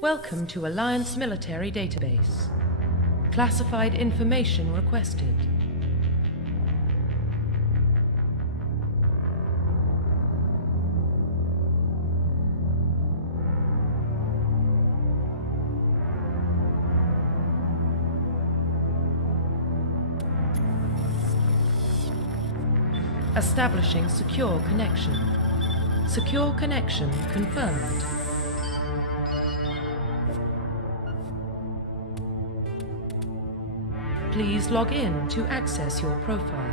Welcome to Alliance Military Database. Classified information requested. Establishing secure connection. Secure connection confirmed. Please log in to access your profile.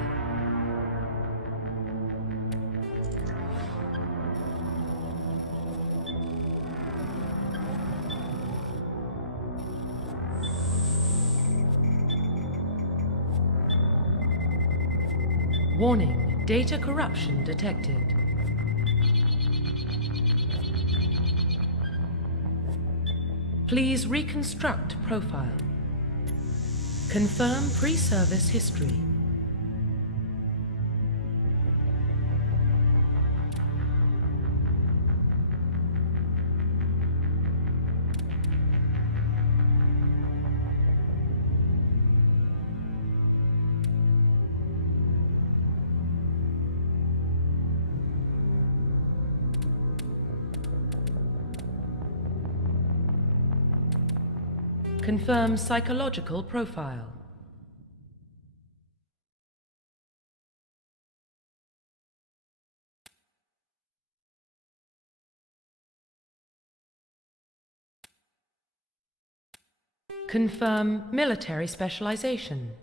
Warning, data corruption detected. Please reconstruct profile. Confirm pre-service history. Confirm psychological profile. Confirm military specialization.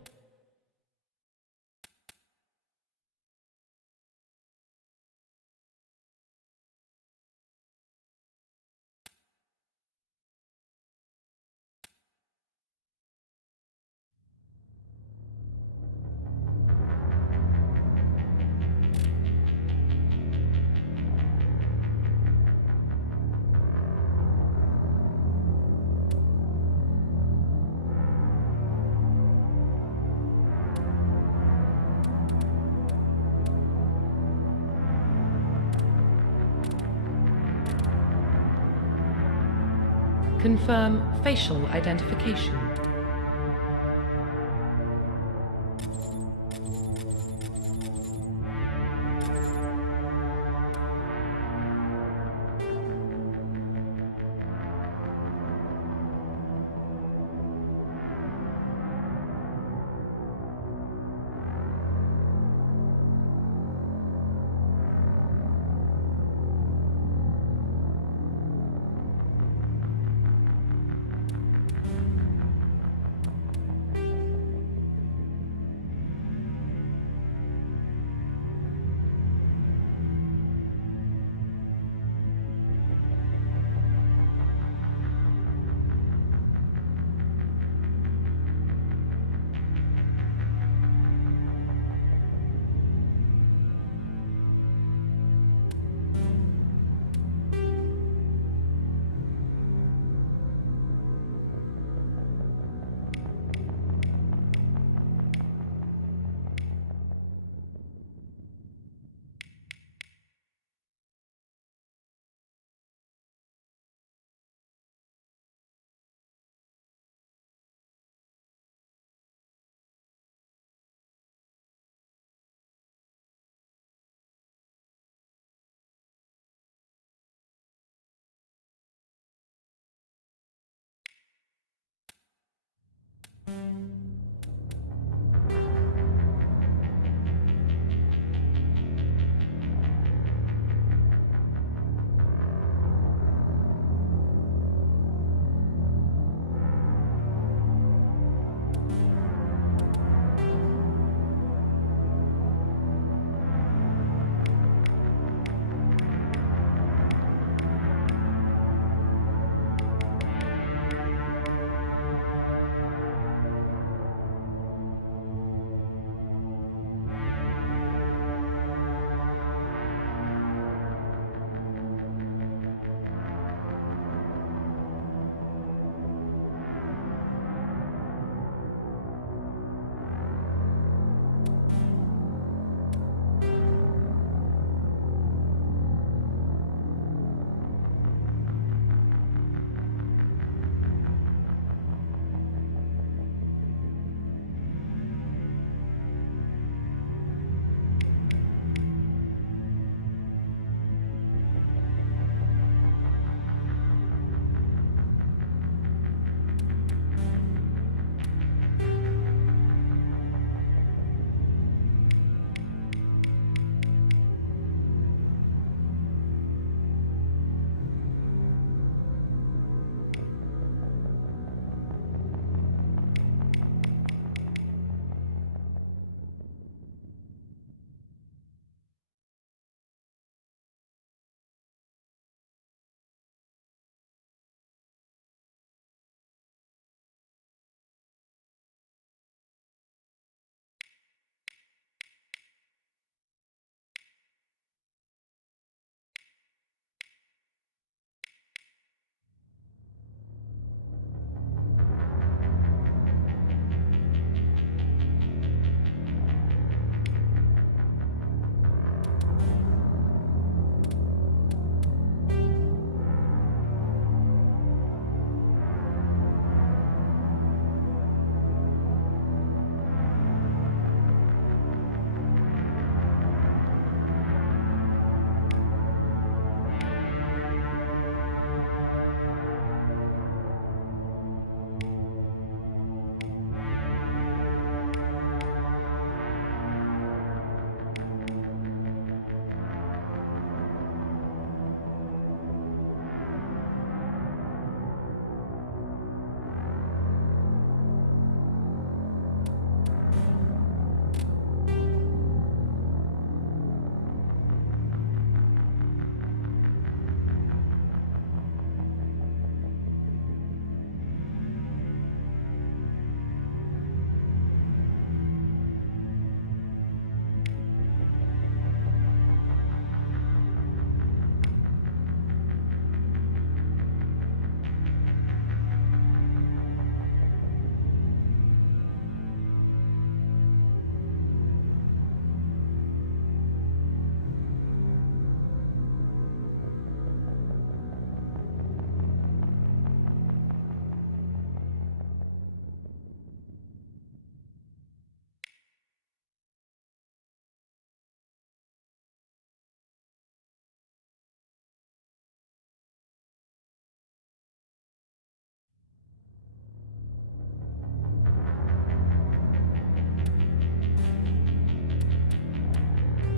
Confirm facial identification.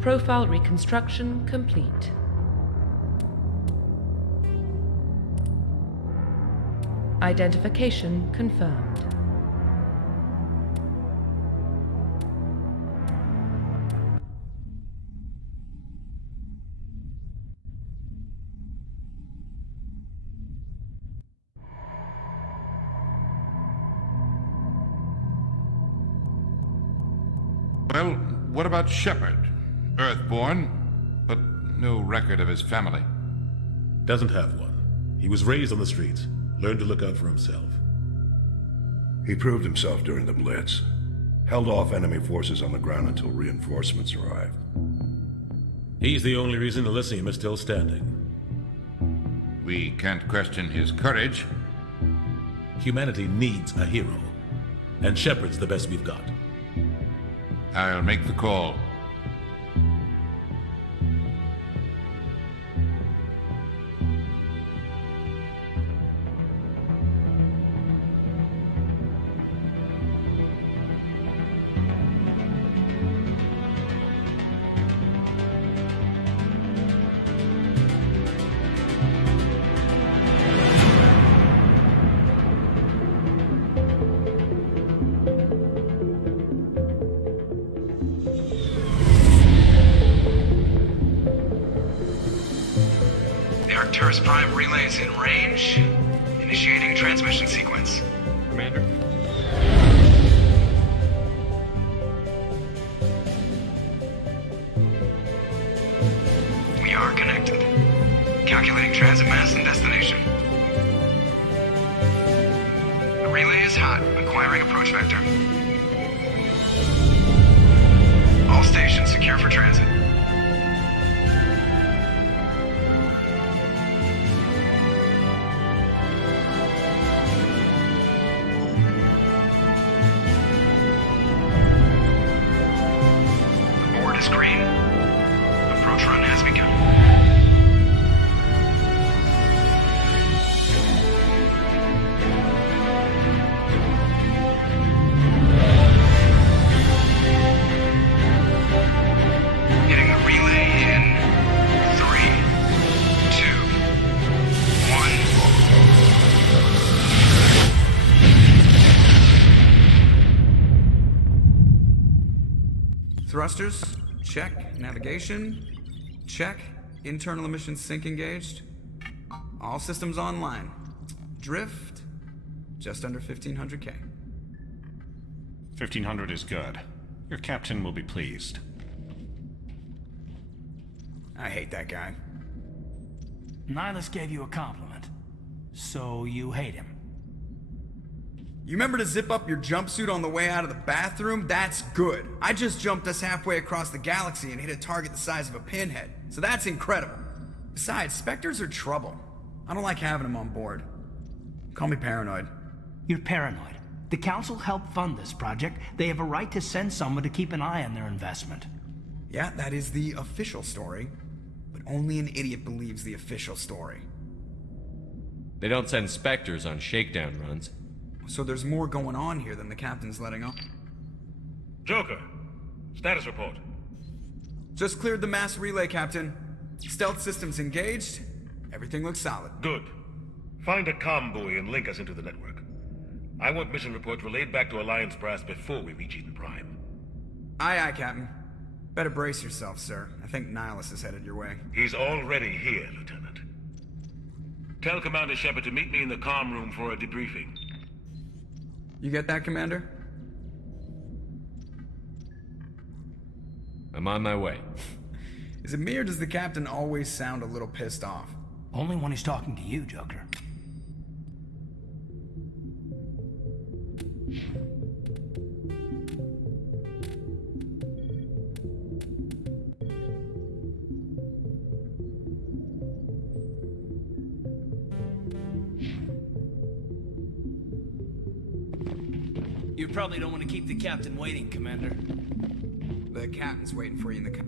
Profile reconstruction complete. Identification confirmed. Well, what about Shepard? Earthborn, but no record of his family. Doesn't have one. He was raised on the streets, learned to look out for himself. He proved himself during the Blitz. Held off enemy forces on the ground until reinforcements arrived. He's the only reason Elysium is still standing. We can't question his courage. Humanity needs a hero, and Shepard's the best we've got. I'll make the call. Arcturus Prime relays in range. Initiating transmission sequence. Commander? We are connected. Calculating transit mass and destination. The relay is hot. Acquiring approach vector. All stations secure for transit. Green. Approach run has begun. Hitting the relay in 3, 2, 1. Thrusters. Check. Navigation. Check. Internal emissions sync engaged. All systems online. Drift. Just under 1500K. 1500 is good. Your captain will be pleased. I hate that guy. Nihilus gave you a compliment. So you hate him. You remember to zip up your jumpsuit on the way out of the bathroom? That's good. I just jumped us halfway across the galaxy and hit a target the size of a pinhead. So that's incredible. Besides, Spectres are trouble. I don't like having them on board. Call me paranoid. You're paranoid. The Council helped fund this project. They have a right to send someone to keep an eye on their investment. Yeah, that is the official story. But only an idiot believes the official story. They don't send Spectres on shakedown runs. So there's more going on here than the captain's letting on. Joker, status report. Just cleared the mass relay, Captain. Stealth systems engaged. Everything looks solid. Good. Find a comm buoy and link us into the network. I want mission reports relayed back to Alliance Brass before we reach Eden Prime. Aye, aye, Captain. Better brace yourself, sir. I think Nihilus is headed your way. He's already here, Lieutenant. Tell Commander Shepard to meet me in the comm room for a debriefing. You get that, Commander? I'm on my way. Is it me or does the Captain always sound a little pissed off? Only when he's talking to you, Joker. You probably don't want to keep the captain waiting, Commander. The Captain's waiting for you in the...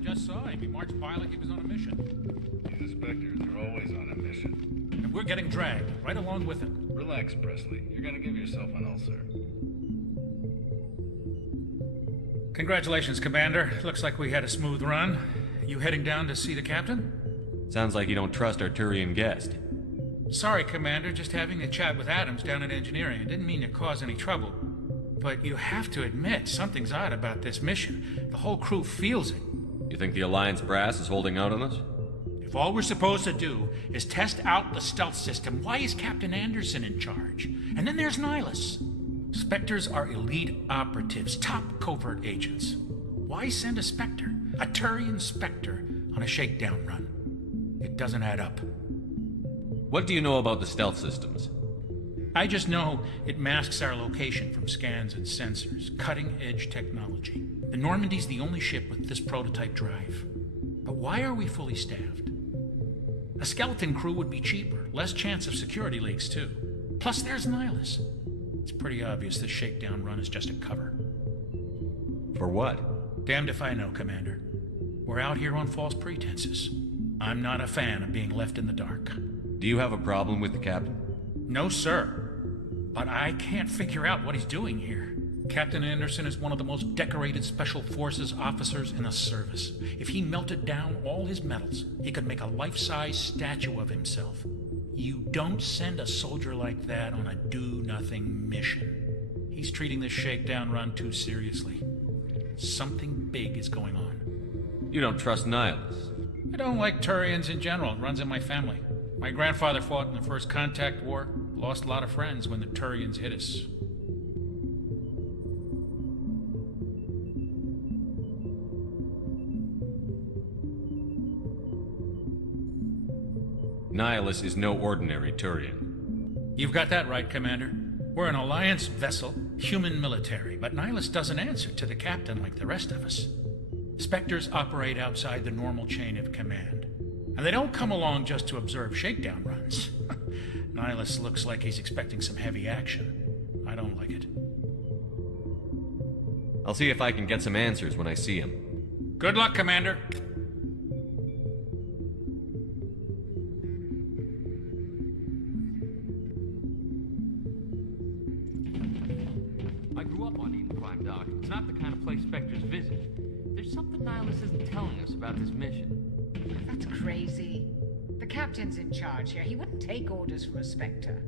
I just saw him. He marched by like he was on a mission. These inspectors are always on a mission. And we're getting dragged, right along with him. Relax, Presley. You're gonna give yourself an ulcer. Congratulations, Commander. Looks like we had a smooth run. You heading down to see the captain? Sounds like you don't trust our Turian guest. Sorry, Commander. Just having a chat with Adams down at engineering. I didn't mean to cause any trouble. But you have to admit, something's odd about this mission. The whole crew feels it. You think the Alliance brass is holding out on us? If all we're supposed to do is test out the stealth system, why is Captain Anderson in charge? And then there's Nihilus. Spectres are elite operatives, top covert agents. Why send a Spectre, a Turian Spectre, on a shakedown run? It doesn't add up. What do you know about the stealth systems? I just know it masks our location from scans and sensors. Cutting-edge technology. The Normandy's the only ship with this prototype drive. But why are we fully staffed? A skeleton crew would be cheaper, less chance of security leaks too. Plus there's Nihilus. It's pretty obvious this shakedown run is just a cover. For what? Damned if I know, Commander. We're out here on false pretenses. I'm not a fan of being left in the dark. Do you have a problem with the captain? No, sir. But I can't figure out what he's doing here. Captain Anderson is one of the most decorated Special Forces officers in the service. If he melted down all his medals, he could make a life-size statue of himself. You don't send a soldier like that on a do-nothing mission. He's treating this shakedown run too seriously. Something big is going on. You don't trust Nihilus? I don't like Turians in general. It runs in my family. My grandfather fought in the First Contact War. Lost a lot of friends when the Turians hit us. Nihilus is no ordinary Turian. You've got that right, Commander. We're an Alliance vessel, human military, but Nihilus doesn't answer to the captain like the rest of us. Spectres operate outside the normal chain of command. And they don't come along just to observe shakedown runs. Nihilus looks like he's expecting some heavy action. I don't like it. I'll see if I can get some answers when I see him. Good luck, Commander. I grew up on Eden Prime, Doc. It's not the kind of place Spectres visit. There's something Nihilus isn't telling us about this mission. That's crazy. The captain's in charge here. He wouldn't take orders from a Spectre.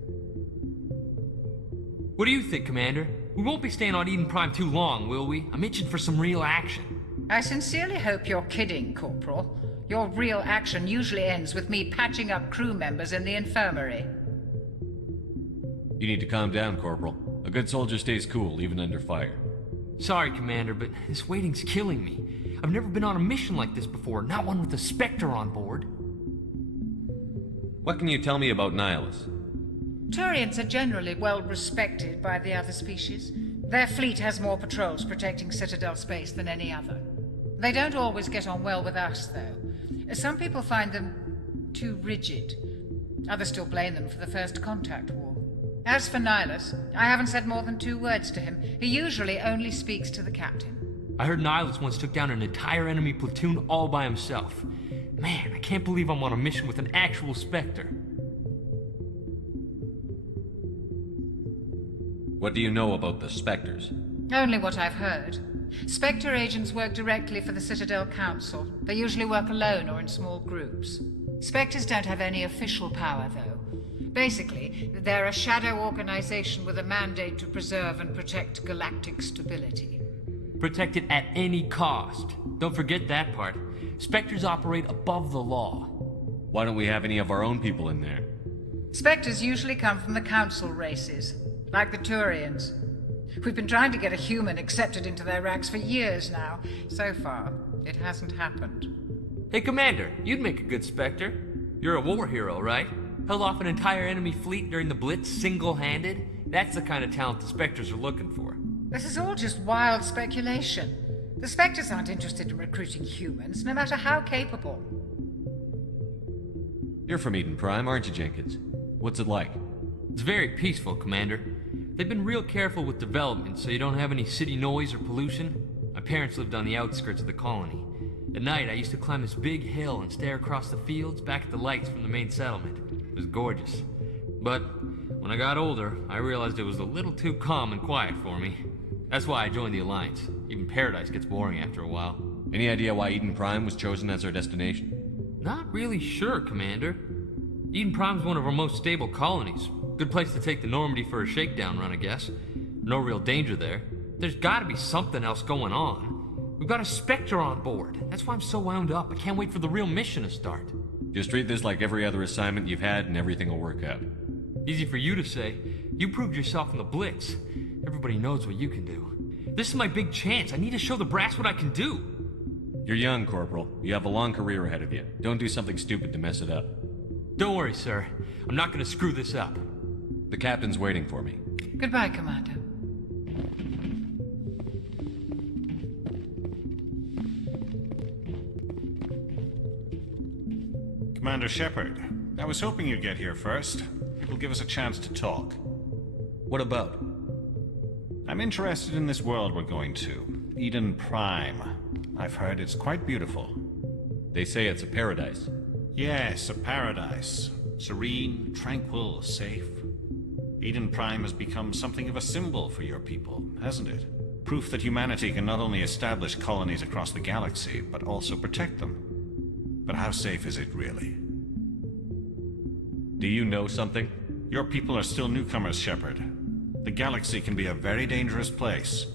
What do you think, Commander? We won't be staying on Eden Prime too long, will we? I'm itching for some real action. I sincerely hope you're kidding, Corporal. Your real action usually ends with me patching up crew members in the infirmary. You need to calm down, Corporal. A good soldier stays cool, even under fire. Sorry, Commander, but this waiting's killing me. I've never been on a mission like this before, not one with a Spectre on board. What can you tell me about Nihilus? Turians are generally well respected by the other species. Their fleet has more patrols protecting Citadel space than any other. They don't always get on well with us, though. Some people find them too rigid. Others still blame them for the First Contact War. As for Nihilus, I haven't said more than 2 words to him. He usually only speaks to the captain. I heard Nihilus once took down an entire enemy platoon all by himself. Man, I can't believe I'm on a mission with an actual Spectre. What do you know about the Spectres? Only what I've heard. Spectre agents work directly for the Citadel Council. They usually work alone or in small groups. Spectres don't have any official power, though. Basically, they're a shadow organization with a mandate to preserve and protect galactic stability. Protect it at any cost. Don't forget that part. Spectres operate above the law. Why don't we have any of our own people in there? Spectres usually come from the Council races, like the Turians. We've been trying to get a human accepted into their ranks for years now. So far, it hasn't happened. Hey, Commander, you'd make a good Spectre. You're a war hero, right? Held off an entire enemy fleet during the Blitz single-handed? That's the kind of talent the Spectres are looking for. This is all just wild speculation. The Spectres aren't interested in recruiting humans, no matter how capable. You're from Eden Prime, aren't you, Jenkins? What's it like? It's very peaceful, Commander. They've been real careful with development, so you don't have any city noise or pollution. My parents lived on the outskirts of the colony. At night, I used to climb this big hill and stare across the fields back at the lights from the main settlement. It was gorgeous. But when I got older, I realized it was a little too calm and quiet for me. That's why I joined the Alliance. Even Paradise gets boring after a while. Any idea why Eden Prime was chosen as our destination? Not really sure, Commander. Eden Prime's one of our most stable colonies. Good place to take the Normandy for a shakedown run, I guess. No real danger there. There's gotta be something else going on. We've got a Spectre on board. That's why I'm so wound up. I can't wait for the real mission to start. Just treat this like every other assignment you've had and everything will work out. Easy for you to say. You proved yourself in the Blitz. Everybody knows what you can do. This is my big chance. I need to show the brass what I can do. You're young, Corporal. You have a long career ahead of you. Don't do something stupid to mess it up. Don't worry, sir. I'm not gonna screw this up. The captain's waiting for me. Goodbye, Commander. Commander Shepard, I was hoping you'd get here first. It will give us a chance to talk. What about? I'm interested in this world we're going to, Eden Prime. I've heard it's quite beautiful. They say it's a paradise. Yes, a paradise. Serene, tranquil, safe. Eden Prime has become something of a symbol for your people, hasn't it? Proof that humanity can not only establish colonies across the galaxy, but also protect them. But how safe is it really? Do you know something? Your people are still newcomers, Shepard. The galaxy can be a very dangerous place.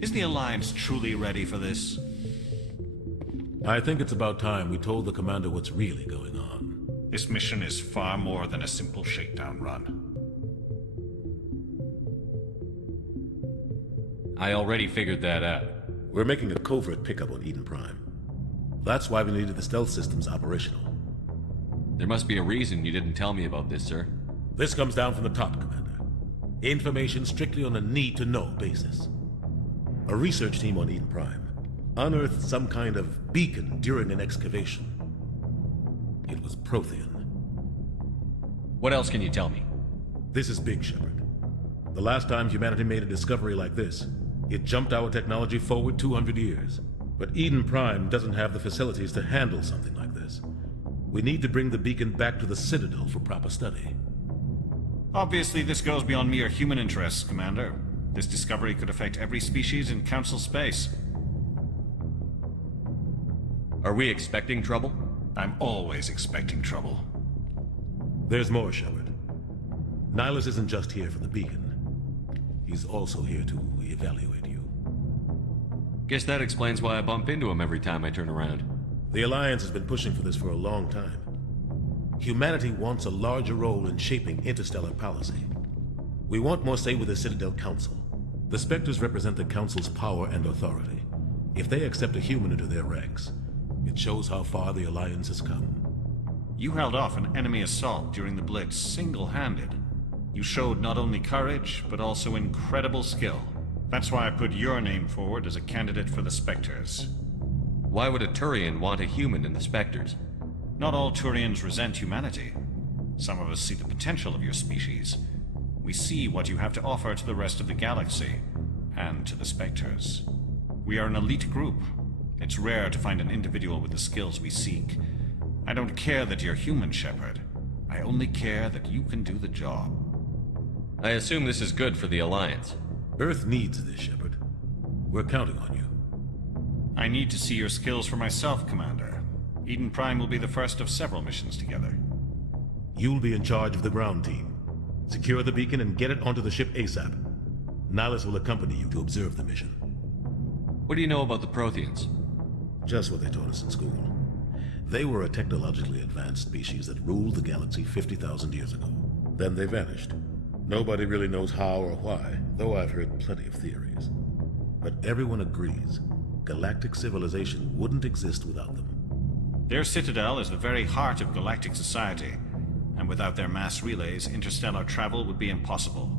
Is the Alliance truly ready for this? I think it's about time we told the Commander what's really going on. This mission is far more than a simple shakedown run. I already figured that out. We're making a covert pickup on Eden Prime. That's why we needed the stealth systems operational. There must be a reason you didn't tell me about this, sir. This comes down from the top, Commander. Information strictly on a need-to-know basis. A research team on Eden Prime unearthed some kind of beacon during an excavation. It was Prothean. What else can you tell me? This is big, Shepard. The last time humanity made a discovery like this, it jumped our technology forward 200 years. But Eden Prime doesn't have the facilities to handle something like this. We need to bring the beacon back to the Citadel for proper study. Obviously, this goes beyond mere human interests, Commander. This discovery could affect every species in Council space. Are we expecting trouble? I'm always expecting trouble. There's more, Shepard. Nihilus isn't just here for the beacon. He's also here to evaluate you. Guess that explains why I bump into him every time I turn around. The Alliance has been pushing for this for a long time. Humanity wants a larger role in shaping interstellar policy. We want more say with the Citadel Council. The Spectres represent the Council's power and authority. If they accept a human into their ranks, it shows how far the Alliance has come. You held off an enemy assault during the Blitz single-handed. You showed not only courage, but also incredible skill. That's why I put your name forward as a candidate for the Spectres. Why would a Turian want a human in the Spectres? Not all Turians resent humanity. Some of us see the potential of your species. We see what you have to offer to the rest of the galaxy, and to the Spectres. We are an elite group. It's rare to find an individual with the skills we seek. I don't care that you're human, Shepard. I only care that you can do the job. I assume this is good for the Alliance. Earth needs this, Shepard. We're counting on you. I need to see your skills for myself, Commander. Eden Prime will be the first of several missions together. You'll be in charge of the ground team. Secure the beacon and get it onto the ship ASAP. Nihilus will accompany you to observe the mission. What do you know about the Protheans? Just what they taught us in school. They were a technologically advanced species that ruled the galaxy 50,000 years ago. Then they vanished. Nobody really knows how or why, though I've heard plenty of theories. But everyone agrees, galactic civilization wouldn't exist without them. Their citadel is the very heart of galactic society, and without their mass relays, interstellar travel would be impossible.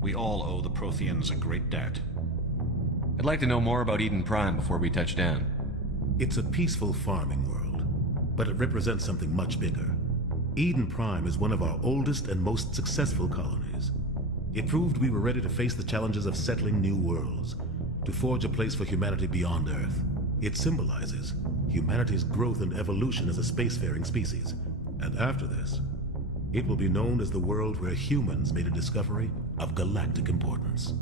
We all owe the Protheans a great debt. I'd like to know more about Eden Prime before we touch down. It's a peaceful farming world, but it represents something much bigger. Eden Prime is one of our oldest and most successful colonies. It proved we were ready to face the challenges of settling new worlds, to forge a place for humanity beyond Earth. It symbolizes humanity's growth and evolution as a spacefaring species. And after this, it will be known as the world where humans made a discovery of galactic importance.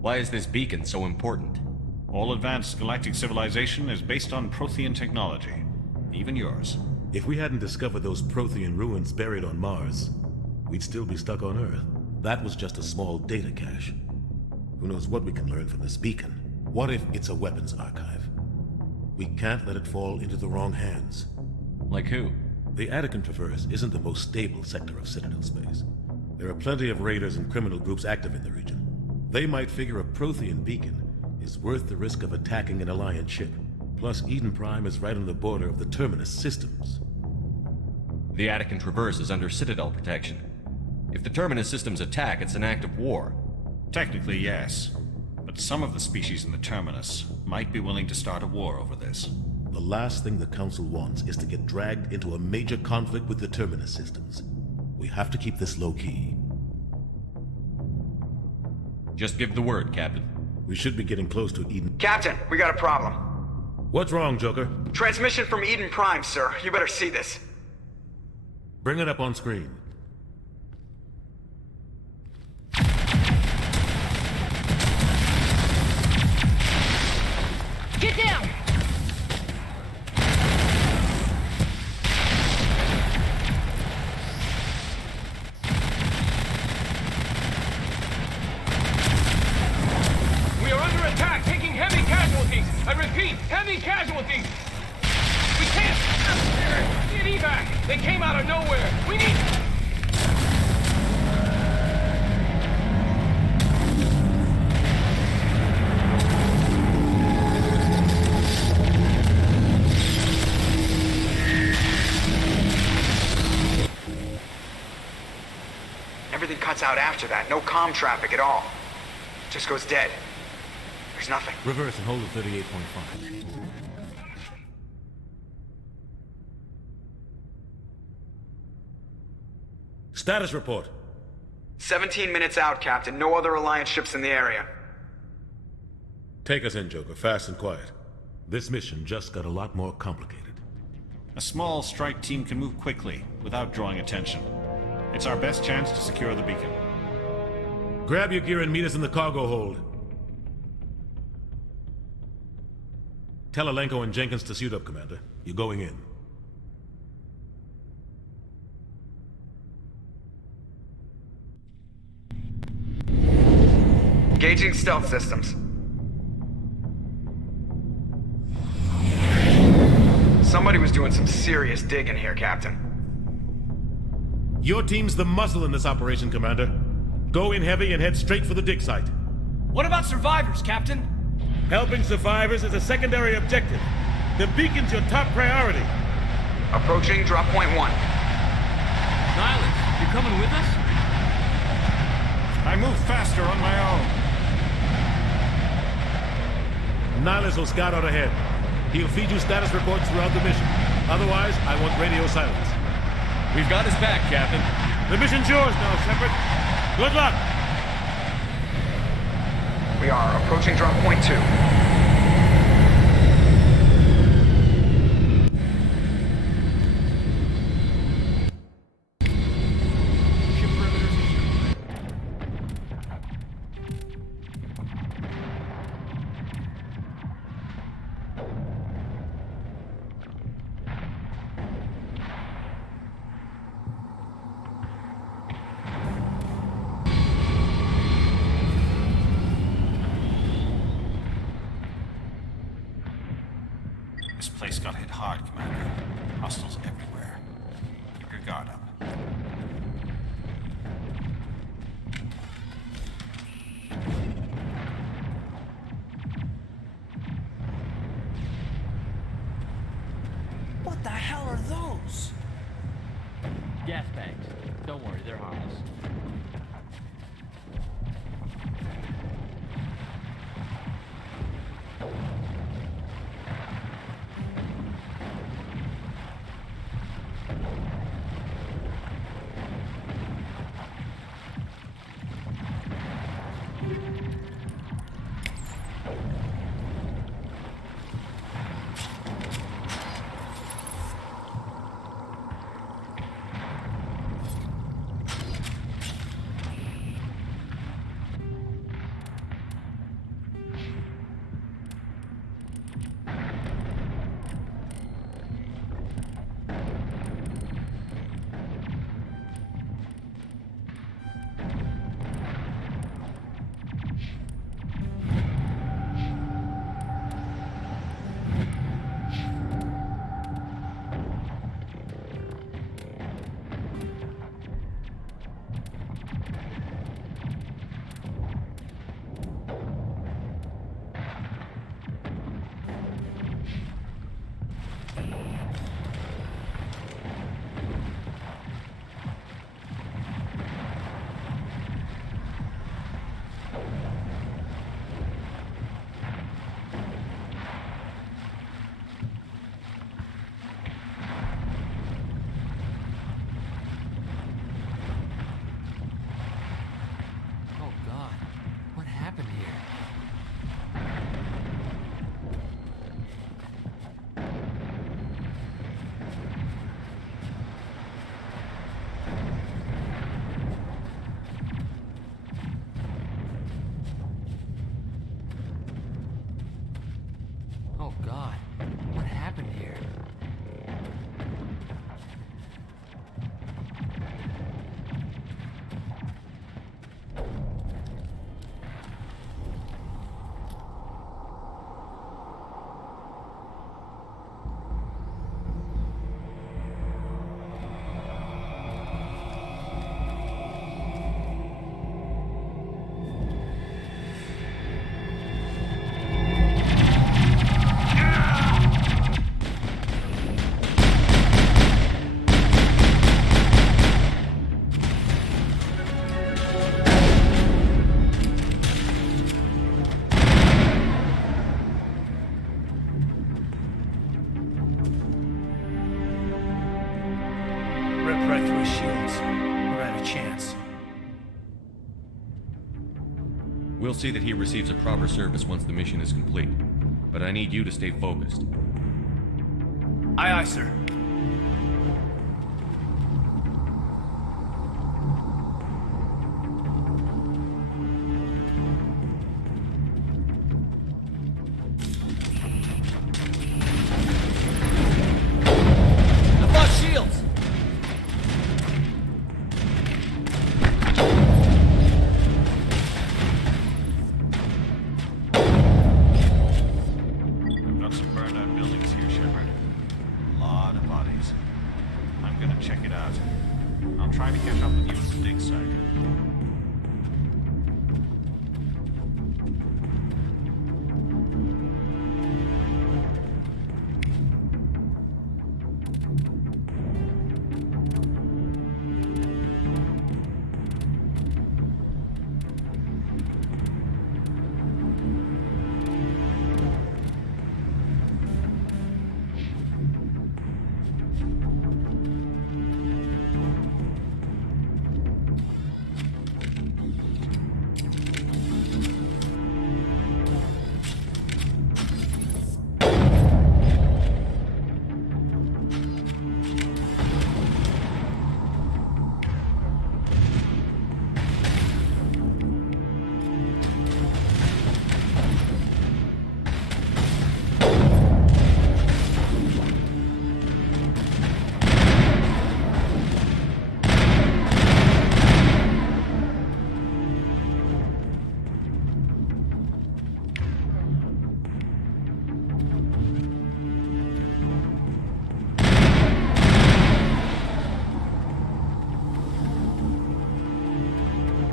Why is this beacon so important? All advanced galactic civilization is based on Prothean technology. Even yours. If we hadn't discovered those Prothean ruins buried on Mars, we'd still be stuck on Earth. That was just a small data cache. Who knows what we can learn from this beacon? What if it's a weapons archive? We can't let it fall into the wrong hands. Like who? The Attican Traverse isn't the most stable sector of Citadel space. There are plenty of raiders and criminal groups active in the region. They might figure a Prothean beacon is worth the risk of attacking an Alliance ship. Plus, Eden Prime is right on the border of the Terminus systems. The Attican Traverse is under Citadel protection. If the Terminus systems attack, it's an act of war. Technically, yes. But some of the species in the Terminus might be willing to start a war over this. The last thing the Council wants is to get dragged into a major conflict with the Terminus systems. We have to keep this low-key. Just give the word, Captain. We should be getting close to Eden. Captain, we got a problem. What's wrong, Joker? Transmission from Eden Prime, sir. You better see this. Bring it up on screen. Get down! We are under attack, taking heavy casualties. I repeat, heavy casualties. We can't get evac. They came out of nowhere. We need... Everything cuts out after that. No comm traffic at all. Just goes dead. There's nothing. Reverse and hold at 38.5. Status report. 17 minutes out, Captain. No other Alliance ships in the area. Take us in, Joker, fast and quiet. This mission just got a lot more complicated. A small strike team can move quickly, without drawing attention. It's our best chance to secure the beacon. Grab your gear and meet us in the cargo hold. Tell Alenko and Jenkins to suit up, Commander. You're going in. Engaging stealth systems. Somebody was doing some serious digging here, Captain. Your team's the muscle in this operation, Commander. Go in heavy and head straight for the dig site. What about survivors, Captain? Helping survivors is a secondary objective. The beacon's your top priority. Approaching drop point 1. Nihilus, you coming with us? I move faster on my own. Nihilus will scout out ahead. He'll feed you status reports throughout the mission. Otherwise, I want radio silence. We've got his back, Captain. The mission's yours now, Shepard. Good luck! We are approaching drop point 2. This place got hit hard, Commander. Hostiles everywhere. Keep your guard up. What the hell are those? Gas bags. Don't worry, they're harmless. God. What happened here? Rip right through his shields. We're at a chance. We'll see that he receives a proper service once the mission is complete. But I need you to stay focused. Aye, aye, sir. I've lost shields! I've got some burned out buildings here, Shepard. A lot of bodies. I'm gonna check it out. I'll try to catch up with you at the dig site.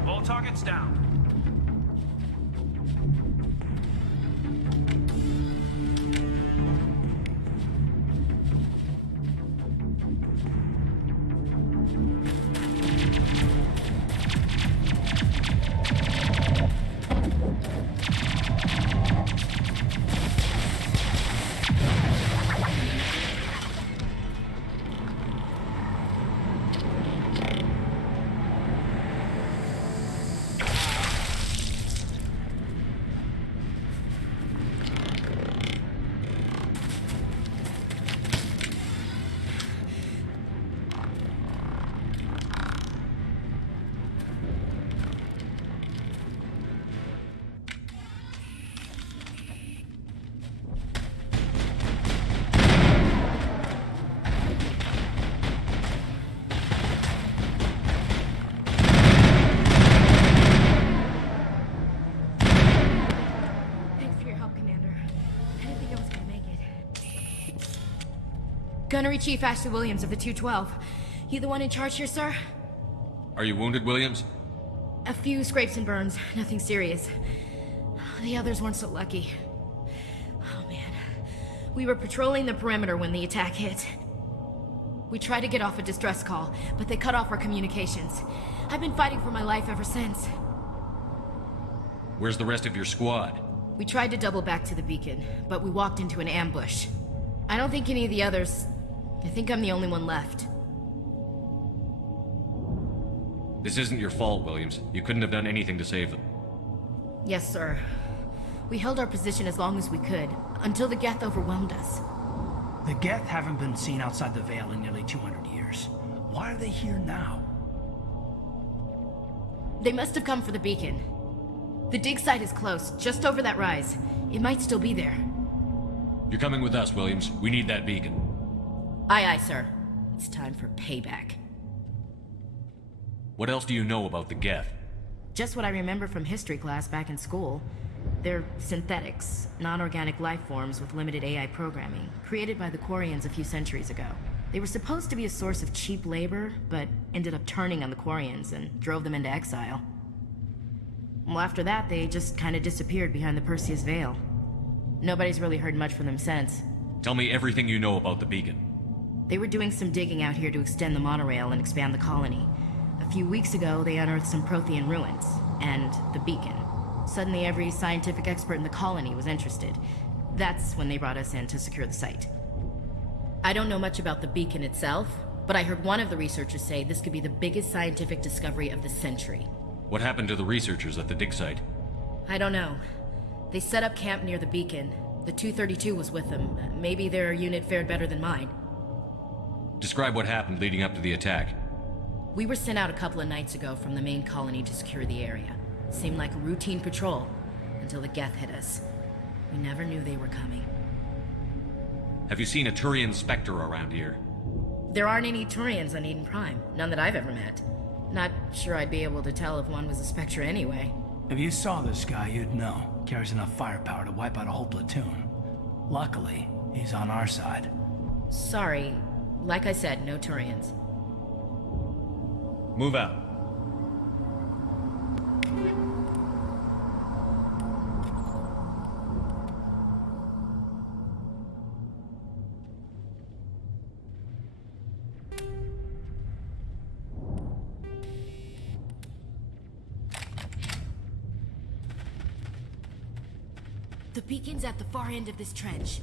All targets down. Gunnery Chief Ashley Williams of the 212. You the one in charge here, sir? Are you wounded, Williams? A few scrapes and burns, nothing serious. The others weren't so lucky. Oh man. We were patrolling the perimeter when the attack hit. We tried to get off a distress call, but they cut off our communications. I've been fighting for my life ever since. Where's the rest of your squad? We tried to double back to the beacon, but we walked into an ambush. I don't think any of the others... I think I'm the only one left. This isn't your fault, Williams. You couldn't have done anything to save them. Yes, sir. We held our position as long as we could, until the Geth overwhelmed us. The Geth haven't been seen outside the Veil in nearly 200 years. Why are they here now? They must have come for the beacon. The dig site is close, just over that rise. It might still be there. You're coming with us, Williams. We need that beacon. Aye, aye, sir. It's time for payback. What else do you know about the Geth? Just what I remember from history class back in school. They're synthetics, non-organic life forms with limited AI programming, created by the Quarians a few centuries ago. They were supposed to be a source of cheap labor, but ended up turning on the Quarians and drove them into exile. Well, after that, they just kind of disappeared behind the Perseus Veil. Nobody's really heard much from them since. Tell me everything you know about the beacon. They were doing some digging out here to extend the monorail and expand the colony. A few weeks ago, they unearthed some Prothean ruins, and the beacon. Suddenly, every scientific expert in the colony was interested. That's when they brought us in to secure the site. I don't know much about the beacon itself, but I heard one of the researchers say this could be the biggest scientific discovery of the century. What happened to the researchers at the dig site? I don't know. They set up camp near the beacon. The 232 was with them. Maybe their unit fared better than mine. Describe what happened leading up to the attack. We were sent out a couple of nights ago from the main colony to secure the area. Seemed like a routine patrol, until the Geth hit us. We never knew they were coming. Have you seen a Turian Spectre around here? There aren't any Turians on Eden Prime. None that I've ever met. Not sure I'd be able to tell if one was a Spectre anyway. If you saw this guy, you'd know. Carries enough firepower to wipe out a whole platoon. Luckily, he's on our side. Sorry. Like I said, no Turians. Move out. The beacon's at the far end of this trench.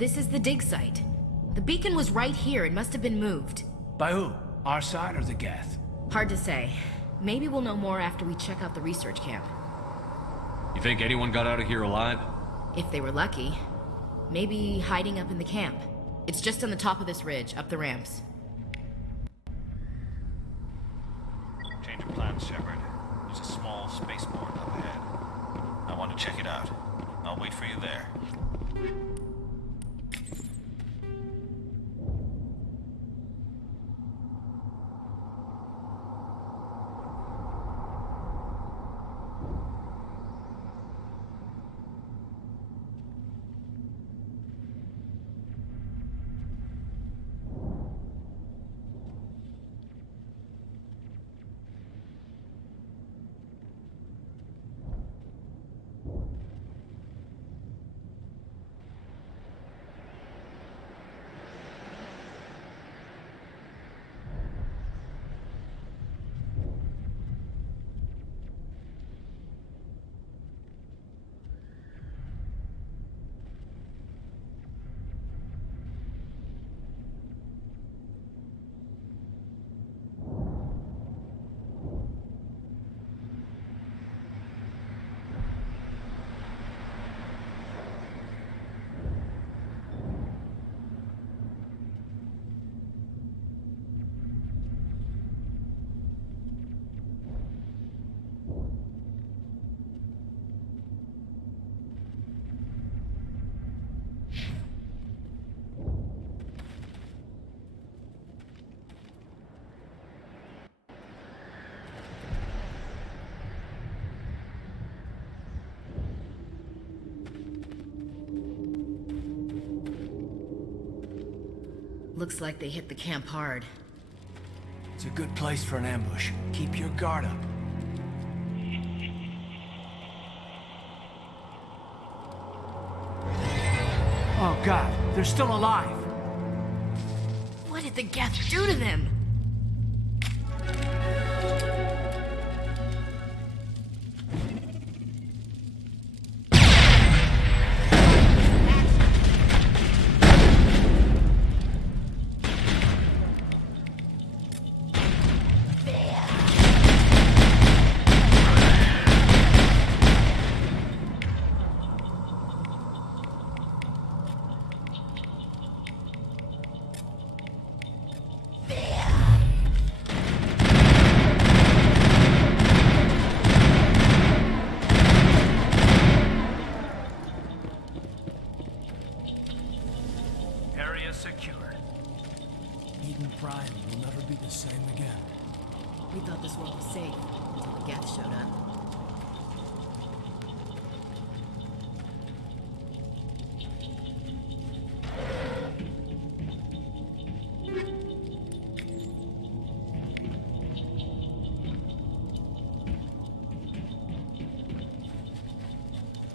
This is the dig site. The beacon was right here. It must have been moved. By who? Our side or the Geth? Hard to say. Maybe we'll know more after we check out the research camp. You think anyone got out of here alive? If they were lucky. Maybe hiding up in the camp. It's just on the top of this ridge, up the ramps. Change of plans, Shepard. There's a small spaceport up ahead. I want to check it out. I'll wait for you there. Looks like they hit the camp hard. It's a good place for an ambush. Keep your guard up. Oh god, they're still alive! What did the Geth do to them? Area secured. Eden Prime will never be the same again. We thought this world was safe until the Geth showed up.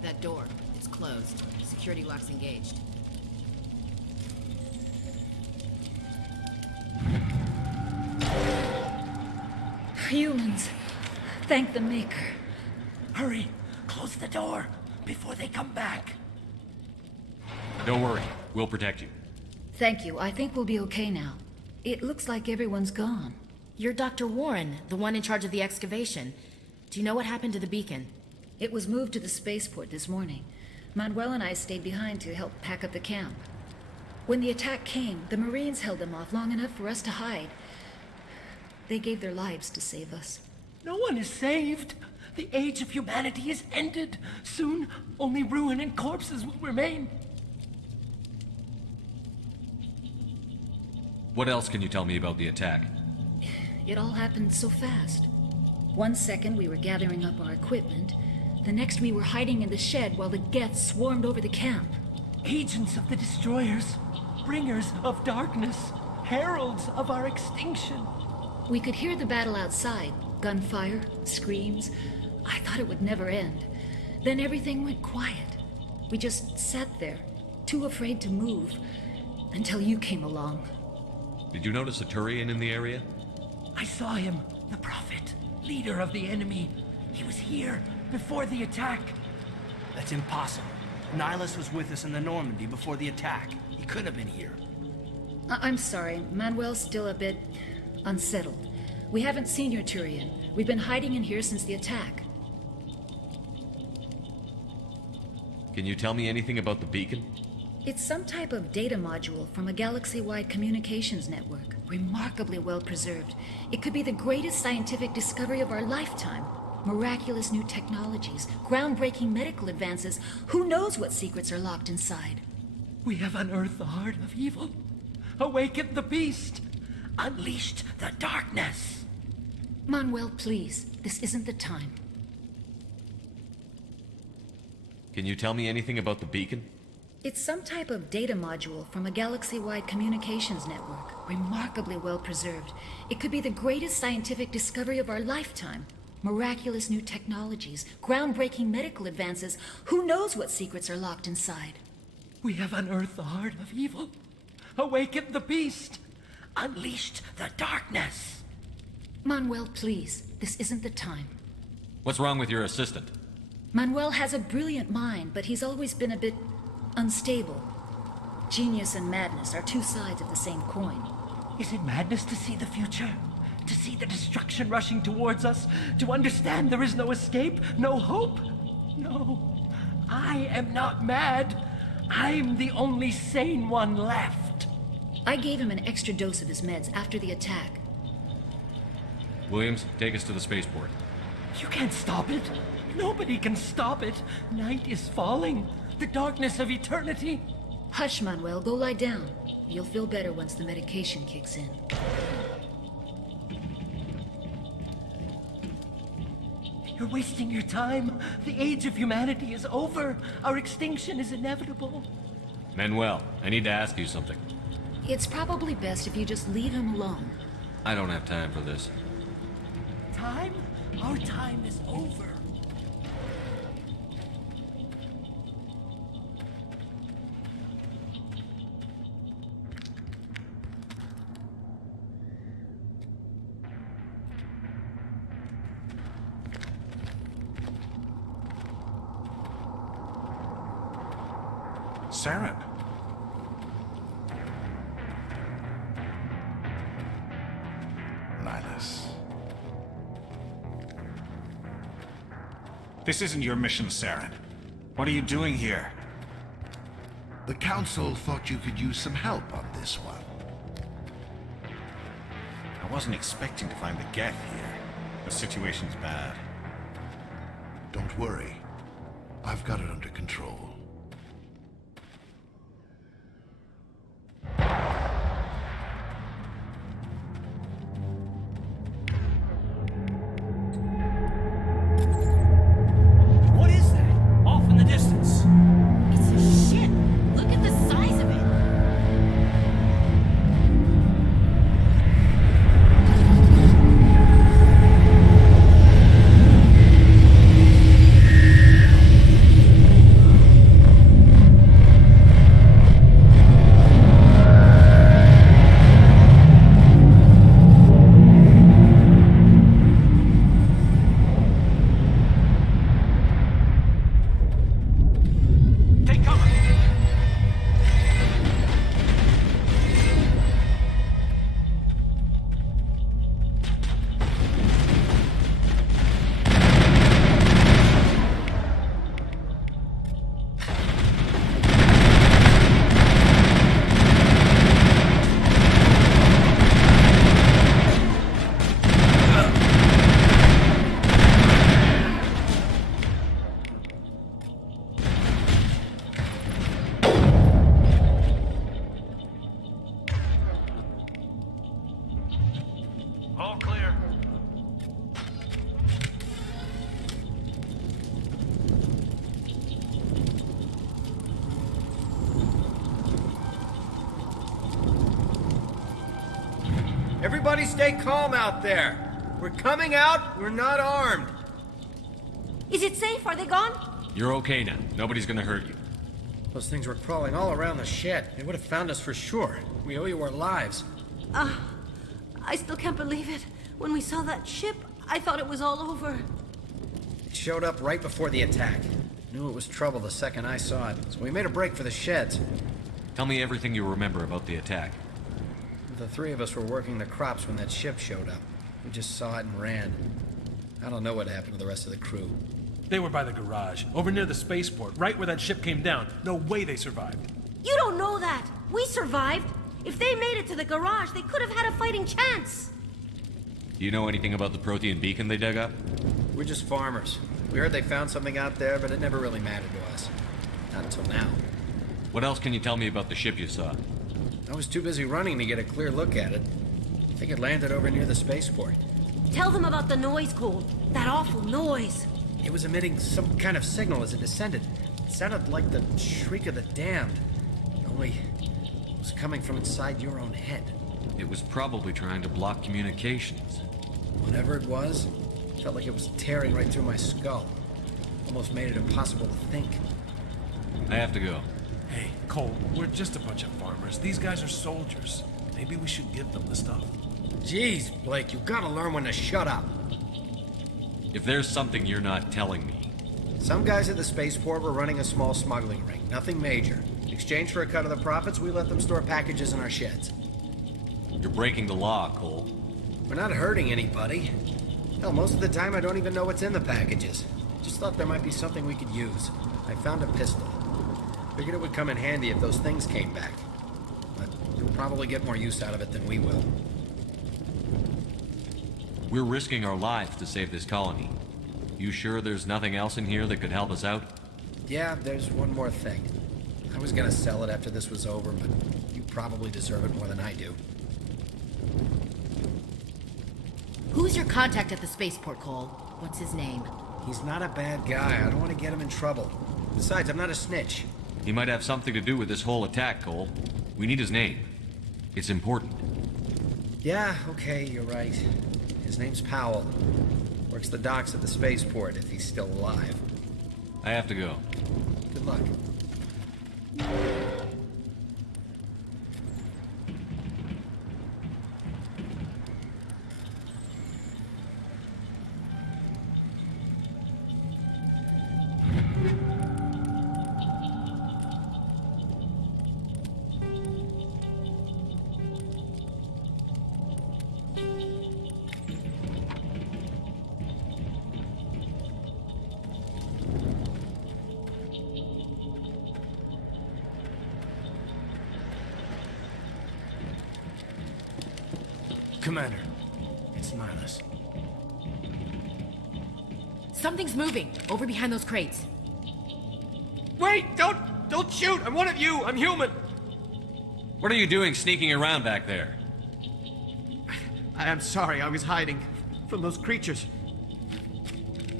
That door, it's closed. Security lock's engaged. Humans. Thank the Maker. Hurry! Close the door before they come back. Don't worry, we'll protect you. Thank you. I think we'll be okay now. It looks like everyone's gone. You're Dr. Warren, the one in charge of the excavation. Do you know what happened to the beacon? It was moved to the spaceport this morning. Manuel and I stayed behind to help pack up the camp. When the attack came, the Marines held them off long enough for us to hide. They gave their lives to save us. No one is saved. The age of humanity is ended. Soon, only ruin and corpses will remain. What else can you tell me about the attack? It all happened so fast. 1 second we were gathering up our equipment. The next we were hiding in the shed while the Geth swarmed over the camp. Agents of the Destroyers, bringers of darkness, heralds of our extinction. We could hear the battle outside. Gunfire, screams. I thought it would never end. Then everything went quiet. We just sat there, too afraid to move, until you came along. Did you notice a Turian in the area? I saw him, the Prophet, leader of the enemy. He was here before the attack. That's impossible. Nihilus was with us in the Normandy before the attack. He couldn't have been here. I'm sorry. Manuel's still a bit unsettled. We haven't seen your Turian. We've been hiding in here since the attack. Can you tell me anything about the beacon? It's some type of data module from a galaxy-wide communications network. Remarkably well preserved. It could be the greatest scientific discovery of our lifetime. Miraculous new technologies, groundbreaking medical advances. Who knows what secrets are locked inside? We have unearthed the heart of evil, awakened the beast, unleashed the darkness. Manuel, please. This isn't the time. Can you tell me anything about the beacon? It's some type of data module from a galaxy-wide communications network. Remarkably well preserved. It could be the greatest scientific discovery of our lifetime. Miraculous new technologies, groundbreaking medical advances. Who knows what secrets are locked inside? We have unearthed the heart of evil, awakened the beast, unleashed the darkness. Manuel, please. This isn't the time. What's wrong with your assistant? Manuel has a brilliant mind, but he's always been a bit unstable. Genius and madness are two sides of the same coin. Is it madness to see the future? To see the destruction rushing towards us? To understand there is no escape? No hope? No. I am not mad. I'm the only sane one left. I gave him an extra dose of his meds after the attack. Williams, take us to the spaceport. You can't stop it. Nobody can stop it. Night is falling. The darkness of eternity. Hush, Manuel. Go lie down. You'll feel better once the medication kicks in. You're wasting your time. The age of humanity is over. Our extinction is inevitable. Manuel, I need to ask you something. It's probably best if you just leave him alone. I don't have time for this. Time? Our time is over. Saren. Nihilus. This isn't your mission, Saren. What are you doing here? The Council thought you could use some help on this one. I wasn't expecting to find the Geth here. The situation's bad. Don't worry. I've got it under control. What is that? Off in the distance. It's a ship. Look at the size of it. Take cover. All clear. Everybody stay calm out there. We're coming out, we're not armed. Is it safe? Are they gone? You're okay now. Nobody's gonna hurt you. Those things were crawling all around the shed. They would have found us for sure. We owe you our lives. I still can't believe it. When we saw that ship, I thought it was all over. It showed up right before the attack. Knew it was trouble the second I saw it, so we made a break for the sheds. Tell me everything you remember about the attack. The three of us were working the crops when that ship showed up. We just saw it and ran. I don't know what happened to the rest of the crew. They were by the garage, over near the spaceport, right where that ship came down. No way they survived. You don't know that. We survived. If they made it to the garage, they could have had a fighting chance. Do you know anything about the Prothean beacon they dug up? We're just farmers. We heard they found something out there, but it never really mattered to us. Not until now. What else can you tell me about the ship you saw? I was too busy running to get a clear look at it. I think it landed over near the spaceport. Tell them about the noise, Cole. That awful noise. It was emitting some kind of signal as it descended. It sounded like the shriek of the damned. Only it was coming from inside your own head. It was probably trying to block communications. Whatever it was, felt like it was tearing right through my skull. Almost made it impossible to think. I have to go. Hey, Cole, we're just a bunch of farmers. These guys are soldiers. Maybe we should give them the stuff. Jeez, Blake, you gotta learn when to shut up. If there's something you're not telling me... Some guys at the spaceport were running a small smuggling ring. Nothing major. In exchange for a cut of the profits, we let them store packages in our sheds. You're breaking the law, Cole. We're not hurting anybody. Hell, most of the time I don't even know what's in the packages. Just thought there might be something we could use. I found a pistol. Figured it would come in handy if those things came back. But you'll probably get more use out of it than we will. We're risking our lives to save this colony. You sure there's nothing else in here that could help us out? Yeah, there's one more thing. I was gonna sell it after this was over, but you probably deserve it more than I do. Who's your contact at the spaceport, Cole? What's his name? He's not a bad guy. I don't want to get him in trouble. Besides, I'm not a snitch. He might have something to do with this whole attack, Cole. We need his name. It's important. Yeah, okay, you're right. His name's Powell. Works the docks at the spaceport if he's still alive. I have to go. Good luck. Commander, it's Nihilus. Something's moving over behind those crates. Wait! Don't shoot! I'm one of you! I'm human! What are you doing sneaking around back there? I'm sorry, I was hiding from those creatures.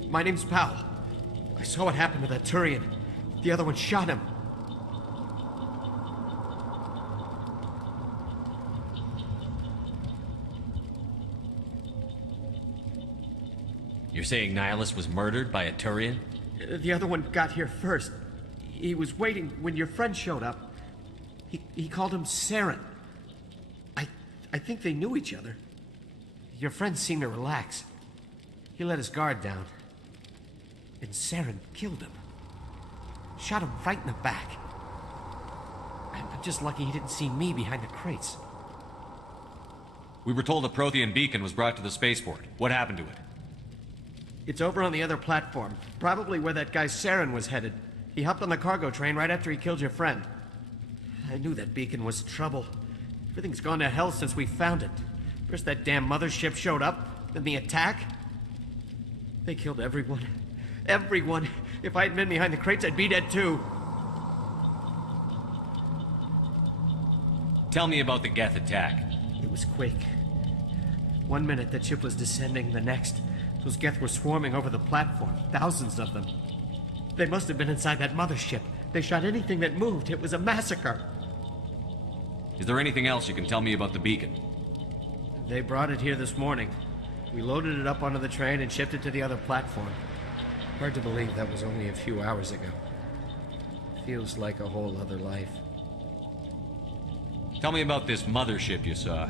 My name's Powell. I saw what happened to that Turian. The other one shot him. You're saying Nihilus was murdered by a Turian? The other one got here first. He was waiting when your friend showed up. He called him Saren. I think they knew each other. Your friend seemed to relax. He let his guard down. And Saren killed him. Shot him right in the back. I'm just lucky he didn't see me behind the crates. We were told a Prothean beacon was brought to the spaceport. What happened to it? It's over on the other platform. Probably where that guy Saren was headed. He hopped on the cargo train right after he killed your friend. I knew that beacon was trouble. Everything's gone to hell since we found it. First that damn mothership showed up, then the attack. They killed everyone. Everyone. If I had been behind the crates, I'd be dead too. Tell me about the Geth attack. It was quick. 1 minute the ship was descending, the next, those Geth were swarming over the platform. Thousands of them. They must have been inside that mothership. They shot anything that moved. It was a massacre. Is there anything else you can tell me about the beacon? They brought it here this morning. We loaded it up onto the train and shipped it to the other platform. Hard to believe that was only a few hours ago. Feels like a whole other life. Tell me about this mothership you saw.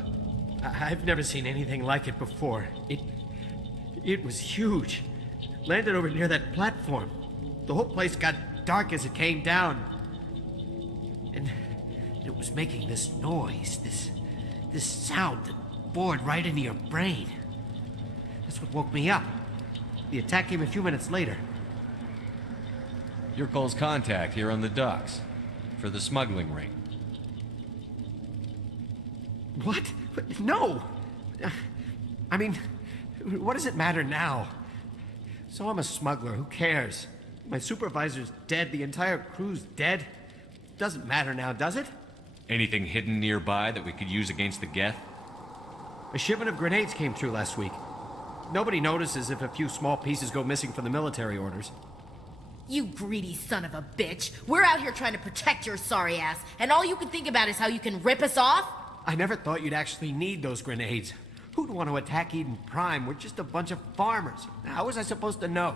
I've never seen anything like it before. It was huge. Landed over near that platform. The whole place got dark as it came down. And it was making this noise, this sound that bored right into your brain. That's what woke me up. The attack came a few minutes later. Your call's contact here on the docks. For the smuggling ring. What? No! I mean, what does it matter now? So I'm a smuggler, who cares? My supervisor's dead, the entire crew's dead. Doesn't matter now, does it? Anything hidden nearby that we could use against the Geth? A shipment of grenades came through last week. Nobody notices if a few small pieces go missing from the military orders. You greedy son of a bitch. We're out here trying to protect your sorry ass, and all you can think about is how you can rip us off? I never thought you'd actually need those grenades. Who'd want to attack Eden Prime? We're just a bunch of farmers. How was I supposed to know?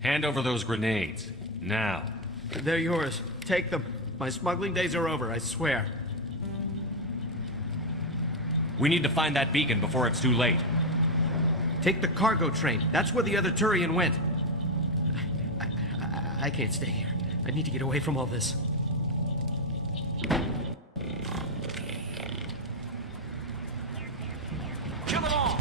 Hand over those grenades. Now. They're yours. Take them. My smuggling days are over, I swear. We need to find that beacon before it's too late. Take the cargo train. That's where the other Turian went. I can't stay here. I need to get away from all this. Kill them all!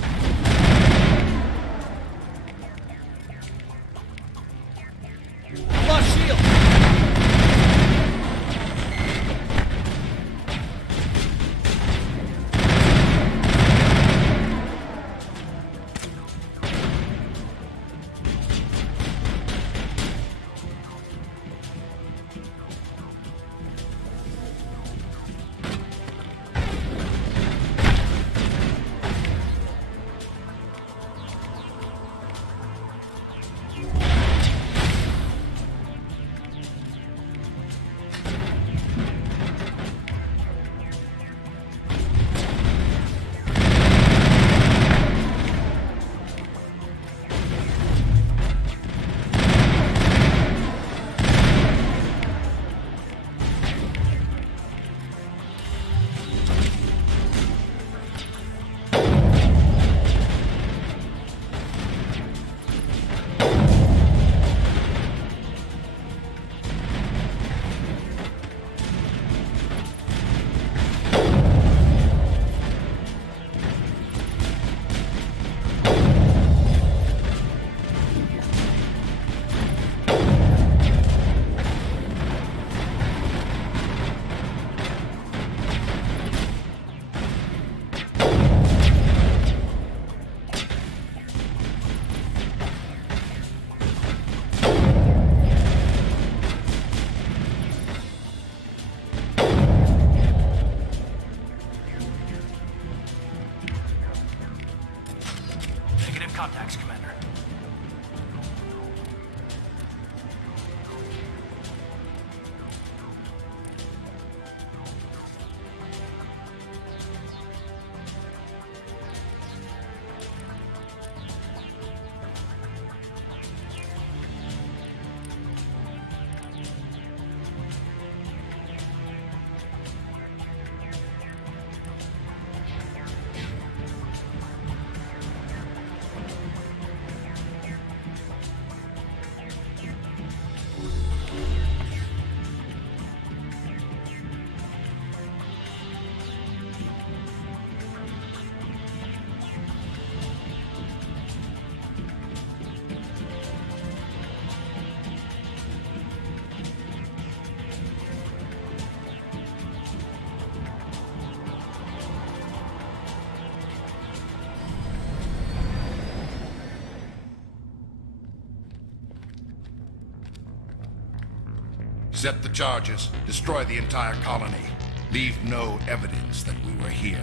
Lost shield! Accept the charges. Destroy the entire colony. Leave no evidence that we were here.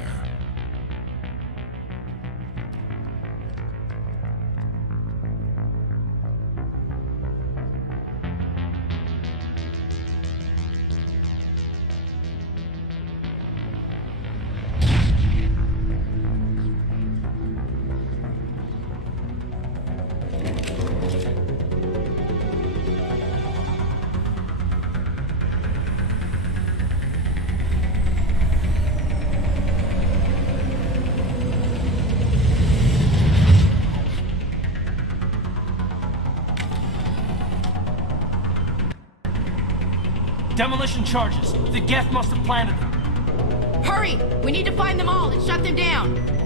Demolition charges. The Geth must have planted them. Hurry! We need to find them all and shut them down!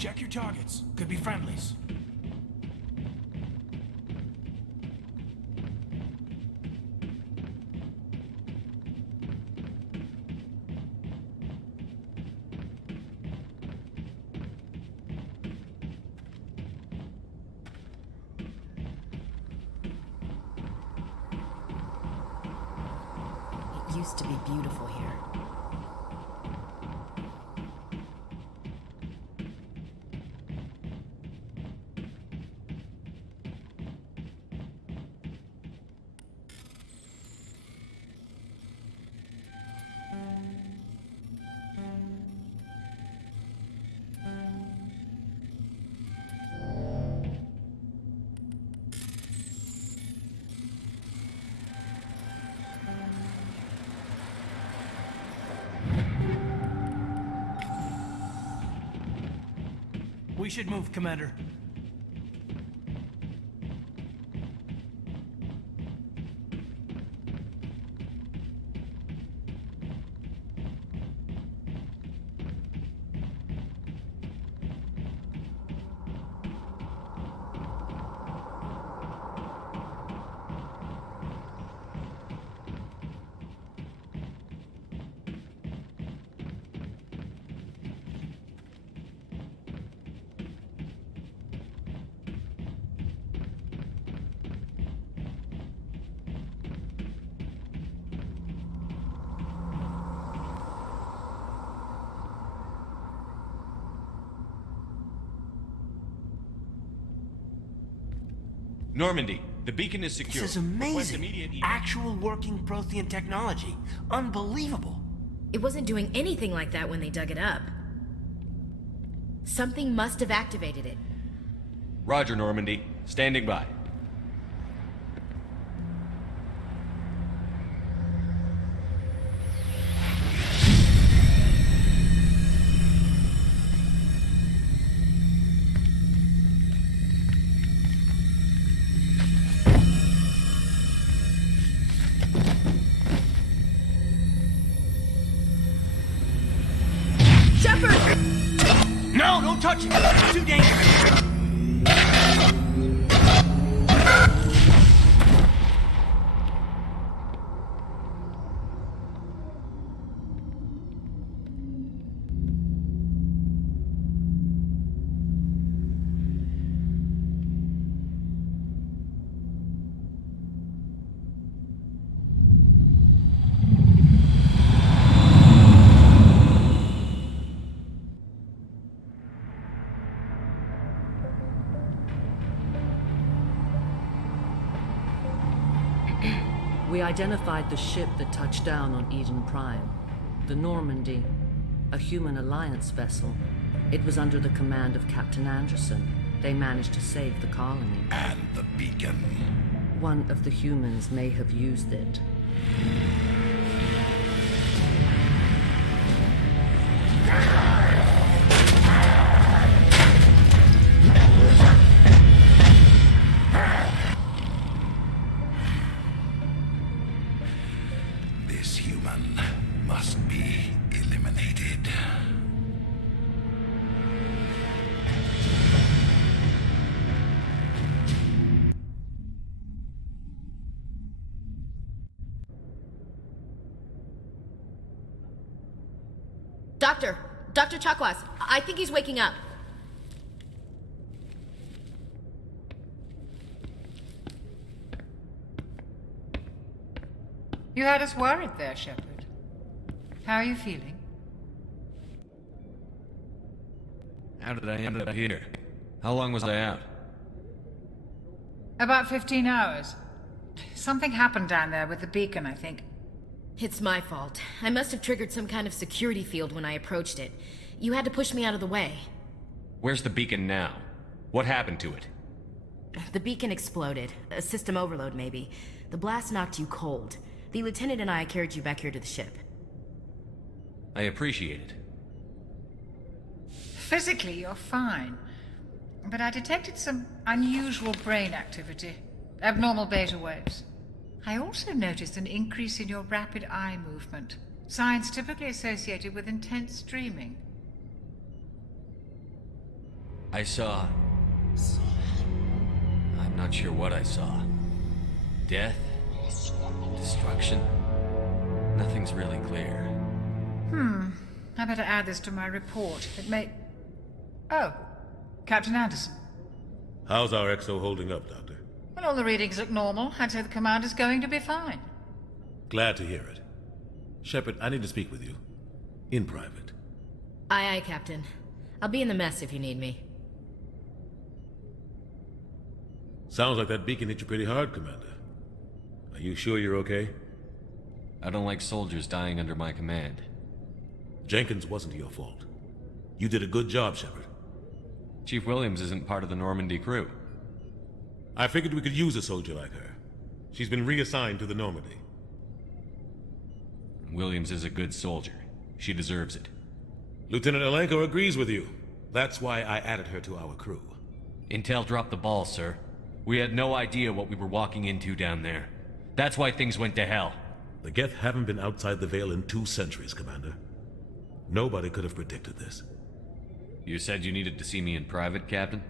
Check your targets. Could be friendlies. It used to be beautiful here. We should move, Commander. Normandy, the beacon is secure. This is Request amazing. immediate Actual working Prothean technology. Unbelievable. It wasn't doing anything like that when they dug it up. Something must have activated it. Roger, Normandy. Standing by. No, don't touch it! It's too dangerous! We identified the ship that touched down on Eden Prime. The Normandy, a human alliance vessel. It was under the command of Captain Anderson. They managed to save the colony. And the beacon. One of the humans may have used it. This human must be eliminated. Dr. Chakwas, I think he's waking up. You had us worried there, Shepard. How are you feeling? How did I end up here? How long was I out? About 15 hours. Something happened down there with the beacon, I think. It's my fault. I must have triggered some kind of security field when I approached it. You had to push me out of the way. Where's the beacon now? What happened to it? The beacon exploded. A system overload, maybe. The blast knocked you cold. The lieutenant and I carried you back here to the ship. I appreciate it. Physically, you're fine. But I detected some unusual brain activity. Abnormal beta waves. I also noticed an increase in your rapid eye movement. Signs typically associated with intense dreaming. I saw... I'm not sure what I saw. Death? Destruction? Nothing's really clear. I better add this to my report. It may... Oh, Captain Anderson. How's our XO holding up, Doctor? Well, all the readings look normal. I'd say the commander's going to be fine. Glad to hear it. Shepard, I need to speak with you. In private. Aye, aye, Captain. I'll be in the mess if you need me. Sounds like that beacon hit you pretty hard, Commander. Are you sure you're okay? I don't like soldiers dying under my command. Jenkins wasn't your fault. You did a good job, Shepard. Chief Williams isn't part of the Normandy crew. I figured we could use a soldier like her. She's been reassigned to the Normandy. Williams is a good soldier. She deserves it. Lieutenant Alenko agrees with you. That's why I added her to our crew. Intel dropped the ball, sir. We had no idea what we were walking into down there. That's why things went to hell. The Geth haven't been outside the Veil in 2 centuries, Commander. Nobody could have predicted this. You said you needed to see me in private, Captain?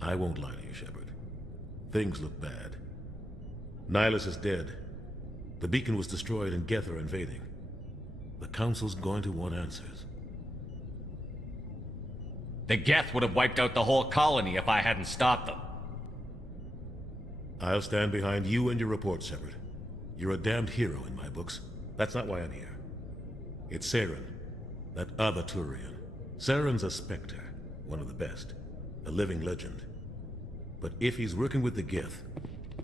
I won't lie to you, Shepard. Things look bad. Nihilus is dead. The beacon was destroyed and Geth are invading. The Council's going to want answers. The Geth would have wiped out the whole colony if I hadn't stopped them. I'll stand behind you and your report, Shepard. You're a damned hero in my books. That's not why I'm here. It's Saren, that other Turian. Saren's a Spectre, one of the best, a living legend. But if he's working with the Geth,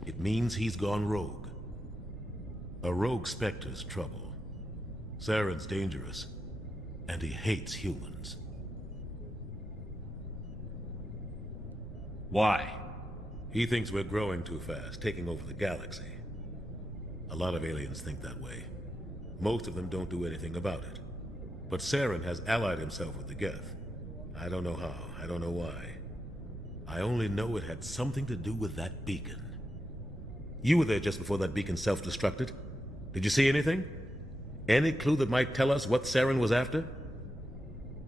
it means he's gone rogue. A rogue Spectre's trouble. Saren's dangerous, and he hates humans. Why? He thinks we're growing too fast, taking over the galaxy. A lot of aliens think that way. Most of them don't do anything about it. But Saren has allied himself with the Geth. I don't know how, I don't know why. I only know it had something to do with that beacon. You were there just before that beacon self-destructed. Did you see anything? Any clue that might tell us what Saren was after?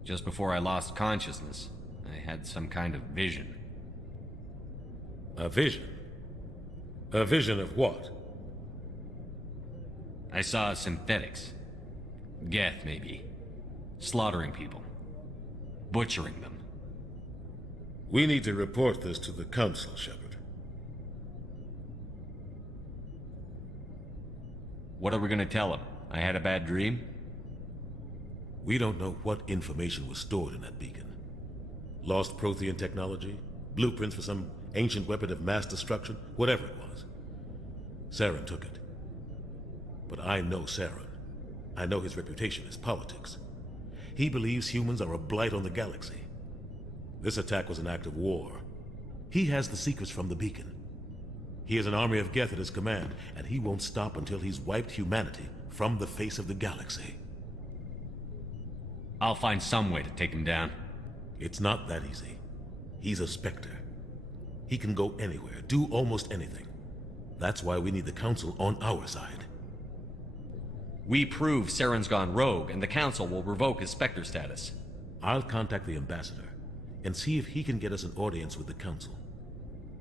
Just before I lost consciousness, I had some kind of vision. A vision? A vision of what? I saw synthetics. Geth, maybe. Slaughtering people. Butchering them. We need to report this to the Council, Shepard. What are we gonna tell them? I had a bad dream? We don't know what information was stored in that beacon. Lost Prothean technology? Blueprints for some ancient weapon of mass destruction? Whatever it was. Saren took it. But I know Saren. I know his reputation is politics. He believes humans are a blight on the galaxy. This attack was an act of war. He has the secrets from the beacon. He has an army of Geth at his command, and he won't stop until he's wiped humanity from the face of the galaxy. I'll find some way to take him down. It's not that easy. He's a Spectre. He can go anywhere, do almost anything. That's why we need the Council on our side. We prove Saren's gone rogue, and the Council will revoke his Spectre status. I'll contact the Ambassador, and see if he can get us an audience with the Council.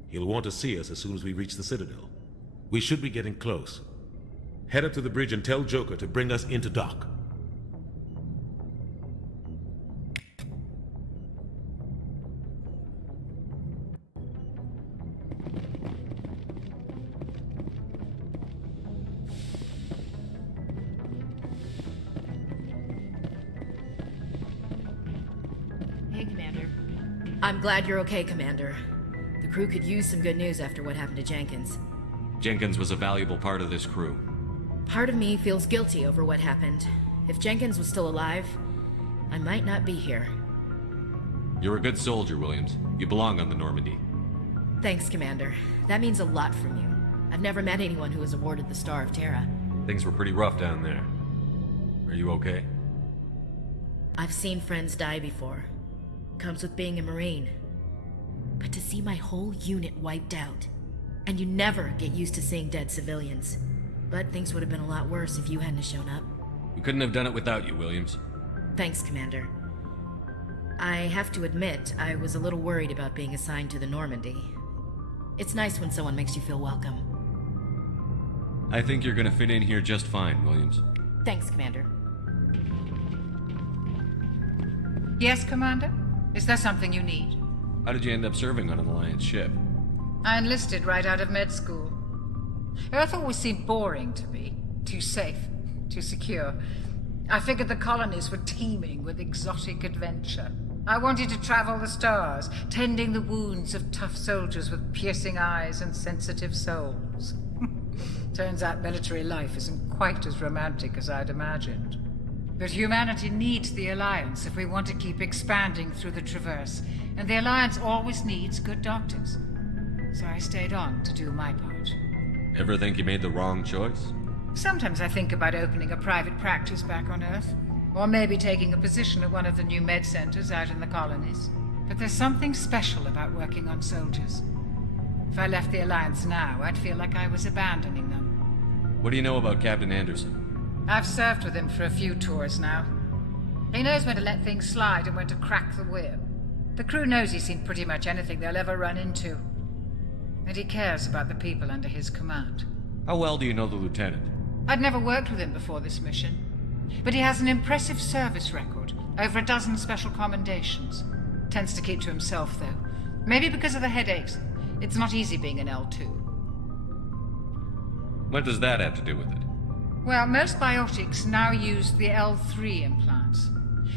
He'll want to see us as soon as we reach the Citadel. We should be getting close. Head up to the bridge and tell Joker to bring us into dock. Hey, Commander. I'm glad you're okay, Commander. The crew could use some good news after what happened to Jenkins. Jenkins was a valuable part of this crew. Part of me feels guilty over what happened. If Jenkins was still alive, I might not be here. You're a good soldier, Williams. You belong on the Normandy. Thanks, Commander. That means a lot from you. I've never met anyone who was awarded the Star of Terra. Things were pretty rough down there. Are you okay? I've seen friends die before. Comes with being a Marine. But to see my whole unit wiped out, and you never get used to seeing dead civilians. But things would have been a lot worse if you hadn't shown up. We couldn't have done it without you, Williams. Thanks, Commander. I have to admit, I was a little worried about being assigned to the Normandy. It's nice when someone makes you feel welcome. I think you're gonna fit in here just fine, Williams. Thanks, Commander. Yes, Commander? Is there something you need? How did you end up serving on an Alliance ship? I enlisted right out of med school. Earth always seemed boring to me. Too safe, too secure. I figured the colonies were teeming with exotic adventure. I wanted to travel the stars, tending the wounds of tough soldiers with piercing eyes and sensitive souls. Turns out military life isn't quite as romantic as I'd imagined. But humanity needs the Alliance if we want to keep expanding through the Traverse, and the Alliance always needs good doctors. So I stayed on to do my part. Ever think you made the wrong choice? Sometimes I think about opening a private practice back on Earth. Or maybe taking a position at one of the new med centers out in the colonies. But there's something special about working on soldiers. If I left the Alliance now, I'd feel like I was abandoning them. What do you know about Captain Anderson? I've served with him for a few tours now. He knows when to let things slide and when to crack the whip. The crew knows he's seen pretty much anything they'll ever run into. And he cares about the people under his command. How well do you know the lieutenant? I'd never worked with him before this mission. But he has an impressive service record. Over a dozen special commendations. Tends to keep to himself, though. Maybe because of the headaches. It's not easy being an L2. What does that have to do with it? Well, most biotics now use the L3 implants.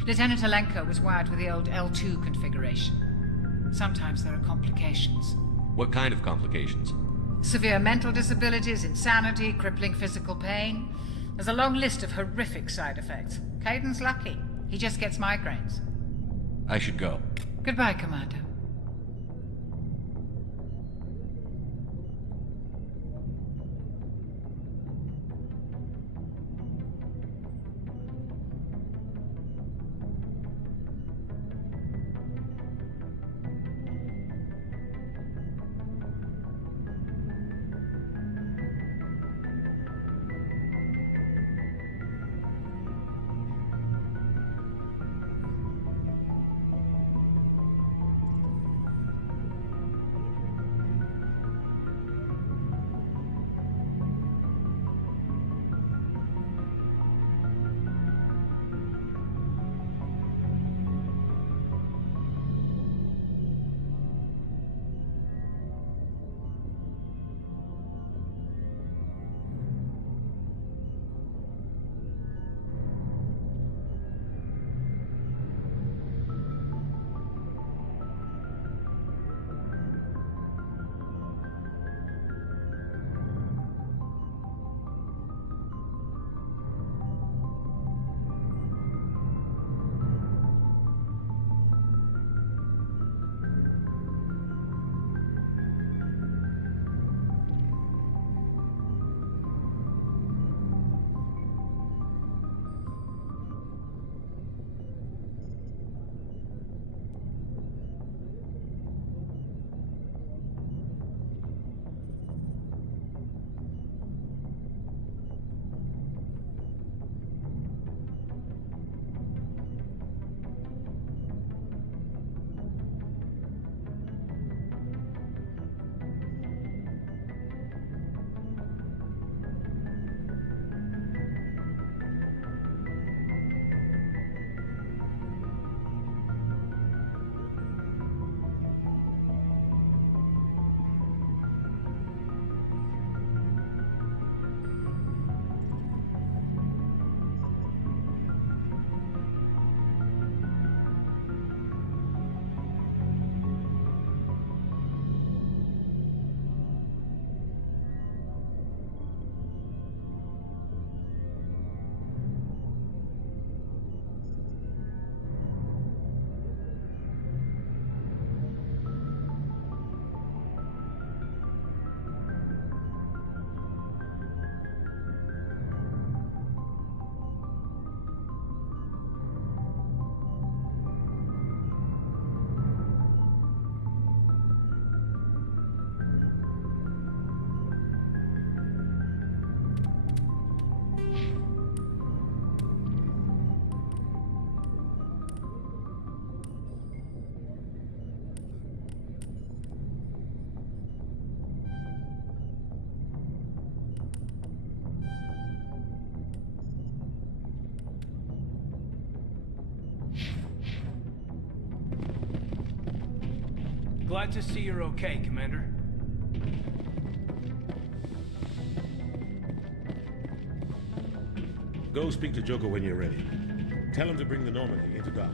Lieutenant Alenko was wired with the old L2 configuration. Sometimes there are complications. What kind of complications? Severe mental disabilities, insanity, crippling physical pain. There's a long list of horrific side effects. Caden's lucky. He just gets migraines. I should go. Goodbye, Commander. Glad to see you're okay, Commander. Go speak to Joker when you're ready. Tell him to bring the Normandy into dock.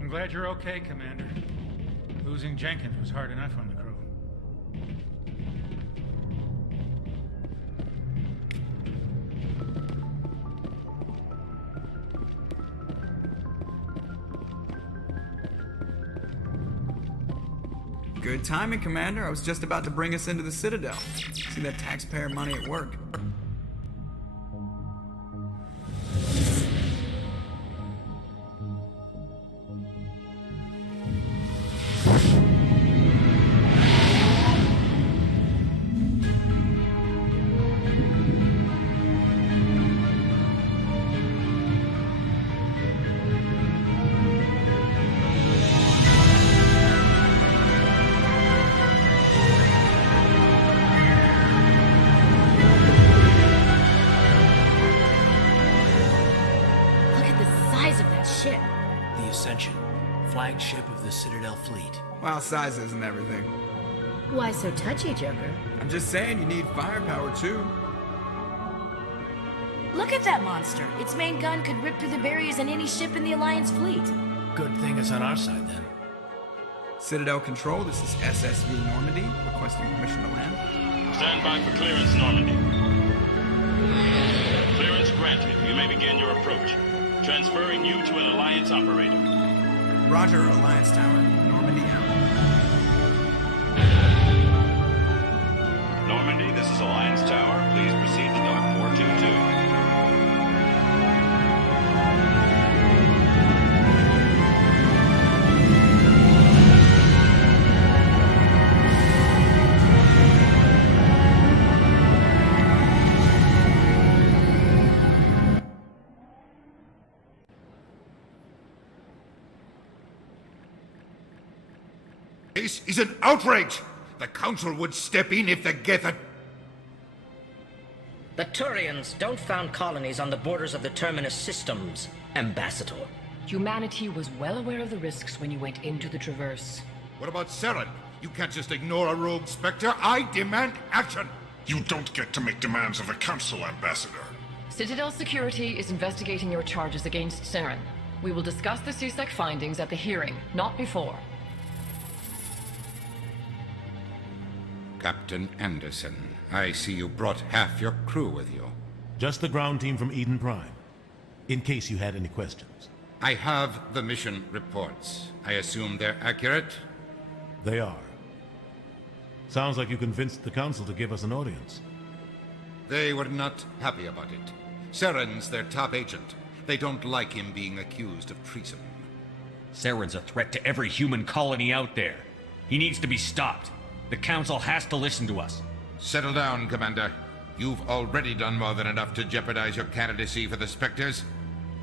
I'm glad you're okay, Commander. Losing Jenkins was hard enough on the crew. Good timing, Commander. I was just about to bring us into the Citadel. See that taxpayer money at work. Flagship of the Citadel fleet. Well, size isn't everything. Why so touchy, Joker? I'm just saying you need firepower too. Look at that monster. Its main gun could rip through the barriers in any ship in the Alliance fleet. Good thing it's on our side then. Citadel Control, this is SSV Normandy, requesting permission to land. Stand by for clearance, Normandy. Clearance granted. You may begin your approach. Transferring you to an Alliance operator. Roger, Alliance Tower. Normandy out. Normandy, this is Alliance Tower. Please proceed to dock 422. This is an outrage! The Council would step in if the Geth had... The Turians don't found colonies on the borders of the Terminus systems, Ambassador. Humanity was well aware of the risks when you went into the Traverse. What about Saren? You can't just ignore a rogue Spectre. I demand action! You don't get to make demands of the Council, Ambassador. Citadel Security is investigating your charges against Saren. We will discuss the CSEC findings at the hearing, not before. Captain Anderson, I see you brought half your crew with you. Just the ground team from Eden Prime, in case you had any questions. I have the mission reports. I assume they're accurate? They are. Sounds like you convinced the Council to give us an audience. They were not happy about it. Saren's their top agent. They don't like him being accused of treason. Saren's a threat to every human colony out there. He needs to be stopped. The Council has to listen to us. Settle down, Commander. You've already done more than enough to jeopardize your candidacy for the Spectres.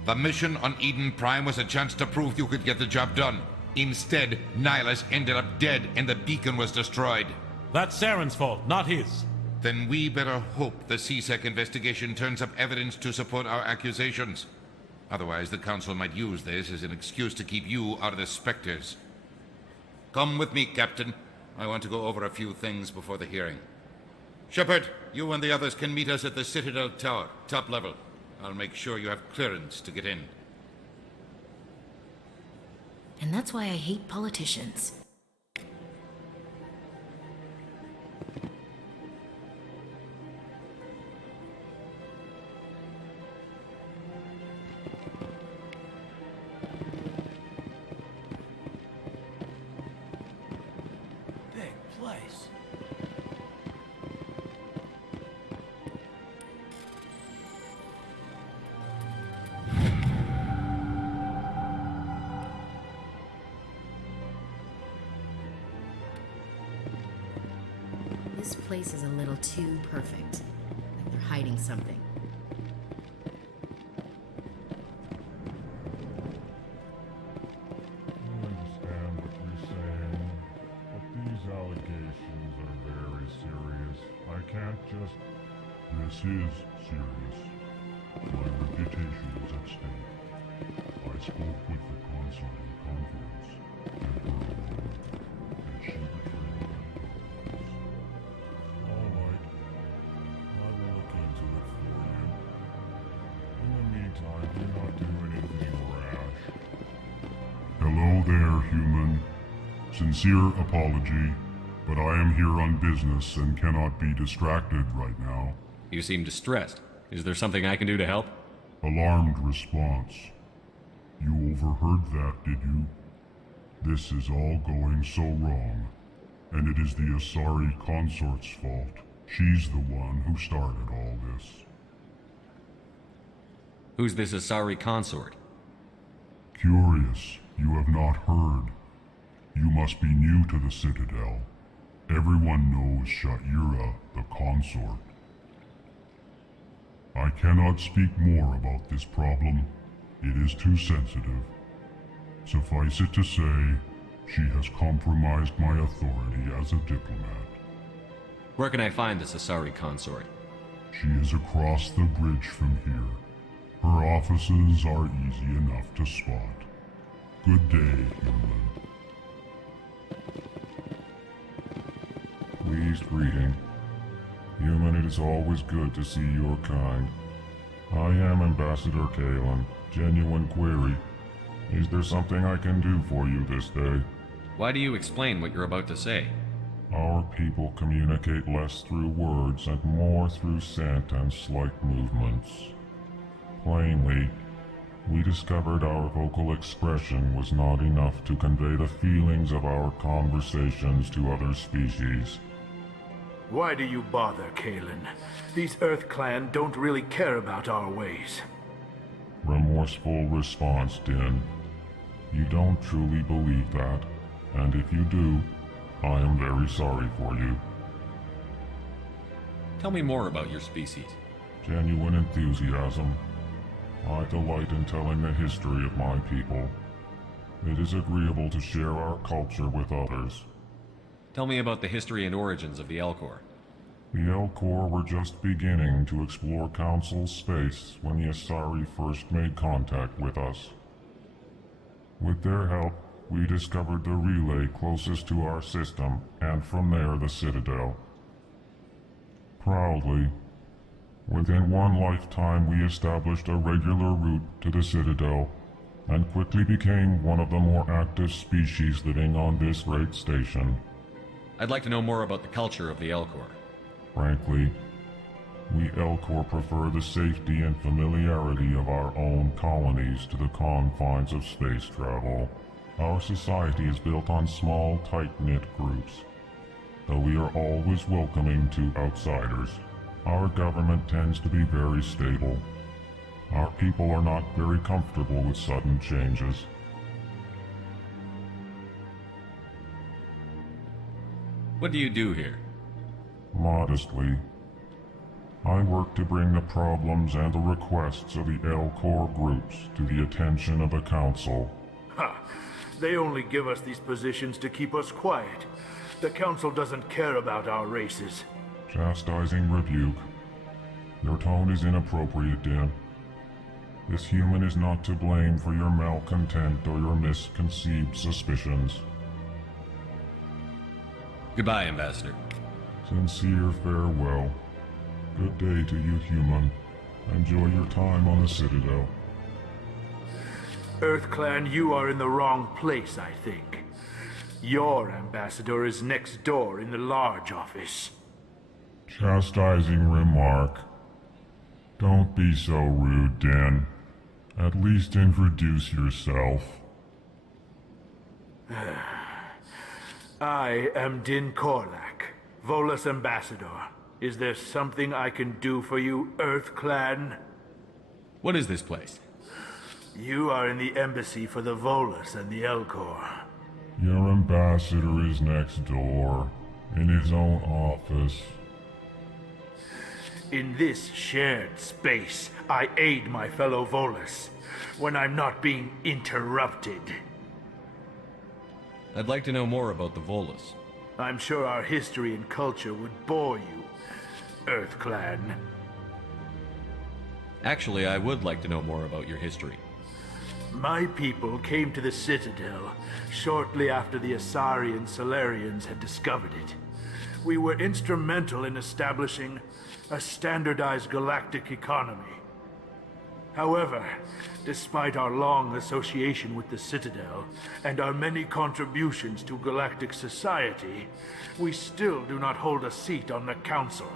The mission on Eden Prime was a chance to prove you could get the job done. Instead, Nihilus ended up dead and the beacon was destroyed. That's Saren's fault, not his. Then we better hope the CSEC investigation turns up evidence to support our accusations. Otherwise, the Council might use this as an excuse to keep you out of the Spectres. Come with me, Captain. I want to go over a few things before the hearing. Shepard, you and the others can meet us at the Citadel Tower, top level. I'll make sure you have clearance to get in. And that's why I hate politicians. This place is a little too perfect. Like they're hiding something. I understand what you're saying, but these allegations are very serious. I can't just... This is serious. My reputation is at stake. I spoke with the console in conference, and her alone, and she betrayed my confidence. All right. I will look into it for you. In the meantime, do not do anything rash. Hello there, human. Sincere apology, but I am here on business and cannot be distracted right now. You seem distressed. Is there something I can do to help? Alarmed response. You overheard that, did you? This is all going so wrong, and it is the Asari consort's fault. She's the one who started all this. Who's this Asari consort? Curious, you have not heard. You must be new to the Citadel. Everyone knows Liara, the consort. I cannot speak more about this problem. It is too sensitive. Suffice it to say, she has compromised my authority as a diplomat. Where can I find this Asari consort? She is across the bridge from here. Her offices are easy enough to spot. Good day, human. Pleased greeting. Human, it is always good to see your kind. I am Ambassador Kalen. Genuine query. Is there something I can do for you this day? Why do you explain what you're about to say? Our people communicate less through words and more through scent and slight movements. Plainly, we discovered our vocal expression was not enough to convey the feelings of our conversations to other species. Why do you bother, Kalen? These Earth Clan don't really care about our ways. Remorseful response, Din. You don't truly believe that, and if you do, I am very sorry for you. Tell me more about your species. Genuine enthusiasm. I delight in telling the history of my people. It is agreeable to share our culture with others. Tell me about the history and origins of the Elcor. The Elcor were just beginning to explore Council space when the Asari first made contact with us. With their help, we discovered the relay closest to our system, and from there the Citadel. Proudly, within one lifetime we established a regular route to the Citadel, and quickly became one of the more active species living on this great station. I'd like to know more about the culture of the Elcor. Frankly, we Elcor prefer the safety and familiarity of our own colonies to the confines of space travel. Our society is built on small, tight-knit groups. Though we are always welcoming to outsiders, our government tends to be very stable. Our people are not very comfortable with sudden changes. What do you do here? Modestly, I work to bring the problems and the requests of the Elcor groups to the attention of the Council. Ha! They only give us these positions to keep us quiet. The Council doesn't care about our races. Chastising rebuke. Your tone is inappropriate, Din. This human is not to blame for your malcontent or your misconceived suspicions. Goodbye, Ambassador. Sincere farewell. Good day to you, human. Enjoy your time on the Citadel. Earth Clan, you are in the wrong place, I think. Your ambassador is next door in the large office. Chastising remark. Don't be so rude, Din. At least introduce yourself. I am Din Korlak, Volus Ambassador. Is there something I can do for you, Earth Clan? What is this place? You are in the embassy for the Volus and the Elcor. Your ambassador is next door, in his own office. In this shared space, I aid my fellow Volus when I'm not being interrupted. I'd like to know more about the Volus. I'm sure our history and culture would bore you, Earth Clan. Actually, I would like to know more about your history. My people came to the Citadel shortly after the Asari and Solarians had discovered it. We were instrumental in establishing a standardized galactic economy. However, despite our long association with the Citadel and our many contributions to galactic society, we still do not hold a seat on the Council.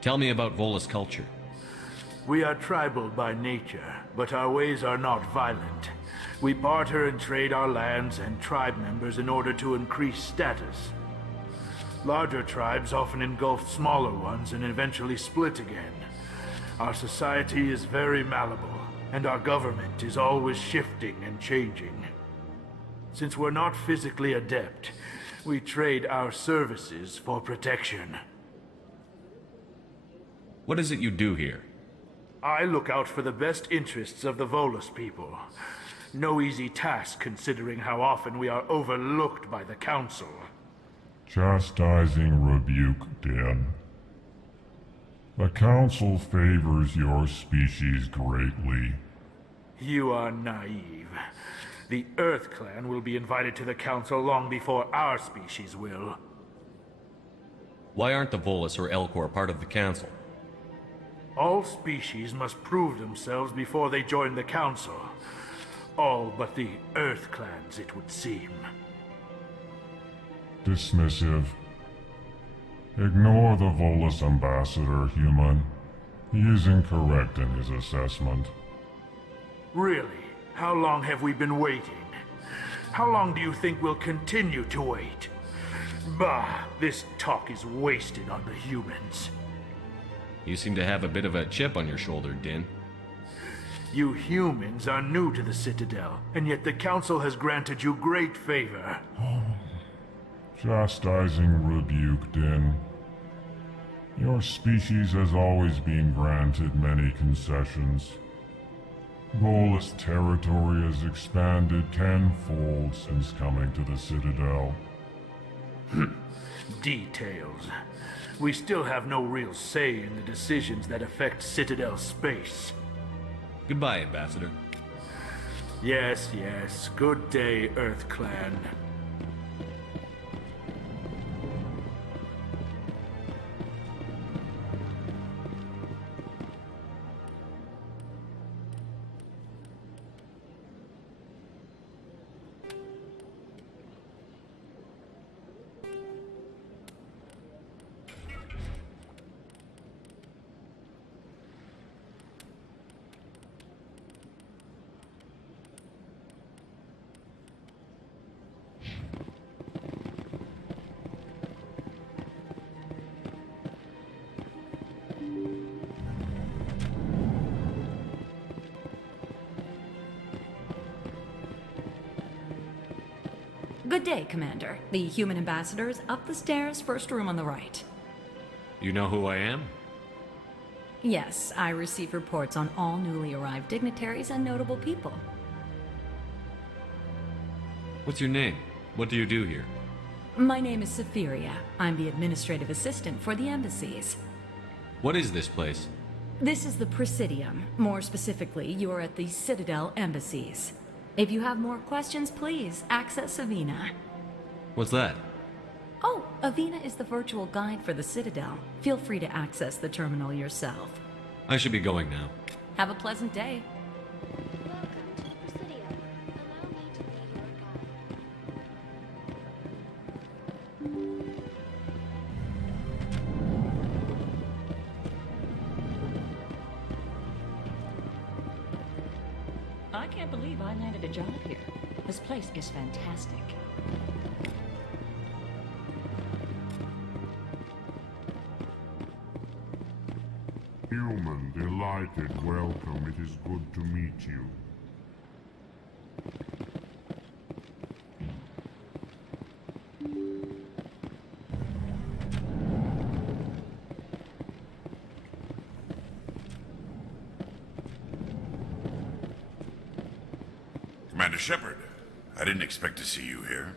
Tell me about Volus culture. We are tribal by nature, but our ways are not violent. We barter and trade our lands and tribe members in order to increase status. Larger tribes often engulf smaller ones and eventually split again. Our society is very malleable, and our government is always shifting and changing. Since we're not physically adept, we trade our services for protection. What is it you do here? I look out for the best interests of the Volus people. No easy task considering how often we are overlooked by the Council. Chastising rebuke, Dan. The Council favors your species greatly. You are naive. The Earth Clan will be invited to the Council long before our species will. Why aren't the Volus or Elcor part of the Council? All species must prove themselves before they join the Council. All but the Earth Clans, it would seem. Dismissive. Ignore the Volus ambassador, human. He is incorrect in his assessment. Really? How long have we been waiting? How long do you think we'll continue to wait? Bah, this talk is wasted on the humans. You seem to have a bit of a chip on your shoulder, Din. You humans are new to the Citadel, and yet the Council has granted you great favor. Chastising rebuke, Din. Your species has always been granted many concessions. Volus territory has expanded tenfold since coming to the Citadel. Details. We still have no real say in the decisions that affect Citadel space. Goodbye, Ambassador. Yes, yes. Good day, Earth Clan. Good day, Commander. The human ambassador is up the stairs, first room on the right. You know who I am? Yes, I receive reports on all newly arrived dignitaries and notable people. What's your name? What do you do here? My name is Safiria. I'm the administrative assistant for the embassies. What is this place? This is the Presidium. More specifically, you're at the Citadel embassies. If you have more questions, please access Avina. What's that? Oh, Avina is the virtual guide for the Citadel. Feel free to access the terminal yourself. I should be going now. Have a pleasant day. I can't believe I landed a job here. This place is fantastic. Human, delighted, welcome. It is good to meet you. Commander Shepard, I didn't expect to see you here.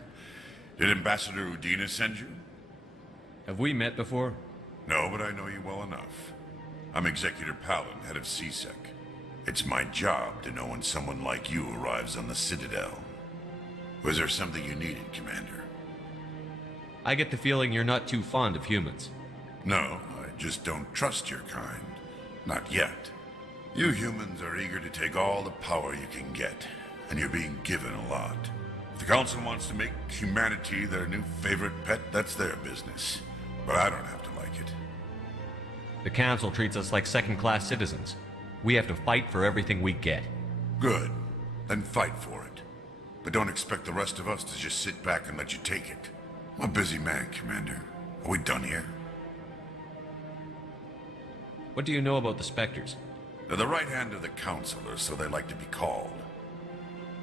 Did Ambassador Udina send you? Have we met before? No, but I know you well enough. I'm Executor Palin, head of CSEC. It's my job to know when someone like you arrives on the Citadel. Was there something you needed, Commander? I get the feeling you're not too fond of humans. No, I just don't trust your kind. Not yet. You humans are eager to take all the power you can get, and you're being given a lot. If the Council wants to make humanity their new favorite pet, that's their business. But I don't have to like it. The Council treats us like second-class citizens. We have to fight for everything we get. Good. Then fight for it. But don't expect the rest of us to just sit back and let you take it. I'm a busy man, Commander. Are we done here? What do you know about the Spectres? They're the right hand of the Council, or so they like to be called.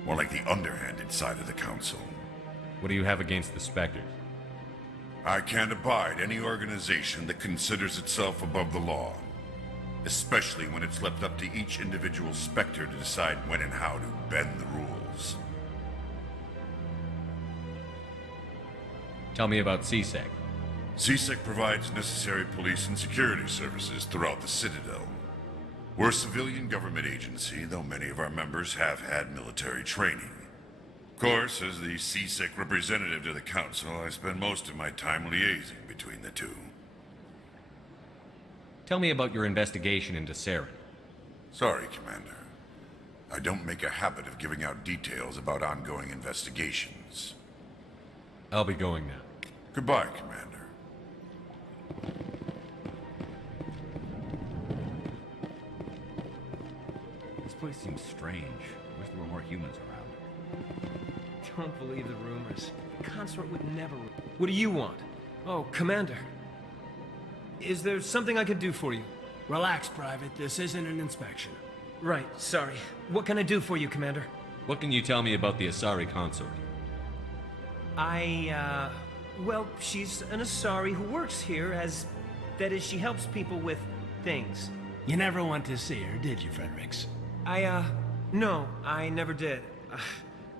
More like the underhanded side of the Council. What do you have against the Spectres? I can't abide any organization that considers itself above the law. Especially when it's left up to each individual Spectre to decide when and how to bend the rules. Tell me about CSEC. CSEC provides necessary police and security services throughout the Citadel. We're a civilian government agency, though many of our members have had military training. Of course, as the CSEC representative to the Council, I spend most of my time liaising between the two. Tell me about your investigation into Saren. Sorry, Commander. I don't make a habit of giving out details about ongoing investigations. I'll be going now. Goodbye, Commander. This place seems strange. Wish there were more humans around. Don't believe the rumors. The consort would never... What do you want? Oh, Commander. Is there something I could do for you? Relax, Private. This isn't an inspection. Right, sorry. What can I do for you, Commander? What can you tell me about the Asari consort? Well, she's an Asari who works here as... That is, she helps people with things. You never went to see her, did you, Fredericks? No, I never did.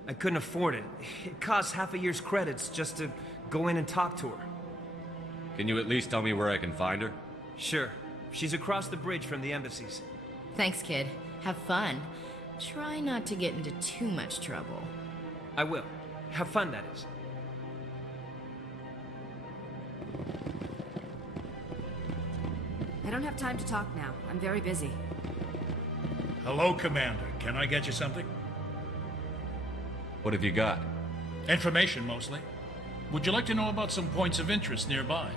I couldn't afford it. It costs half a year's credits just to go in and talk to her. Can you at least tell me where I can find her? Sure. She's across the bridge from the embassies. Thanks, kid. Have fun. Try not to get into too much trouble. I will. Have fun, that is. I don't have time to talk now. I'm very busy. Hello, Commander. Can I get you something? What have you got? Information, mostly. Would you like to know about some points of interest nearby?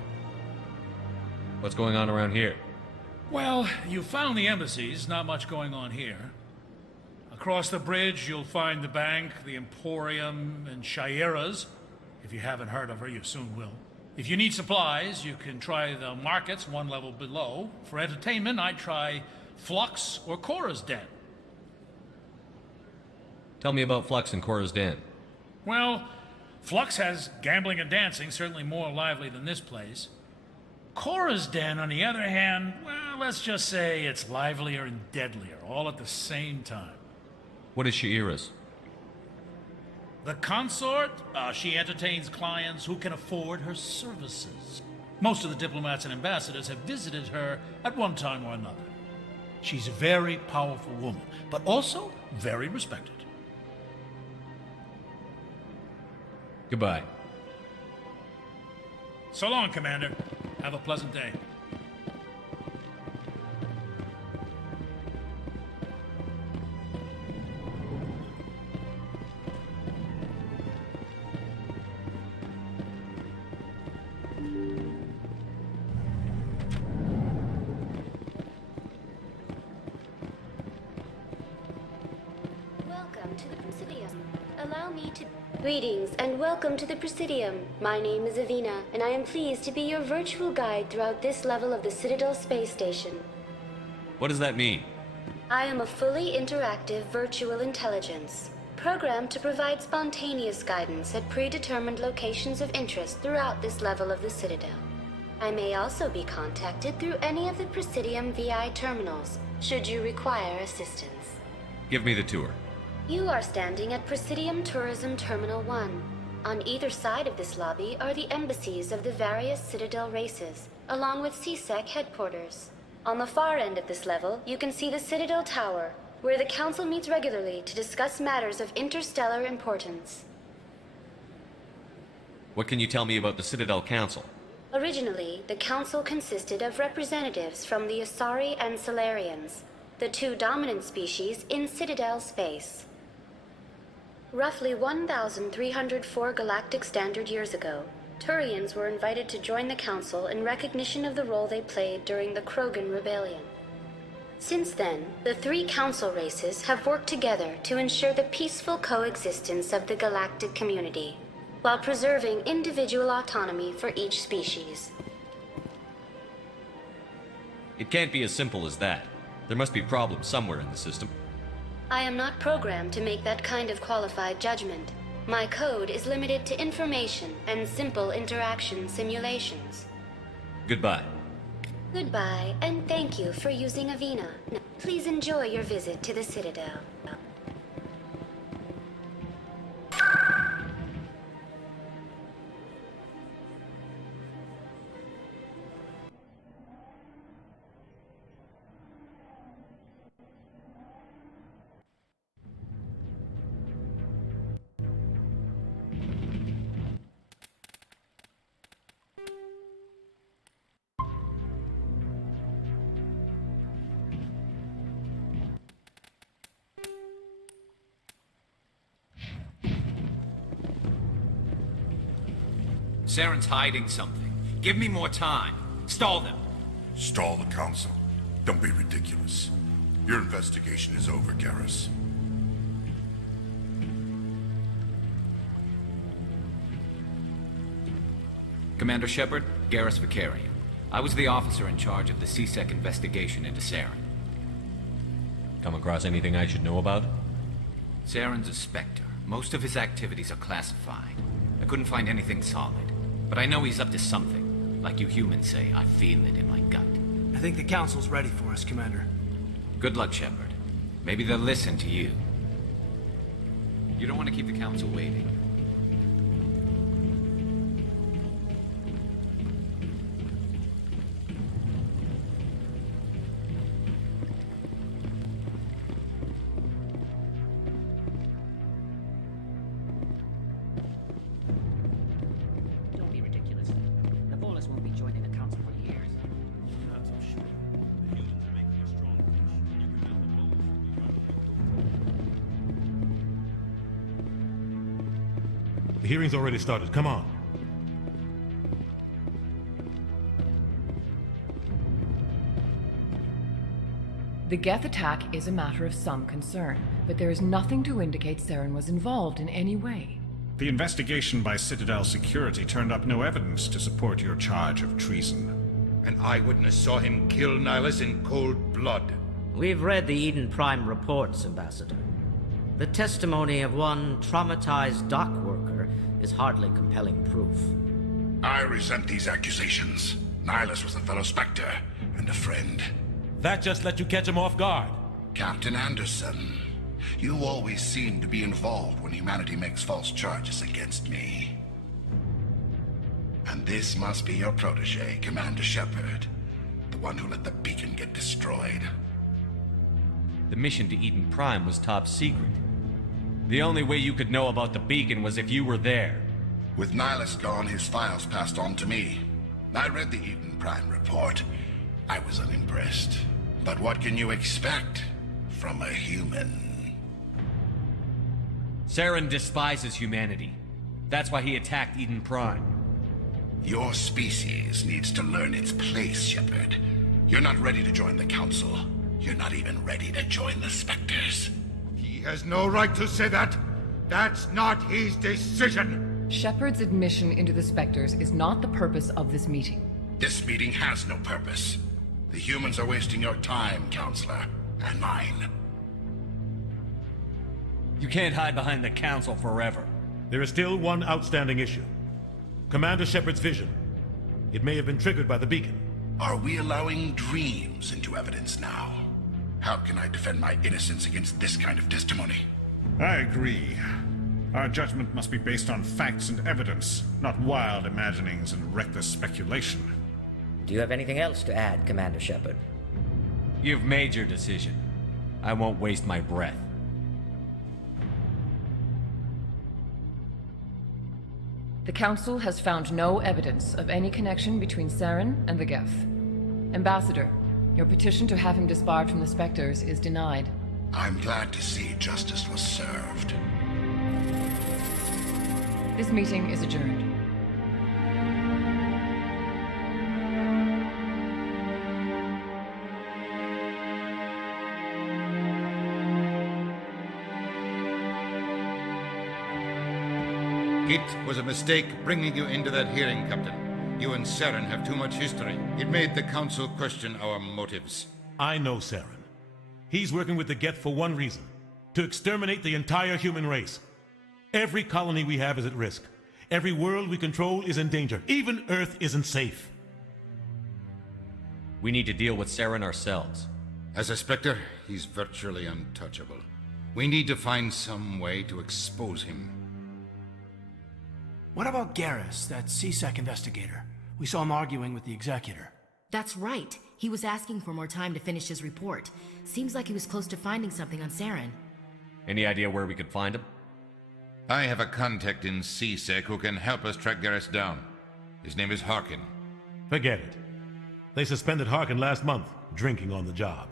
What's going on around here? Well, you found the embassies, not much going on here. Across the bridge, you'll find the bank, the Emporium, and Shayera's. If you haven't heard of her, you soon will. If you need supplies, you can try the markets one level below. For entertainment, I'd try Flux or Cora's Den. Tell me about Flux and Cora's Den. Well, Flux has gambling and dancing, certainly more lively than this place. Cora's Den, on the other hand, well, let's just say it's livelier and deadlier, all at the same time. What is Shayera's? The consort, she entertains clients who can afford her services. Most of the diplomats and ambassadors have visited her at one time or another. She's a very powerful woman, but also very respected. Goodbye. So long, Commander. Have a pleasant day. Welcome to the Presidium. Allow me to... Greetings and welcome to the Presidium. My name is Avina, and I am pleased to be your virtual guide throughout this level of the Citadel Space Station. What does that mean? I am a fully interactive virtual intelligence, programmed to provide spontaneous guidance at predetermined locations of interest throughout this level of the Citadel. I may also be contacted through any of the Presidium VI terminals, should you require assistance. Give me the tour. You are standing at Presidium Tourism Terminal 1. On either side of this lobby are the embassies of the various Citadel races, along with CSEC headquarters. On the far end of this level, you can see the Citadel Tower, where the Council meets regularly to discuss matters of interstellar importance. What can you tell me about the Citadel Council? Originally, the Council consisted of representatives from the Asari and Solarians, the two dominant species in Citadel space. Roughly 1,304 galactic standard years ago, Turians were invited to join the Council in recognition of the role they played during the Krogan Rebellion. Since then, the three Council races have worked together to ensure the peaceful coexistence of the galactic community, while preserving individual autonomy for each species. It can't be as simple as that. There must be problems somewhere in the system. I am not programmed to make that kind of qualified judgment. My code is limited to information and simple interaction simulations. Goodbye. Goodbye, and thank you for using Avina. Please enjoy your visit to the Citadel. Saren's hiding something. Give me more time. Stall them. Stall the Council? Don't be ridiculous. Your investigation is over, Garrus. Commander Shepard, Garrus Vicarian. I was the officer in charge of the CSEC investigation into Saren. Come across anything I should know about? Saren's a Spectre. Most of his activities are classified. I couldn't find anything solid. But I know he's up to something. Like you humans say, I feel it in my gut. I think the Council's ready for us, Commander. Good luck, Shepard. Maybe they'll listen to you. You don't want to keep the Council waiting. The hearing's already started. Come on. The Geth attack is a matter of some concern, but there is nothing to indicate Saren was involved in any way. The investigation by Citadel Security turned up no evidence to support your charge of treason. An eyewitness saw him kill Nihilus in cold blood. We've read the Eden Prime reports, Ambassador. The testimony of one traumatized dock worker is hardly compelling proof. I resent these accusations. Nihilus was a fellow Spectre and a friend. That just let you catch him off guard. Captain Anderson, you always seem to be involved when humanity makes false charges against me. And this must be your protege, Commander Shepard, the one who let the beacon get destroyed. The mission to Eden Prime was top secret. The only way you could know about the beacon was if you were there. With Nihilus gone, his files passed on to me. I read the Eden Prime report. I was unimpressed. But what can you expect from a human? Saren despises humanity. That's why he attacked Eden Prime. Your species needs to learn its place, Shepard. You're not ready to join the Council. You're not even ready to join the Spectres. He has no right to say that. That's not his decision. Shepard's admission into the Spectres is not the purpose of this meeting. This meeting has no purpose. The humans are wasting your time, Counselor, and mine. You can't hide behind the Council forever. There is still one outstanding issue. Commander Shepard's vision. It may have been triggered by the beacon. Are we allowing dreams into evidence now? How can I defend my innocence against this kind of testimony? I agree. Our judgment must be based on facts and evidence, not wild imaginings and reckless speculation. Do you have anything else to add, Commander Shepard? You've made your decision. I won't waste my breath. The Council has found no evidence of any connection between Saren and the Geth. Ambassador, your petition to have him disbarred from the Spectres is denied. I'm glad to see justice was served. This meeting is adjourned. It was a mistake bringing you into that hearing, Captain. You and Saren have too much history. It made the Council question our motives. I know Saren. He's working with the Geth for one reason: to exterminate the entire human race. Every colony we have is at risk. Every world we control is in danger. Even Earth isn't safe. We need to deal with Saren ourselves. As a Spectre, he's virtually untouchable. We need to find some way to expose him. What about Garrus, that CSEC investigator? We saw him arguing with the Executor. That's right. He was asking for more time to finish his report. Seems like he was close to finding something on Saren. Any idea where we could find him? I have a contact in CSEC who can help us track Garrus down. His name is Harkin. Forget it. They suspended Harkin last month, drinking on the job.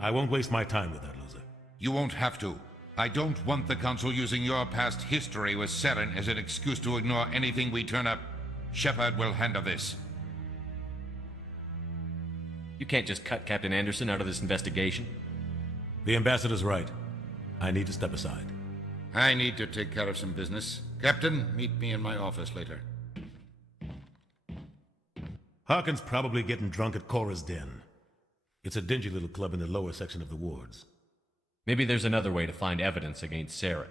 I won't waste my time with that loser. You won't have to. I don't want the Council using your past history with Saren as an excuse to ignore anything we turn up. Shepard will handle this. You can't just cut Captain Anderson out of this investigation. The Ambassador's right. I need to step aside. I need to take care of some business. Captain, meet me in my office later. Harkin's probably getting drunk at Cora's Den. It's a dingy little club in the lower section of the wards. Maybe there's another way to find evidence against Saren.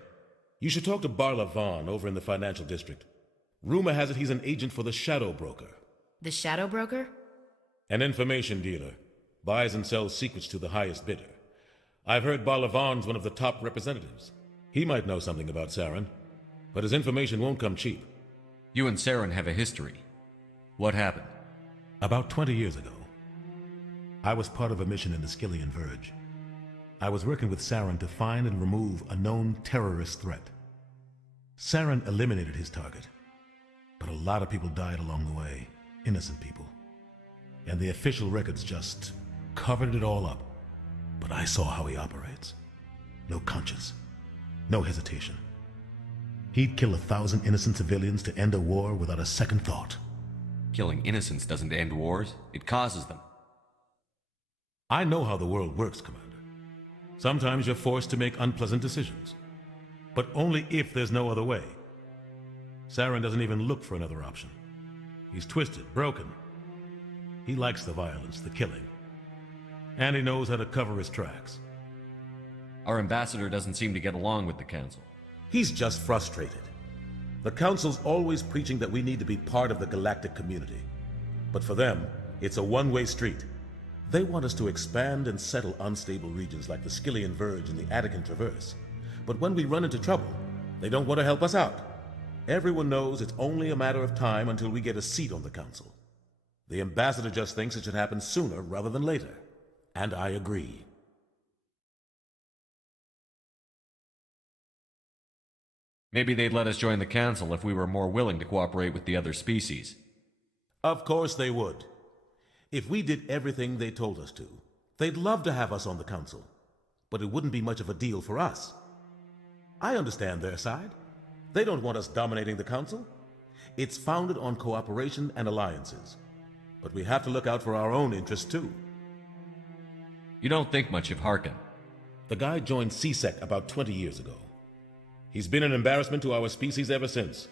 You should talk to Barla Vaughn over in the financial district. Rumor has it he's an agent for the Shadow Broker. The Shadow Broker? An information dealer. Buys and sells secrets to the highest bidder. I've heard Barla Vaughn's one of the top representatives. He might know something about Saren, but his information won't come cheap. You and Saren have a history. What happened? About 20 years ago, I was part of a mission in the Skillian Verge. I was working with Saren to find and remove a known terrorist threat. Saren eliminated his target, but a lot of people died along the way, innocent people. And the official records just covered it all up. But I saw how he operates. No conscience, no hesitation. He'd kill 1,000 innocent civilians to end a war without a second thought. Killing innocents doesn't end wars, it causes them. I know how the world works, Commander. Sometimes you're forced to make unpleasant decisions, but only if there's no other way. Saren doesn't even look for another option. He's twisted, broken. He likes the violence, the killing, and he knows how to cover his tracks. Our ambassador doesn't seem to get along with the Council. He's just frustrated. The Council's always preaching that we need to be part of the galactic community. But for them, it's a one-way street. They want us to expand and settle unstable regions like the Skillian Verge and the Attican Traverse. But when we run into trouble, they don't want to help us out. Everyone knows it's only a matter of time until we get a seat on the Council. The Ambassador just thinks it should happen sooner rather than later. And I agree. Maybe they'd let us join the Council if we were more willing to cooperate with the other species. Of course they would. If we did everything they told us to, they'd love to have us on the Council. But it wouldn't be much of a deal for us. I understand their side. They don't want us dominating the Council. It's founded on cooperation and alliances. But we have to look out for our own interests too. You don't think much of Harkin. The guy joined CSEC about 20 years ago. He's been an embarrassment to our species ever since.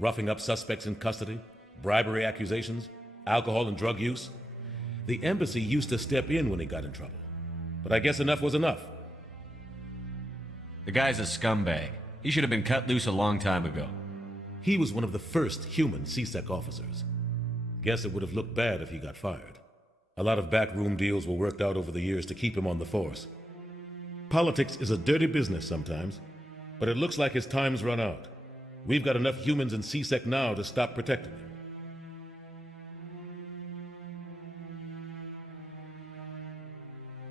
Roughing up suspects in custody, bribery accusations, alcohol and drug use. The embassy used to step in when he got in trouble. But I guess enough was enough. The guy's a scumbag. He should have been cut loose a long time ago. He was one of the first human CSEC officers. Guess it would have looked bad if he got fired. A lot of backroom deals were worked out over the years to keep him on the force. Politics is a dirty business sometimes, but it looks like his time's run out. We've got enough humans in CSEC now to stop protecting him.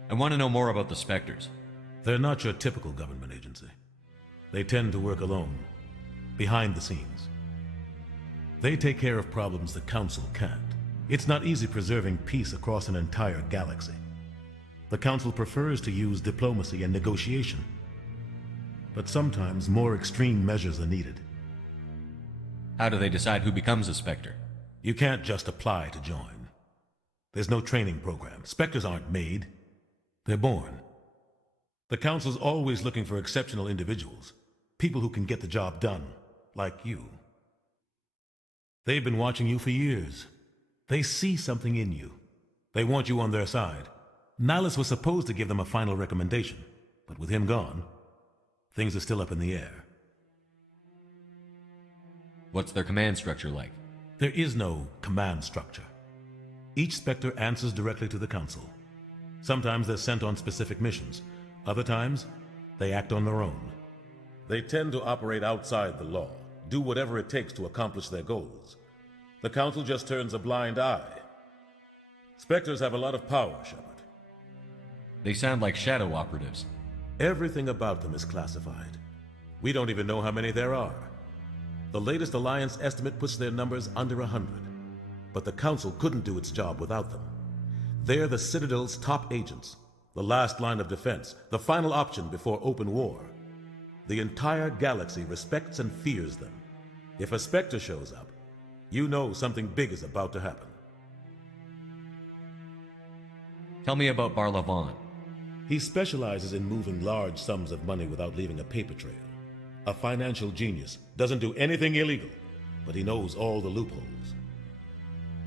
I want to know more about the Spectres. They're not your typical government agency. They tend to work alone, behind the scenes. They take care of problems the Council can't. It's not easy preserving peace across an entire galaxy. The Council prefers to use diplomacy and negotiation. But sometimes more extreme measures are needed. How do they decide who becomes a Spectre? You can't just apply to join. There's no training program. Spectres aren't made. They're born. The Council's always looking for exceptional individuals. People who can get the job done, like you. They've been watching you for years. They see something in you. They want you on their side. Nihilus was supposed to give them a final recommendation, but with him gone, things are still up in the air. What's their command structure like? There is no command structure. Each Spectre answers directly to the Council. Sometimes they're sent on specific missions. Other times, they act on their own. They tend to operate outside the law, do whatever it takes to accomplish their goals. The Council just turns a blind eye. Spectres have a lot of power, Shepard. They sound like shadow operatives. Everything about them is classified. We don't even know how many there are. The latest Alliance estimate puts their numbers under 100. But the Council couldn't do its job without them. They're the Citadel's top agents, the last line of defense, the final option before open war. The entire galaxy respects and fears them. If a Spectre shows up, you know something big is about to happen. Tell me about Barlavon. He specializes in moving large sums of money without leaving a paper trail. A financial genius, doesn't do anything illegal, but he knows all the loopholes.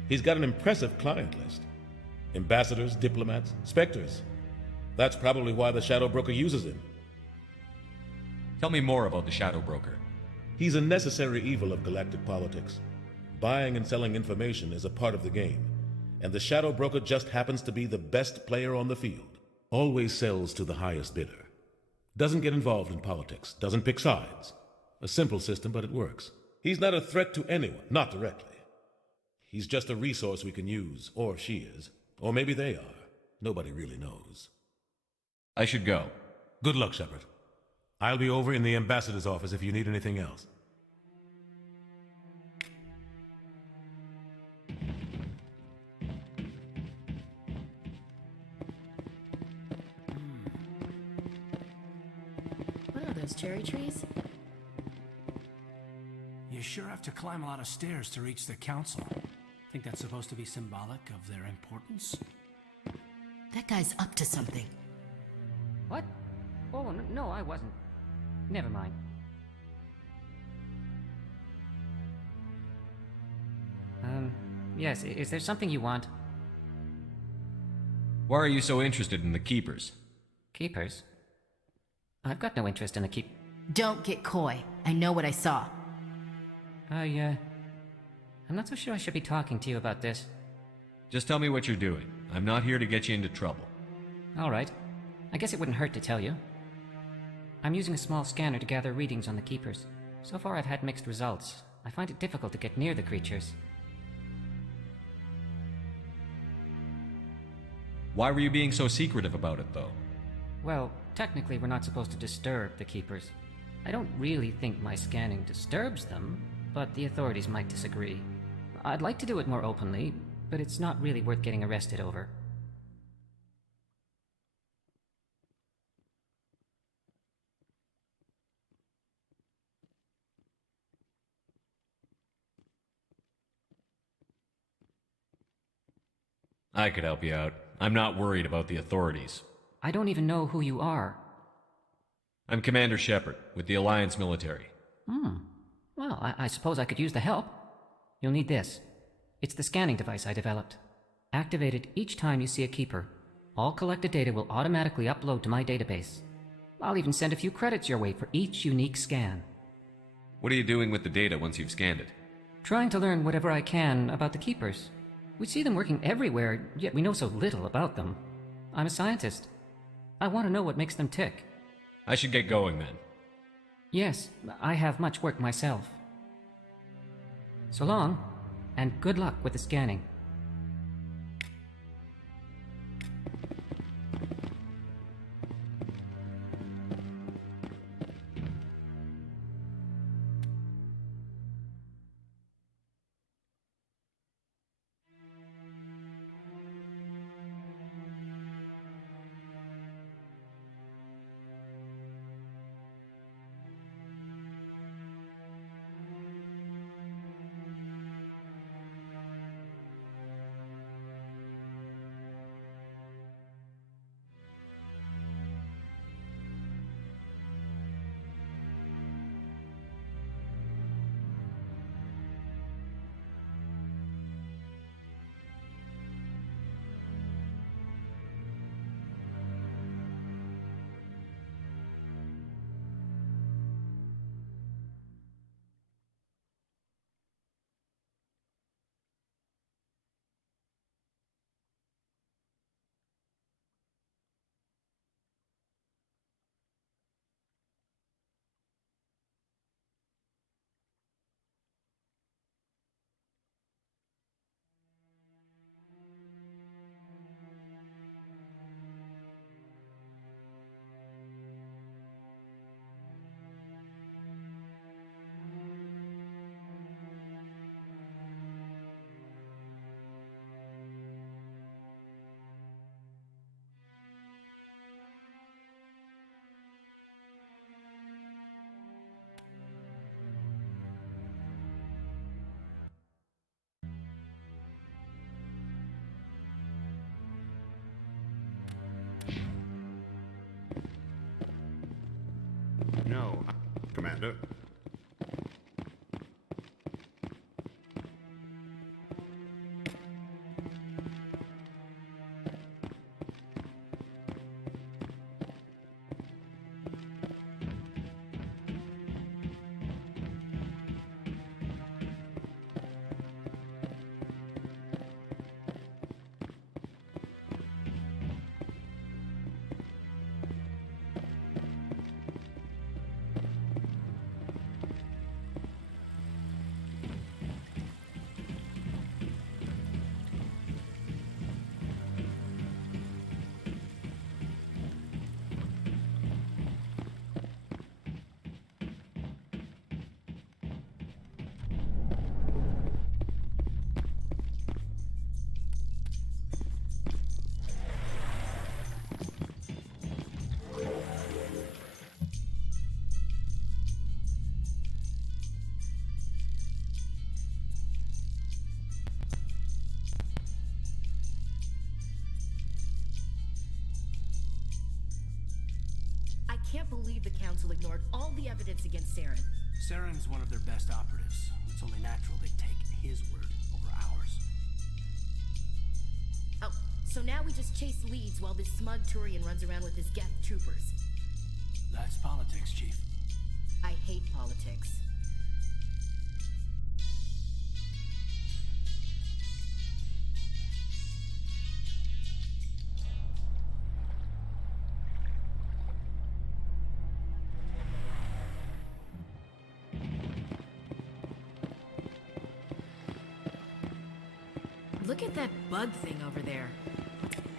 He's got an impressive client list. Ambassadors, diplomats, Spectres. That's probably why the Shadow Broker uses him. Tell me more about the Shadow Broker. He's a necessary evil of galactic politics. Buying and selling information is a part of the game, and the Shadow Broker just happens to be the best player on the field. Always sells to the highest bidder. Doesn't get involved in politics, doesn't pick sides. A simple system, but it works. He's not a threat to anyone, not directly. He's just a resource we can use, or she is. Or maybe they are. Nobody really knows. I should go. Good luck, Shepard. I'll be over in the ambassador's office if you need anything else. What are those cherry trees? You sure have to climb a lot of stairs to reach the council. Think that's supposed to be symbolic of their importance? That guy's up to something. What? Oh, no, I wasn't. Never mind. Yes, is there something you want? Why are you so interested in the Keepers? Keepers? I've got no interest in the keep... Don't get coy. I know what I saw. I'm not so sure I should be talking to you about this. Just tell me what you're doing. I'm not here to get you into trouble. All right. I guess it wouldn't hurt to tell you. I'm using a small scanner to gather readings on the Keepers. So far I've had mixed results. I find it difficult to get near the creatures. Why were you being so secretive about it, though? Well, technically we're not supposed to disturb the Keepers. I don't really think my scanning disturbs them, but the authorities might disagree. I'd like to do it more openly, but it's not really worth getting arrested over. I could help you out. I'm not worried about the authorities. I don't even know who you are. I'm Commander Shepard, with the Alliance military. Well, I suppose I could use the help. You'll need this. It's the scanning device I developed. Activate it each time you see a Keeper. All collected data will automatically upload to my database. I'll even send a few credits your way for each unique scan. What are you doing with the data once you've scanned it? Trying to learn whatever I can about the Keepers. We see them working everywhere, yet we know so little about them. I'm a scientist. I want to know what makes them tick. I should get going then. Yes, I have much work myself. So long, and good luck with the scanning. I can't believe the Council ignored all the evidence against Saren. Saren's one of their best operatives. It's only natural they take his word over ours. Oh, so now we just chase leads while this smug Turian runs around with his Geth troopers. That's politics, Chief. I hate politics. Look at that bug thing over there.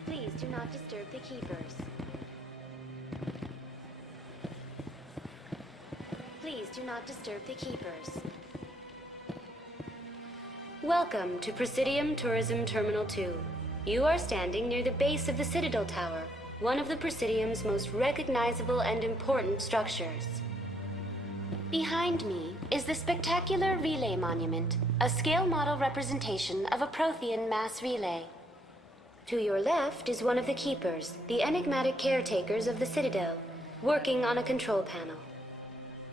Please do not disturb the keepers. Please do not disturb the keepers. Welcome to Presidium Tourism Terminal 2. You are standing near the base of the Citadel Tower, one of the Presidium's most recognizable and important structures. Behind me is the spectacular Relay Monument, a scale model representation of a Prothean mass relay. To your left is one of the Keepers, the enigmatic caretakers of the Citadel, working on a control panel.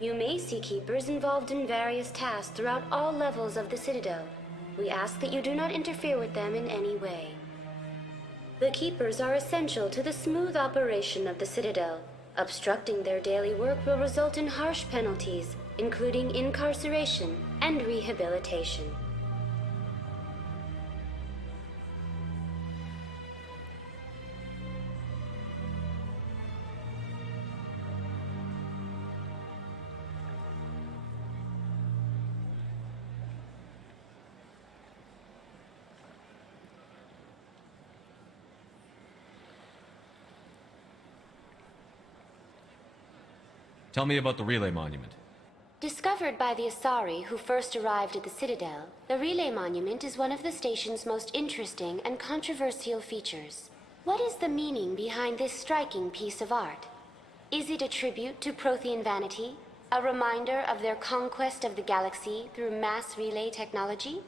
You may see Keepers involved in various tasks throughout all levels of the Citadel. We ask that you do not interfere with them in any way. The Keepers are essential to the smooth operation of the Citadel. Obstructing their daily work will result in harsh penalties, including incarceration and rehabilitation. Tell me about the Relay Monument. Discovered by the Asari who first arrived at the Citadel, the Relay Monument is one of the station's most interesting and controversial features. What is the meaning behind this striking piece of art? Is it a tribute to Prothean vanity? A reminder of their conquest of the galaxy through mass relay technology?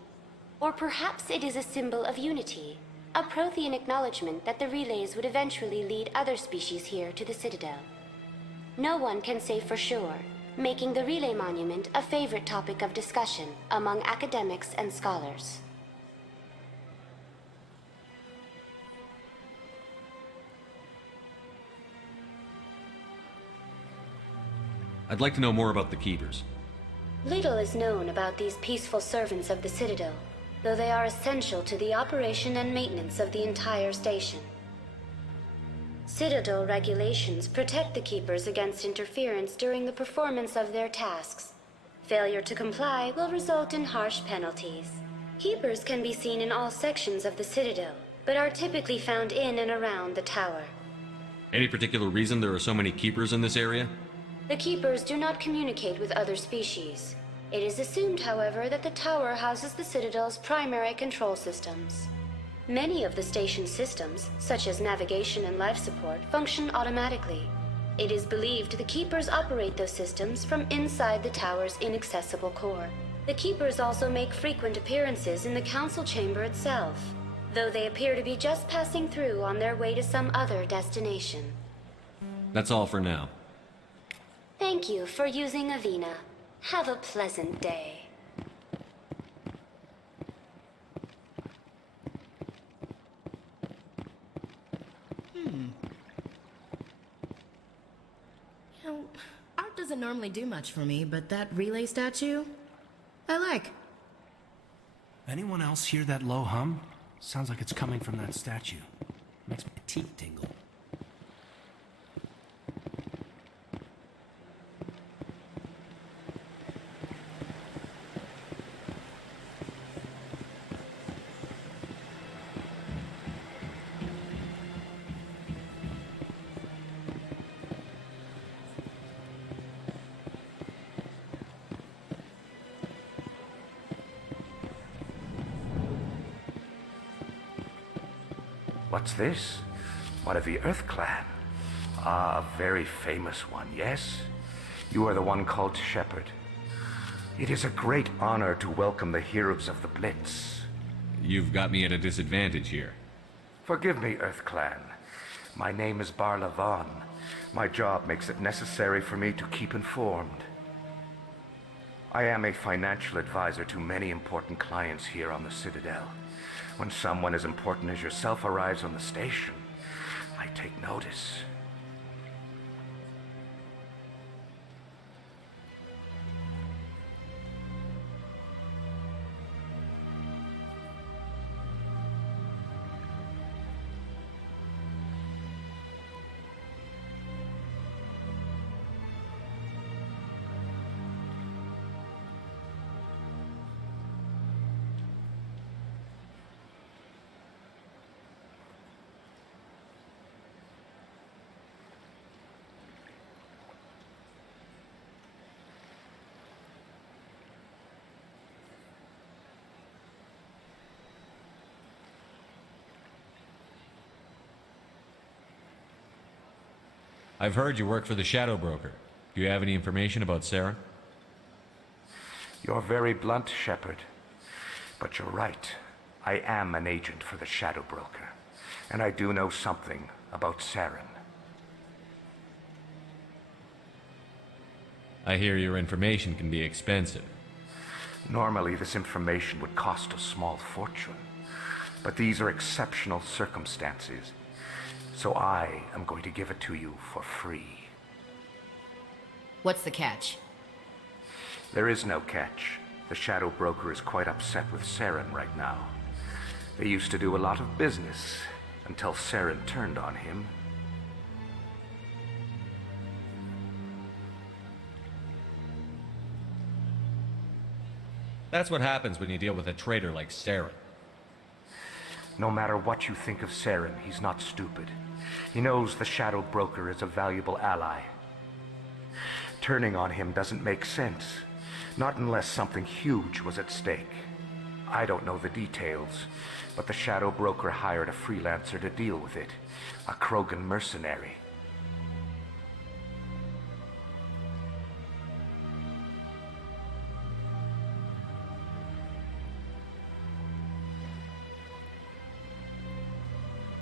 Or perhaps it is a symbol of unity, a Prothean acknowledgement that the relays would eventually lead other species here to the Citadel. No one can say for sure, making the Relay Monument a favorite topic of discussion among academics and scholars. I'd like to know more about the Keepers. Little is known about these peaceful servants of the Citadel, though they are essential to the operation and maintenance of the entire station. Citadel regulations protect the Keepers against interference during the performance of their tasks. Failure to comply will result in harsh penalties. Keepers can be seen in all sections of the Citadel, but are typically found in and around the tower. Any particular reason there are so many Keepers in this area? The Keepers do not communicate with other species. It is assumed, however, that the tower houses the Citadel's primary control systems. Many of the station's systems, such as navigation and life support, function automatically. It is believed the Keepers operate those systems from inside the tower's inaccessible core. The Keepers also make frequent appearances in the Council chamber itself, though they appear to be just passing through on their way to some other destination. That's all for now. Thank you for using Avina. Have a pleasant day. You know, art doesn't normally do much for me, but that relay statue, I like. Anyone else hear that low hum? Sounds like it's coming from that statue. Makes my teeth tingle. What's this? One of the Earth Clan. Ah, a very famous one, yes? You are the one called Shepard. It is a great honor to welcome the heroes of the Blitz. You've got me at a disadvantage here. Forgive me, Earth Clan. My name is Barla Vaughn. My job makes it necessary for me to keep informed. I am a financial advisor to many important clients here on the Citadel. When someone as important as yourself arrives on the station, I take notice. I've heard you work for the Shadow Broker. Do you have any information about Saren? You're very blunt, Shepard. But you're right. I am an agent for the Shadow Broker. And I do know something about Saren. I hear your information can be expensive. Normally, this information would cost a small fortune. But these are exceptional circumstances. So I am going to give it to you for free. What's the catch? There is no catch. The Shadow Broker is quite upset with Saren right now. They used to do a lot of business until Saren turned on him. That's what happens when you deal with a traitor like Saren. No matter what you think of Saren, he's not stupid. He knows the Shadow Broker is a valuable ally. Turning on him doesn't make sense. Not unless something huge was at stake. I don't know the details, but the Shadow Broker hired a freelancer to deal with it. A Krogan mercenary.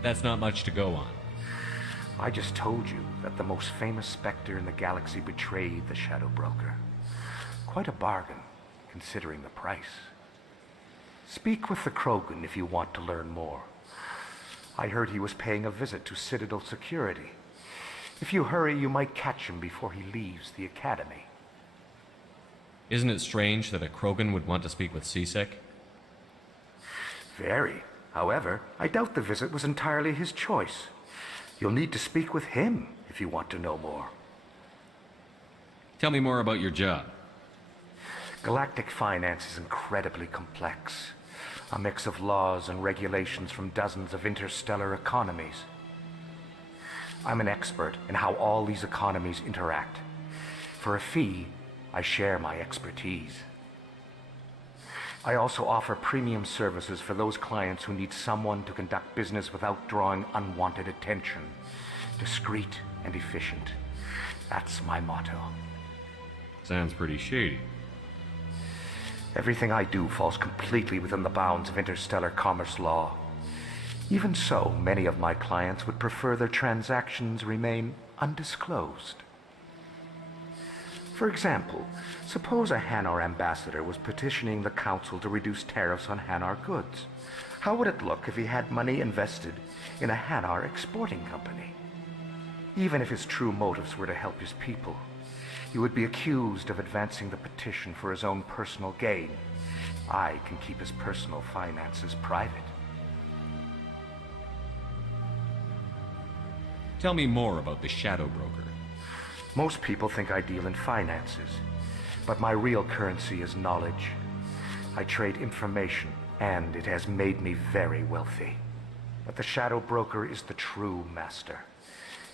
That's not much to go on. I just told you that the most famous Spectre in the galaxy betrayed the Shadow Broker. Quite a bargain, considering the price. Speak with the Krogan if you want to learn more. I heard he was paying a visit to Citadel security. If you hurry, you might catch him before he leaves the Academy. Isn't it strange that a Krogan would want to speak with CSEC? Very. However, I doubt the visit was entirely his choice. You'll need to speak with him if you want to know more. Tell me more about your job. Galactic finance is incredibly complex. A mix of laws and regulations from dozens of interstellar economies. I'm an expert in how all these economies interact. For a fee, I share my expertise. I also offer premium services for those clients who need someone to conduct business without drawing unwanted attention. Discreet and efficient. That's my motto. Sounds pretty shady. Everything I do falls completely within the bounds of interstellar commerce law. Even so, many of my clients would prefer their transactions remain undisclosed. For example, suppose a Hanar ambassador was petitioning the council to reduce tariffs on Hanar goods. How would it look if he had money invested in a Hanar exporting company? Even if his true motives were to help his people, he would be accused of advancing the petition for his own personal gain. I can keep his personal finances private. Tell me more about the Shadow Broker. Most people think I deal in finances, but my real currency is knowledge. I trade information, and it has made me very wealthy. But the Shadow Broker is the true master.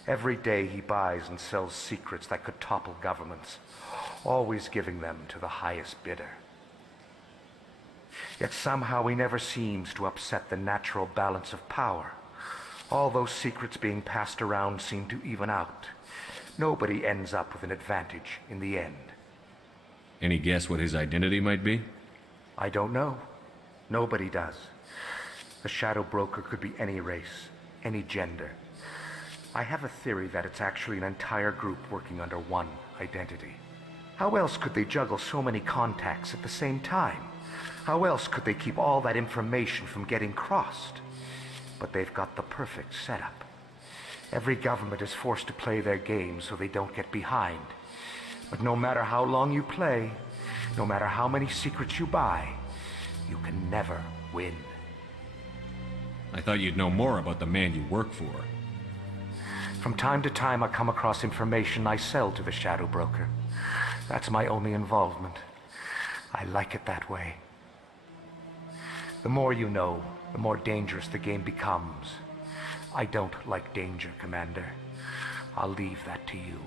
Every day he buys and sells secrets that could topple governments, always giving them to the highest bidder. Yet somehow he never seems to upset the natural balance of power. All those secrets being passed around seem to even out. Nobody ends up with an advantage in the end. Any guess what his identity might be? I don't know. Nobody does. The Shadow Broker could be any race, any gender. I have a theory that it's actually an entire group working under one identity. How else could they juggle so many contacts at the same time? How else could they keep all that information from getting crossed? But they've got the perfect setup. Every government is forced to play their game so they don't get behind. But no matter how long you play, no matter how many secrets you buy, you can never win. I thought you'd know more about the man you work for. From time to time, I come across information I sell to the Shadow Broker. That's my only involvement. I like it that way. The more you know, the more dangerous the game becomes. I don't like danger, Commander. I'll leave that to you.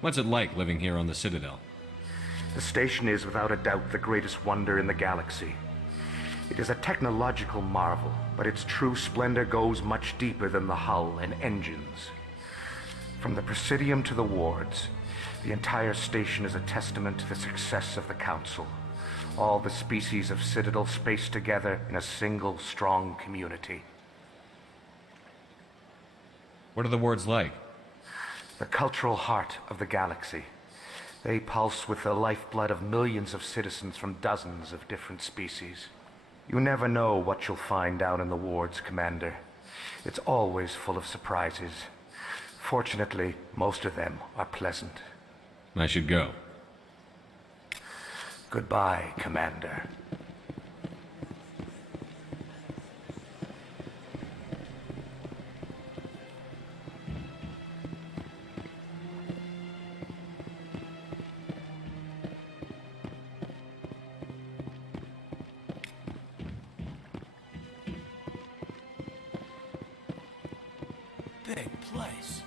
What's it like living here on the Citadel? The station is without a doubt the greatest wonder in the galaxy. It is a technological marvel, but its true splendor goes much deeper than the hull and engines. From the Presidium to the wards, the entire station is a testament to the success of the Council. All the species of Citadel spaced together in a single, strong community. What are the wards like? The cultural heart of the galaxy. They pulse with the lifeblood of millions of citizens from dozens of different species. You never know what you'll find down in the wards, Commander. It's always full of surprises. Fortunately, most of them are pleasant. I should go. Goodbye, Commander. Big place.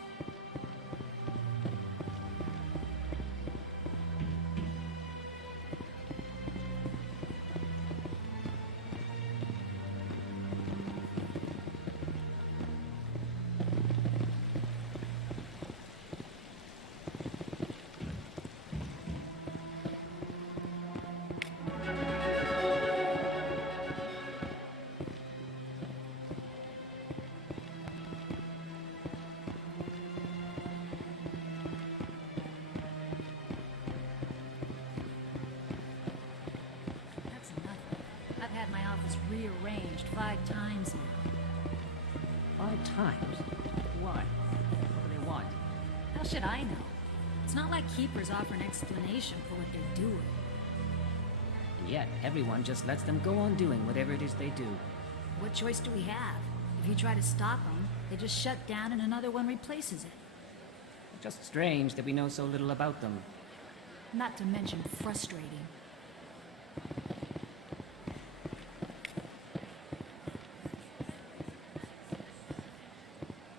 Rearranged 5 times now. 5 times? Why? What do they want? How should I know? It's not like Keepers offer an explanation for what they're doing. And yet, everyone just lets them go on doing whatever it is they do. What choice do we have? If you try to stop them, they just shut down and another one replaces it. Just strange that we know so little about them. Not to mention frustrating.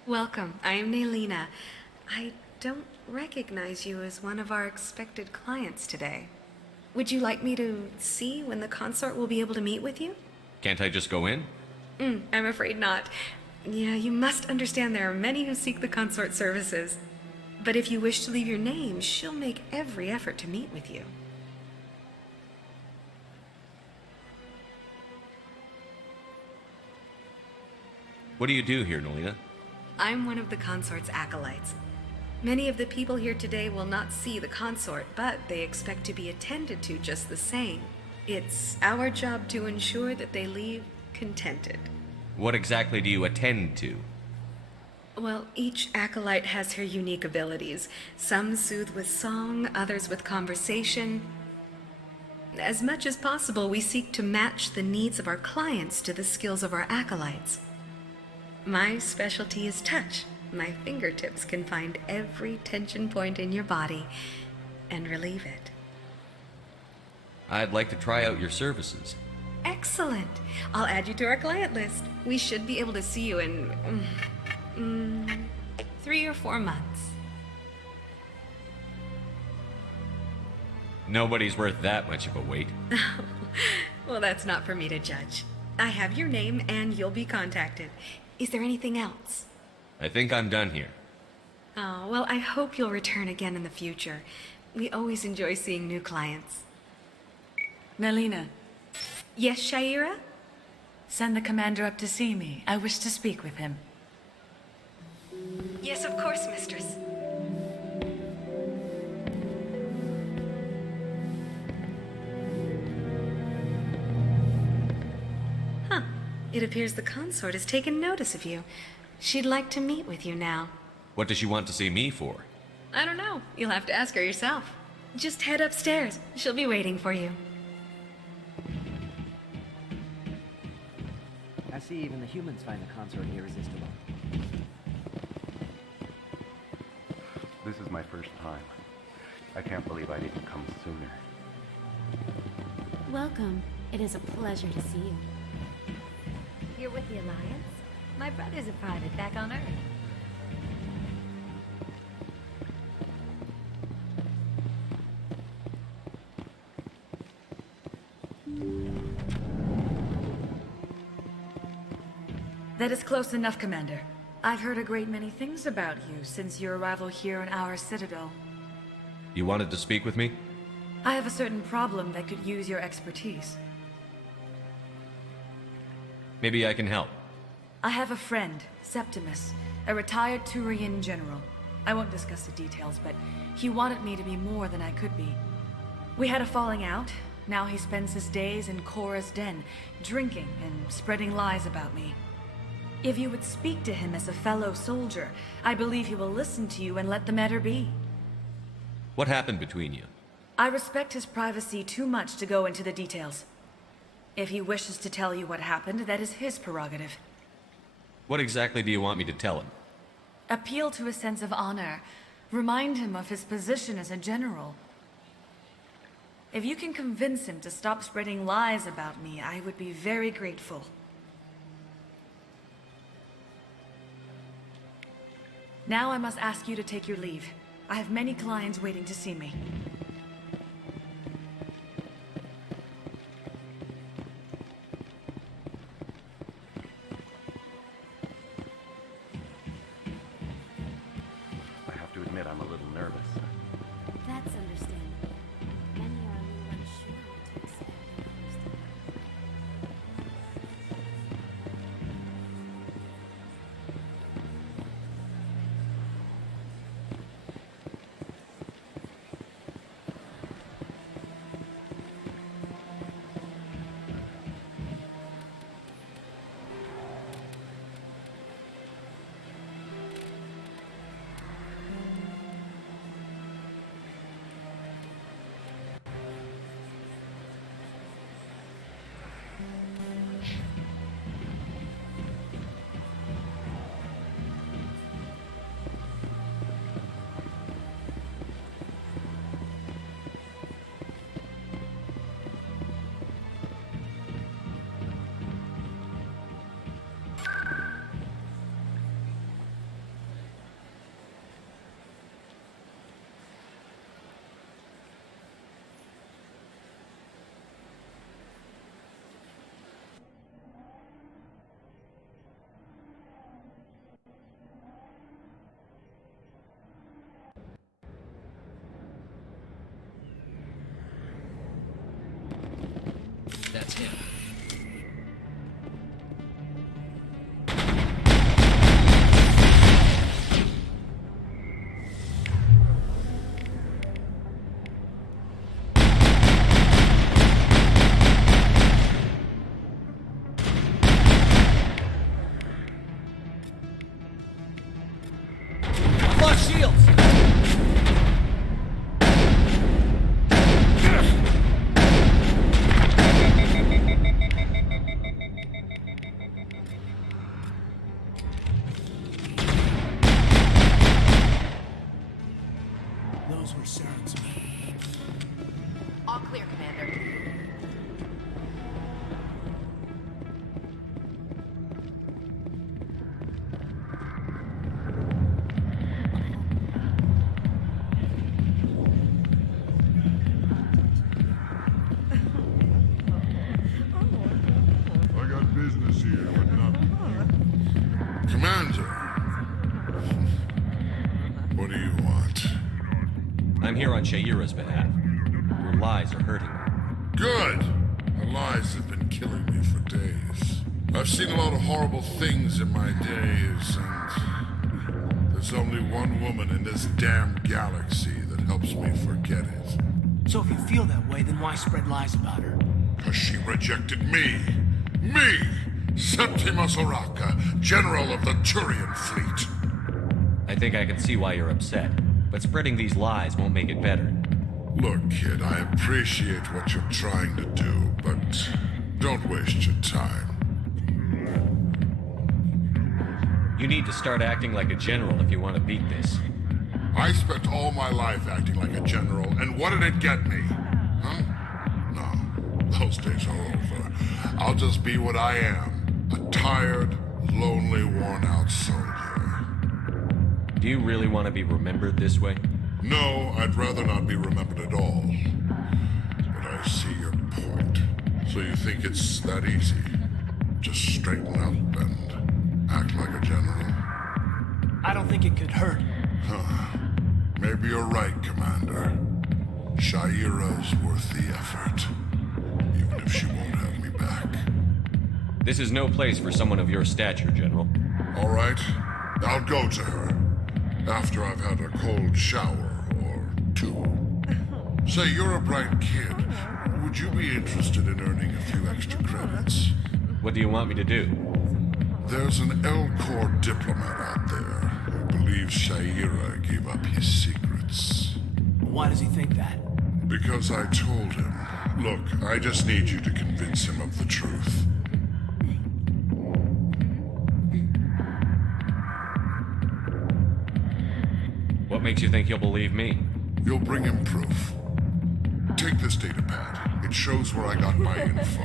Welcome. I am Naylina. I don't recognize you as one of our expected clients today. Would you like me to see when the consort will be able to meet with you? Can't I just go in? I'm afraid not. Yeah, you must understand there are many who seek the consort services. But if you wish to leave your name, she'll make every effort to meet with you. What do you do here, Nolina? I'm one of the consort's acolytes. Many of the people here today will not see the consort, but they expect to be attended to just the same. It's our job to ensure that they leave contented. What exactly do you attend to? Well, each acolyte has her unique abilities. Some soothe with song, others with conversation. As much as possible, we seek to match the needs of our clients to the skills of our acolytes. My specialty is touch. My fingertips can find every tension point in your body and relieve it. I'd like to try out your services. Excellent. I'll add you to our client list. We should be able to see you in 3 or 4 months. Nobody's worth that much of a wait. Well, that's not for me to judge. I have your name and you'll be contacted. Is there anything else? I think I'm done here. Oh, well, I hope you'll return again in the future. We always enjoy seeing new clients. Nolina. Yes, Shaira? Send the commander up to see me. I wish to speak with him. Yes, of course, mistress. Huh. It appears the consort has taken notice of you. She'd like to meet with you now. What does she want to see me for? I don't know. You'll have to ask her yourself. Just head upstairs. She'll be waiting for you. I see even the humans find the consort irresistible. This is my first time. I can't believe I didn't come sooner. Welcome. It is a pleasure to see you. You're with the Alliance? My brother's a private back on Earth. That is close enough, Commander. I've heard a great many things about you since your arrival here in our citadel. You wanted to speak with me? I have a certain problem that could use your expertise. Maybe I can help. I have a friend, Septimus, a retired Turian general. I won't discuss the details, but he wanted me to be more than I could be. We had a falling out. Now he spends his days in Korra's den, drinking and spreading lies about me. If you would speak to him as a fellow soldier, I believe he will listen to you and let the matter be. What happened between you? I respect his privacy too much to go into the details. If he wishes to tell you what happened, that is his prerogative. What exactly do you want me to tell him? Appeal to his sense of honor. Remind him of his position as a general. If you can convince him to stop spreading lies about me, I would be very grateful. Now I must ask you to take your leave. I have many clients waiting to see me. I have to admit I'm a little nervous. That's understandable. Many are a little unsure what to expect their first time. knows where Saren's at. All clear, Commander. I got business here, but not Commander! What do you want? I'm here on Shaira's behalf. Your lies are hurting me. Good! Her lies have been killing me for days. I've seen a lot of horrible things in my days, and there's only one woman in this damn galaxy that helps me forget it. So if you feel that way, then why spread lies about her? Because she rejected me! Me! Septimus Oraka, General of the Turian Fleet! I think I can see why you're upset, but spreading these lies won't make it better. Look, kid, I appreciate what you're trying to do, but don't waste your time. You need to start acting like a general if you want to beat this. I spent all my life acting like a general, and what did it get me? Huh? No, those days are over. I'll just be what I am, a tired, lonely, worn-out soldier. Do you really want to be remembered this way? No, I'd rather not be remembered at all. But I see your point. So you think it's that easy? Just straighten up and act like a general? I don't think it could hurt. Huh. Maybe you're right, Commander. Shaira's worth the effort. Even if she won't have me back. This is no place for someone of your stature, General. All right. I'll go to her. After I've had a cold shower or two. Say, you're a bright kid. Would you be interested in earning a few extra credits? What do you want me to do? There's an Elcor diplomat out there who believes Shaira gave up his secrets. Why does he think that? Because I told him. Look, I just need you to convince him of the truth. What makes you think he'll believe me? You'll bring him proof. Take this data pad. It shows where I got my info.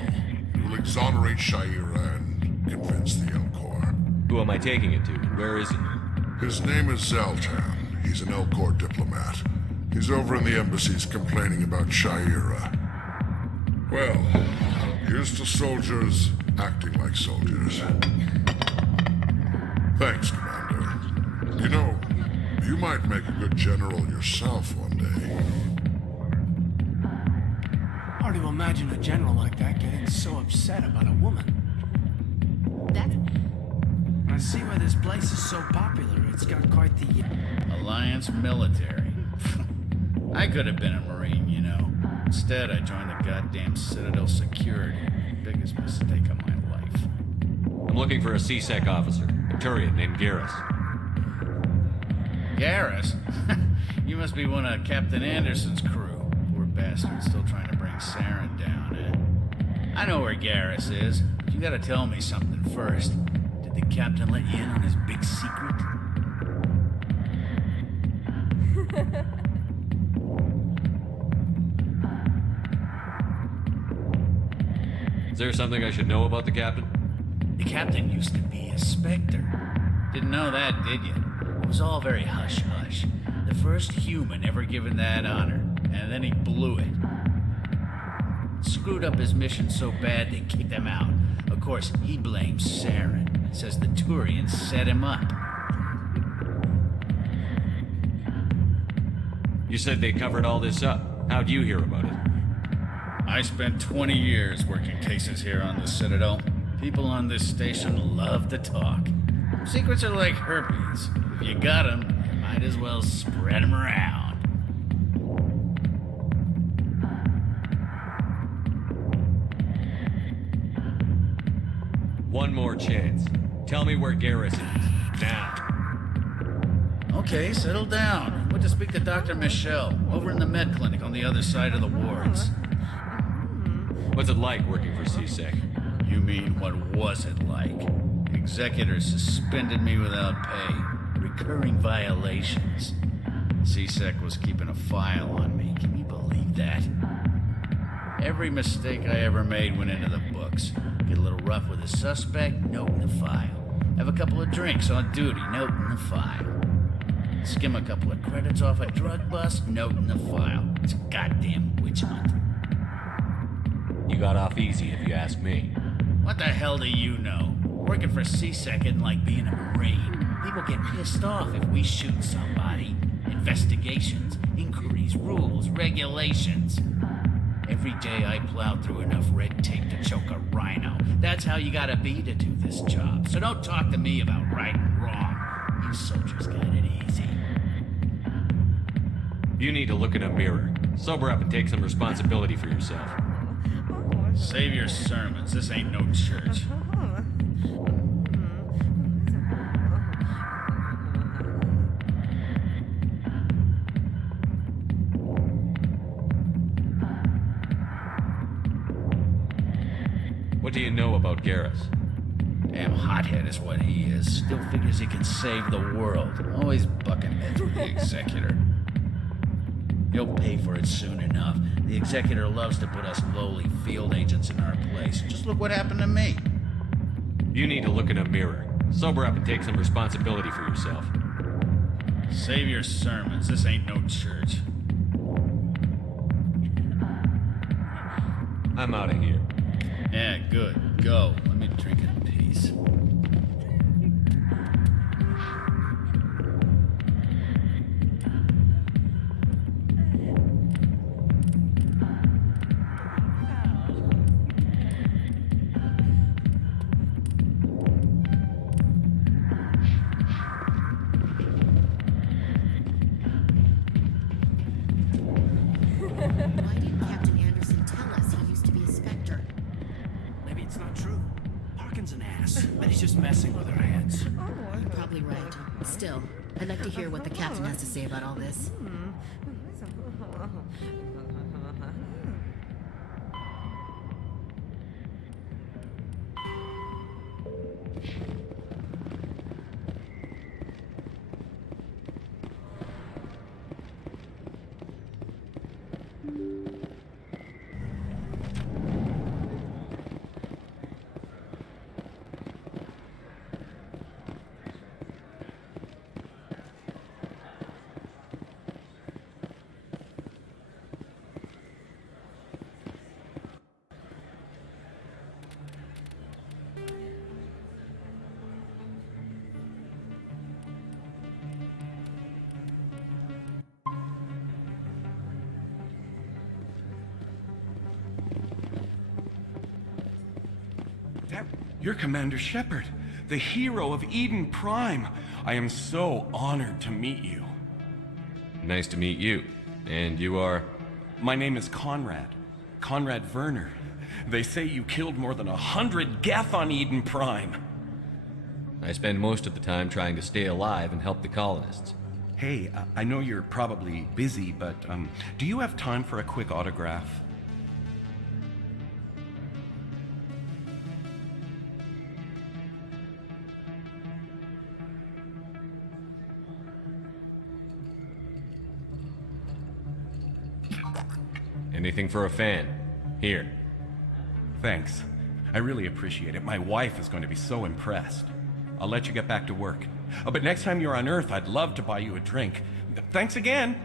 It will exonerate Shaira and convince the Elcor. Who am I taking it to? Where is he? His name is Zaltan. He's an Elcor diplomat. He's over in the embassies complaining about Shaira. Well, here's to soldiers acting like soldiers. Thanks, Commander. You know, you might make a good general yourself one day. Hard to imagine a general like that getting so upset about a woman. I see why this place is so popular. It's got quite the... Alliance military. I could have been a Marine, you know. Instead, I joined the goddamn Citadel security. Biggest mistake of my life. I'm looking for a C-Sec officer, a Turian named Garrus. Garrus? You must be one of Captain Anderson's crew. Poor bastard, still trying to bring Saren down, eh? I know where Garrus is, but you gotta tell me something first. Did the captain let you in on his big secret? Is there something I should know about the captain? The captain used to be a Spectre. Didn't know that, did you? It was all very hush-hush. The first human ever given that honor, and then he blew it. Screwed up his mission so bad they kicked him out. Of course, he blames Saren. Says the Turians set him up. You said they covered all this up. How'd you hear about it? I spent 20 years working cases here on the Citadel. People on this station love to talk. Secrets are like herpes. If you got them, you might as well spread them around. One more chance. Tell me where Garrus is. Now. Okay, settle down. Went to speak to Dr. Michelle, over in the med clinic on the other side of the wards. What's it like working for C-Sec? You mean, what was it like? The executors suspended me without pay. Recurring violations. C-Sec was keeping a file on me. Can you believe that? Every mistake I ever made went into the books. Get a little rough with a suspect, note in the file. Have a couple of drinks on duty, note in the file. Skim a couple of credits off a drug bust, note in the file. It's a goddamn witch hunt. You got off easy, if you ask me. What the hell do you know? Working for C-Sec isn't like being a Marine. People get pissed off if we shoot somebody. Investigations, inquiries, rules, regulations. Every day I plow through enough red tape to choke a rhino. That's how you gotta be to do this job. So don't talk to me about right and wrong. You soldiers got it easy. You need to look in a mirror. Sober up and take some responsibility for yourself. Save your sermons. This ain't no church. What do you know about Garrus? Damn hothead is what he is. Still figures he can save the world. Always bucking heads with the Executor. He'll pay for it soon enough. The Executor loves to put us lowly field agents in our place. Just look what happened to me. You need to look in a mirror. Sober up and take some responsibility for yourself. Save your sermons. This ain't no church. I'm out of here. Yeah, good. Go. Let me drink in peace. Why didn't Captain Anderson tell us he used to be a Spectre? Maybe it's not true. Harkin's an ass, but he's just messing with our heads. You're probably right. Still, I'd like to hear what the captain has to say about all this. You're Commander Shepard, the hero of Eden Prime. I am so honored to meet you. Nice to meet you. And you are? My name is Conrad. Conrad Werner. They say you killed more than 100 Geth on Eden Prime. I spend most of the time trying to stay alive and help the colonists. Hey, I know you're probably busy, but do you have time for a quick autograph? Anything for a fan. Here. Thanks. I really appreciate it. My wife is going to be so impressed. I'll let you get back to work. Oh, but next time you're on Earth, I'd love to buy you a drink. Thanks again!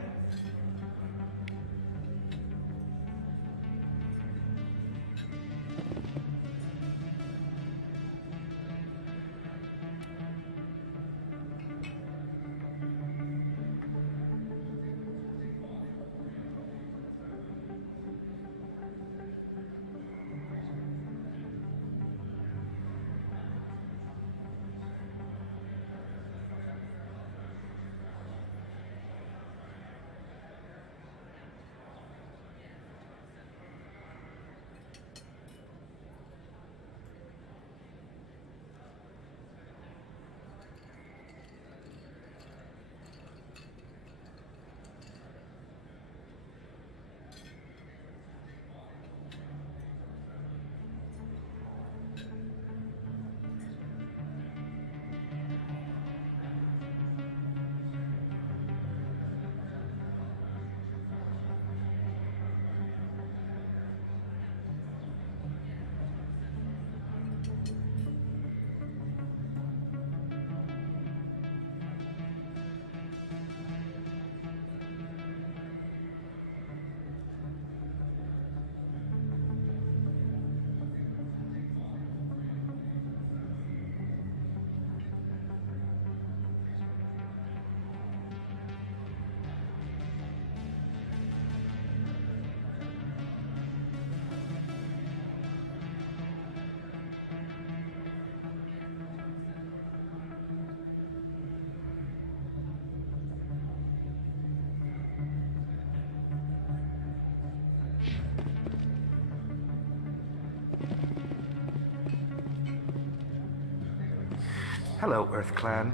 Hello, Earth Clan.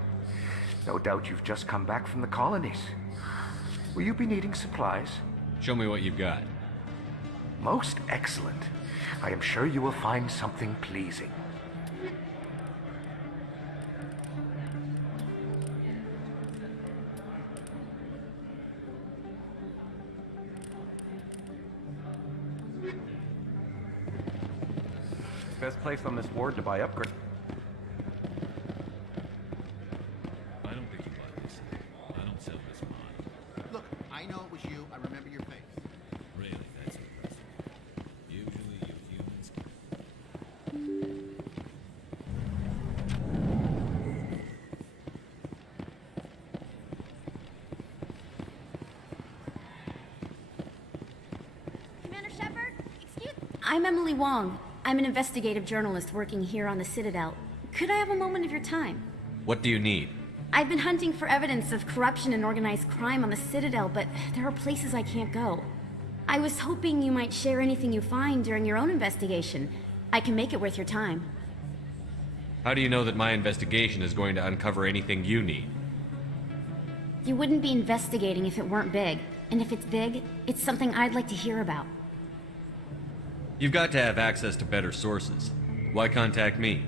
No doubt you've just come back from the colonies. Will you be needing supplies? Show me what you've got. Most excellent. I am sure you will find something pleasing. Best place on this ward to buy upgrades. I don't think you buy this. I don't sell this mod. Look, I know it was you. I remember your face. Really, that's impressive. Usually you humans... Commander Shepard, excuse... I'm Emily Wong. I'm an investigative journalist working here on the Citadel. Could I have a moment of your time? What do you need? I've been hunting for evidence of corruption and organized crime on the Citadel, but there are places I can't go. I was hoping you might share anything you find during your own investigation. I can make it worth your time. How do you know that my investigation is going to uncover anything you need? You wouldn't be investigating if it weren't big. And if it's big, it's something I'd like to hear about. You've got to have access to better sources. Why contact me?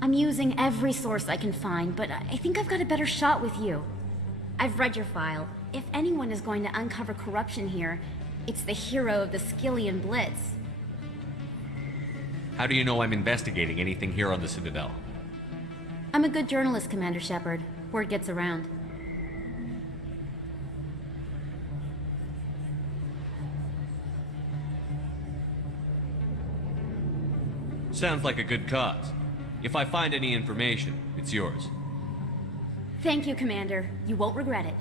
I'm using every source I can find, but I think I've got a better shot with you. I've read your file. If anyone is going to uncover corruption here, it's the hero of the Skillian Blitz. How do you know I'm investigating anything here on the Citadel? I'm a good journalist, Commander Shepard. Word gets around. Sounds like a good cause. If I find any information, it's yours. Thank you, Commander. You won't regret it.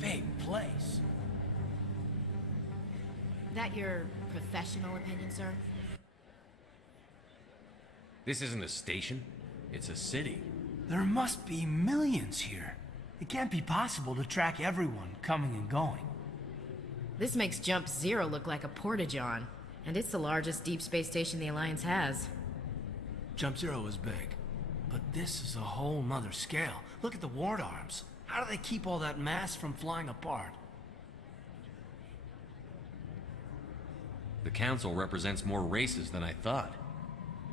Big place. That your professional opinion, sir? This isn't a station. It's a city. There must be millions here. It can't be possible to track everyone coming and going. This makes Jump Zero look like a porta-john, and it's the largest deep space station the Alliance has. Jump Zero is big, but this is a whole nother scale. Look at the ward arms. How do they keep all that mass from flying apart? The Council represents more races than I thought.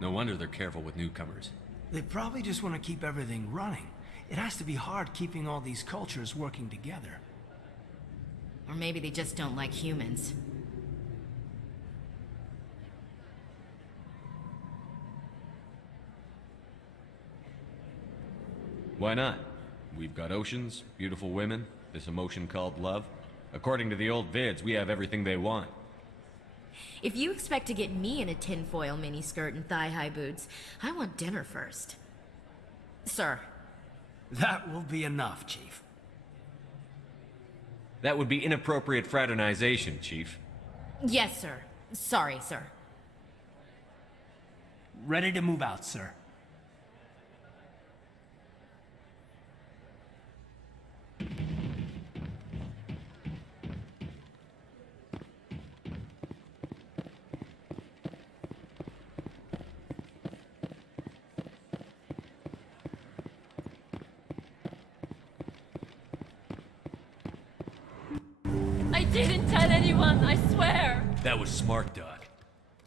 No wonder they're careful with newcomers. They probably just want to keep everything running. It has to be hard keeping all these cultures working together. Or maybe they just don't like humans. Why not? We've got oceans, beautiful women, this emotion called love. According to the old vids, we have everything they want. If you expect to get me in a tinfoil miniskirt and thigh-high boots, I want dinner first. Sir. That will be enough, Chief. That would be inappropriate fraternization, Chief. Yes, sir. Sorry, sir. Ready to move out, sir. I didn't tell anyone, I swear! That was smart, Doc.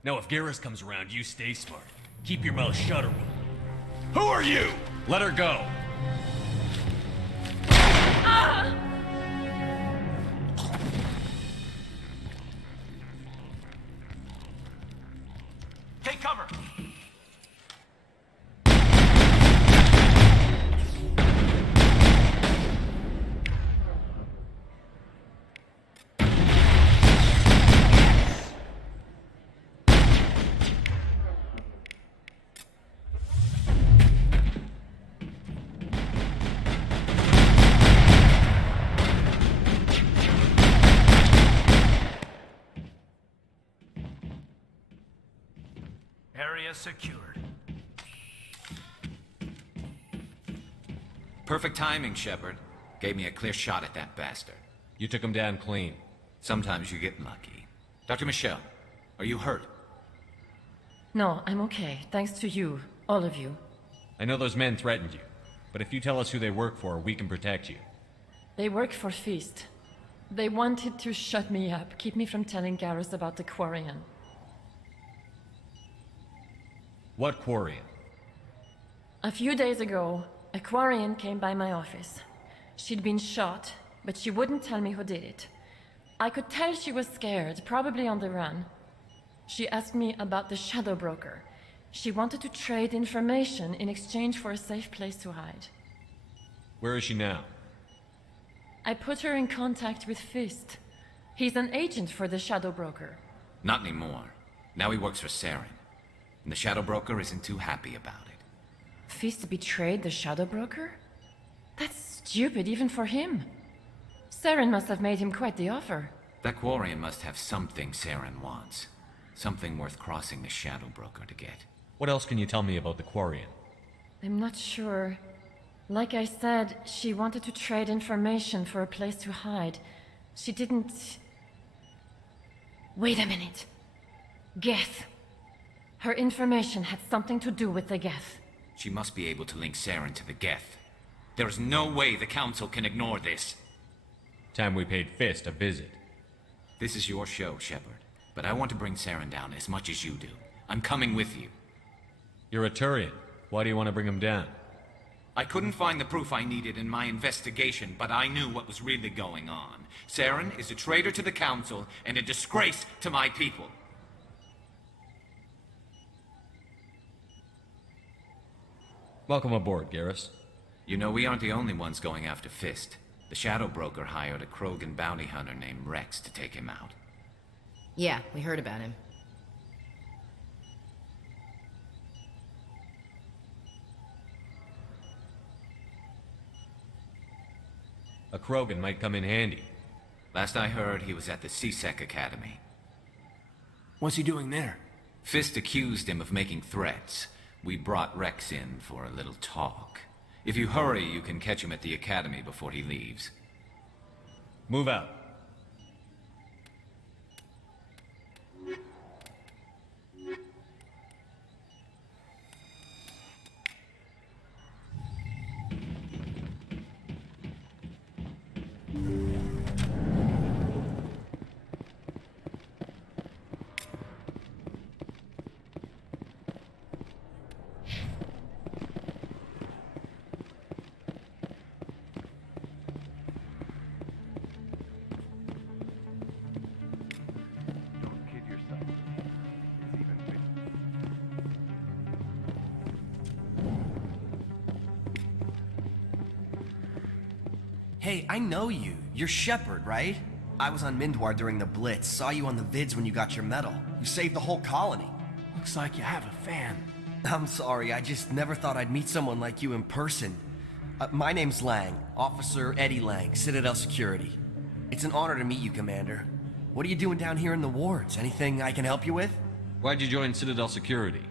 Now if Garrus comes around, you stay smart. Keep your mouth shut or we'll... Who are you? Let her go! Ah! Take cover! secured. Perfect timing, Shepard. Gave me a clear shot at that bastard. You took him down clean. Sometimes you get lucky. Dr. Michelle, are you hurt? No, I'm okay. Thanks to you. All of you. I know those men threatened you, but if you tell us who they work for, we can protect you. They work for Feast. They wanted to shut me up, keep me from telling Garrus about the Quarian. What Quarian? A few days ago, a Quarian came by my office. She'd been shot, but she wouldn't tell me who did it. I could tell she was scared, probably on the run. She asked me about the Shadow Broker. She wanted to trade information in exchange for a safe place to hide. Where is she now? I put her in contact with Fist. He's an agent for the Shadow Broker. Not anymore. Now he works for Saren. And the Shadow Broker isn't too happy about it. Fist betrayed the Shadow Broker? That's stupid even for him. Saren must have made him quite the offer. That Quarian must have something Saren wants. Something worth crossing the Shadow Broker to get. What else can you tell me about the Quarian? I'm not sure. Like I said, she wanted to trade information for a place to hide. She didn't... Wait a minute. Geth. Her information had something to do with the Geth. She must be able to link Saren to the Geth. There is no way the Council can ignore this. Time we paid Fist a visit. This is your show, Shepard. But I want to bring Saren down as much as you do. I'm coming with you. You're a Turian. Why do you want to bring him down? I couldn't find the proof I needed in my investigation, but I knew what was really going on. Saren is a traitor to the Council and a disgrace to my people. Welcome aboard, Garrus. You know, we aren't the only ones going after Fist. The Shadow Broker hired a Krogan bounty hunter named Rex to take him out. Yeah, we heard about him. A Krogan might come in handy. Last I heard, he was at the CSEC Academy. What's he doing there? Fist accused him of making threats. We brought Rex in for a little talk. If you hurry, you can catch him at the Academy before he leaves. Move out. Hey, I know you. You're Shepard, right? I was on Mindwar during the Blitz. Saw you on the vids when you got your medal. You saved the whole colony. Looks like you have a fan. I'm sorry, I just never thought I'd meet someone like you in person. My name's Lang, Officer Eddie Lang, Citadel Security. It's an honor to meet you, Commander. What are you doing down here in the wards? Anything I can help you with? Why'd you join Citadel Security?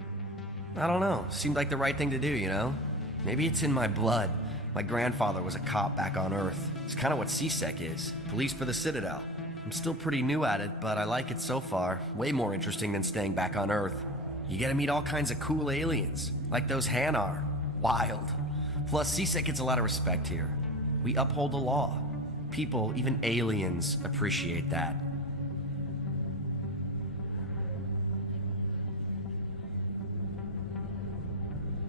I don't know. Seemed like the right thing to do, you know? Maybe it's in my blood. My grandfather was a cop back on Earth. It's kind of what CSEC is. Police for the Citadel. I'm still pretty new at it, but I like it so far. Way more interesting than staying back on Earth. You get to meet all kinds of cool aliens, like those Hanar. Wild. Plus, CSEC gets a lot of respect here. We uphold the law. People, even aliens, appreciate that.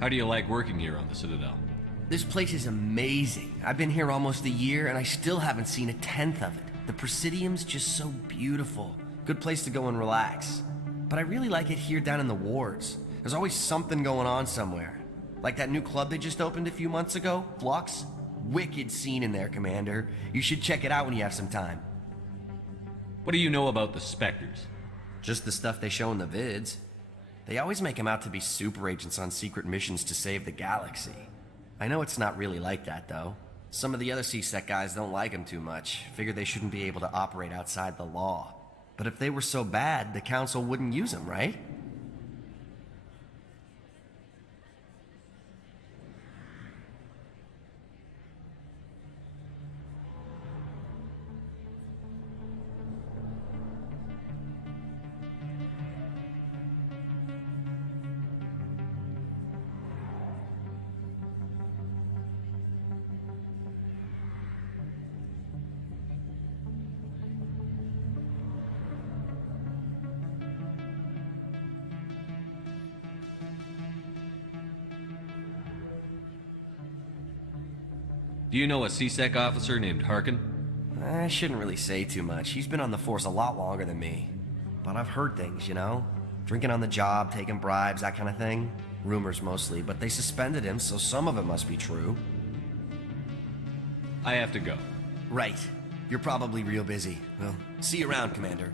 How do you like working here on the Citadel? This place is amazing. I've been here almost a year, and I still haven't seen a tenth of it. The Presidium's just so beautiful. Good place to go and relax. But I really like it here down in the wards. There's always something going on somewhere. Like that new club they just opened a few months ago, Flux. Wicked scene in there, Commander. You should check it out when you have some time. What do you know about the Spectres? Just the stuff they show in the vids. They always make them out to be super agents on secret missions to save the galaxy. I know it's not really like that, though. Some of the other CSEC guys don't like them too much. Figure they shouldn't be able to operate outside the law. But if they were so bad, the Council wouldn't use them, right? Do you know a C-Sec officer named Harkin? I shouldn't really say too much. He's been on the force a lot longer than me. But I've heard things, you know? Drinking on the job, taking bribes, that kind of thing. Rumors mostly, but they suspended him, so some of it must be true. I have to go. Right. You're probably real busy. Well, see you around, Commander.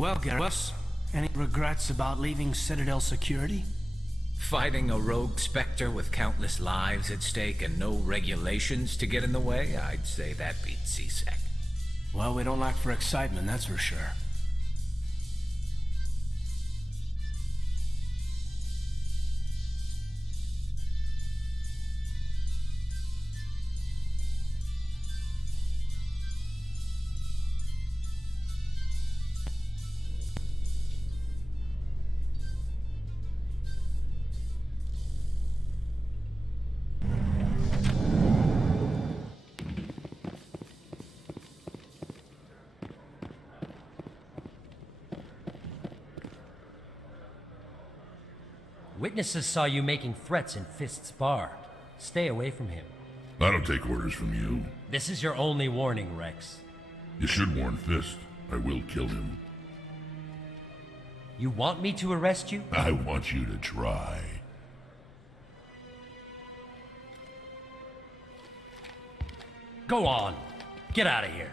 Well, Garrus, any regrets about leaving Citadel security? Fighting a rogue Spectre with countless lives at stake and no regulations to get in the way? I'd say that beats C-Sec. Well, we don't lack for excitement, that's for sure. Witnesses saw you making threats in Fist's bar. Stay away from him. I don't take orders from you. This is your only warning, Rex. You should warn Fist. I will kill him. You want me to arrest you? I want you to try. Go on. Get out of here.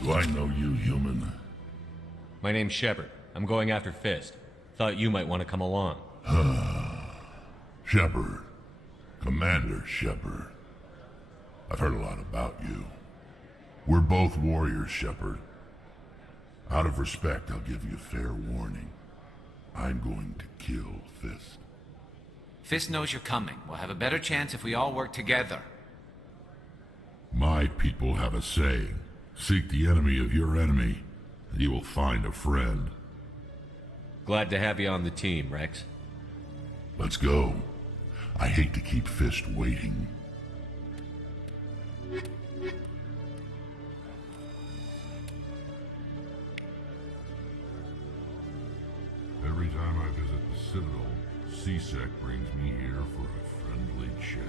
Do I know you, human? My name's Shepard. I'm going after Fist. Thought you might want to come along. Shepard. Commander Shepard. I've heard a lot about you. We're both warriors, Shepard. Out of respect, I'll give you fair warning. I'm going to kill Fist. Fist knows you're coming. We'll have a better chance if we all work together. My people have a saying. Seek the enemy of your enemy, and you will find a friend. Glad to have you on the team, Rex. Let's go. I hate to keep Fist waiting. Every time I visit the Citadel, CSEC brings me here for a friendly chat.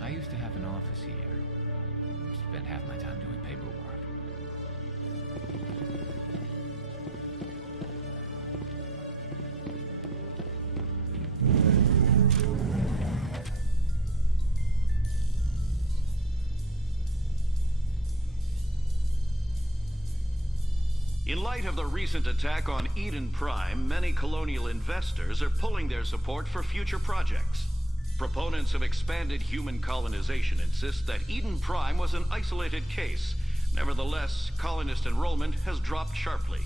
I used to have an office here. Spent half my time doing paperwork. In light of the recent attack on Eden Prime, many colonial investors are pulling their support for future projects. Proponents of expanded human colonization insist that Eden Prime was an isolated case. Nevertheless, colonist enrollment has dropped sharply.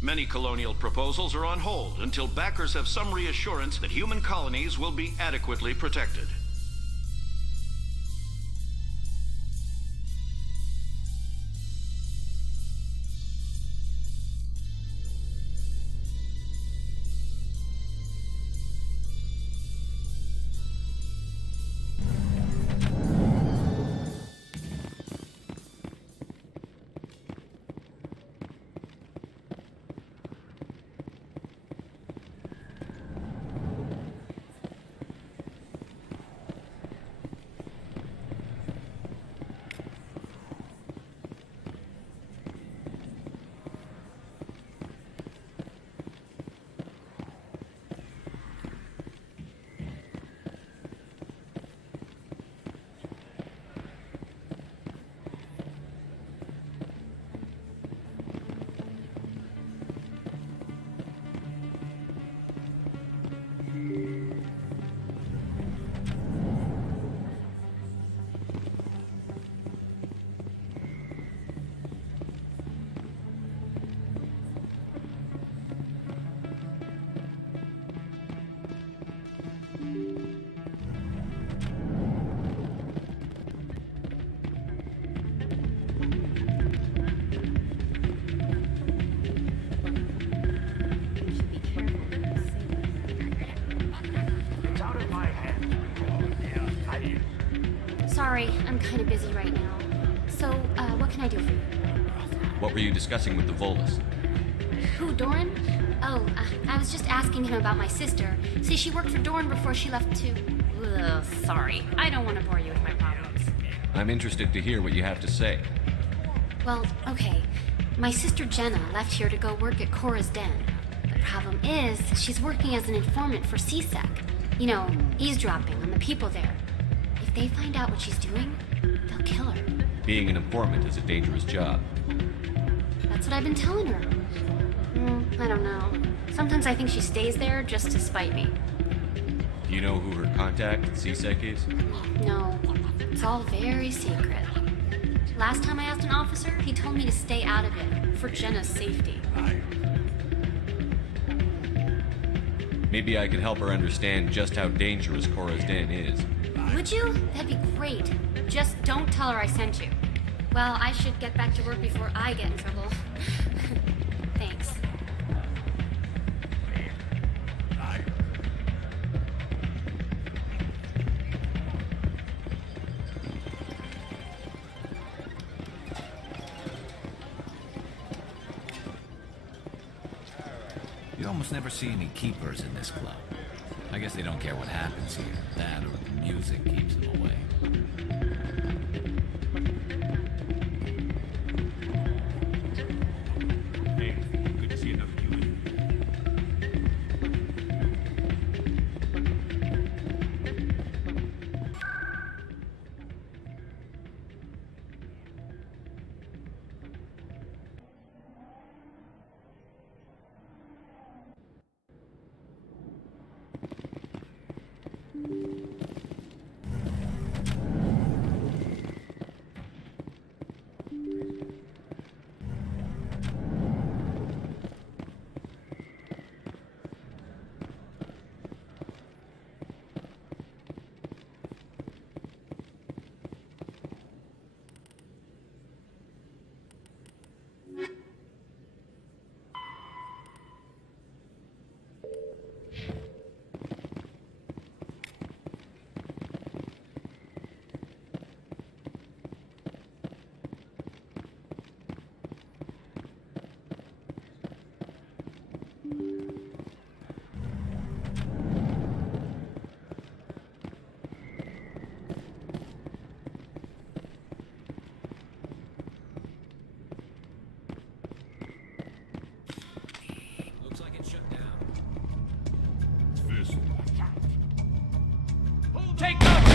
Many colonial proposals are on hold until backers have some reassurance that human colonies will be adequately protected. Sorry, I'm kind of busy right now. So, what can I do for you? What were you discussing with the Volus? Who, Doran? Oh, I was just asking him about my sister. See, she worked for Doran before she left to... Ugh, sorry, I don't want to bore you with my problems. I'm interested to hear what you have to say. Well, okay. My sister Jenna left here to go work at Cora's Den. The problem is, she's working as an informant for CSEC. You know, eavesdropping on the people there. If they find out what she's doing, they'll kill her. Being an informant is a dangerous job. That's what I've been telling her. I don't know. Sometimes I think she stays there just to spite me. Do you know who her contact at CSEC is? No, it's all very secret. Last time I asked an officer, he told me to stay out of it, for Jenna's safety. Maybe I could help her understand just how dangerous Cora's Den is. Would you? That'd be great. Just don't tell her I sent you. Well, I should get back to work before I get in trouble. Thanks. You almost never see any keepers in this club. I guess they don't care what happens here. That or the music keeps them away. Hey, good to see another human. Take cover!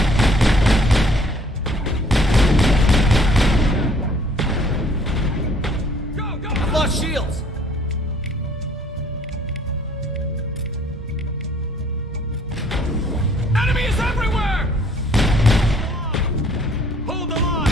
Go, go! I've lost shields! Enemies everywhere! Hold the line!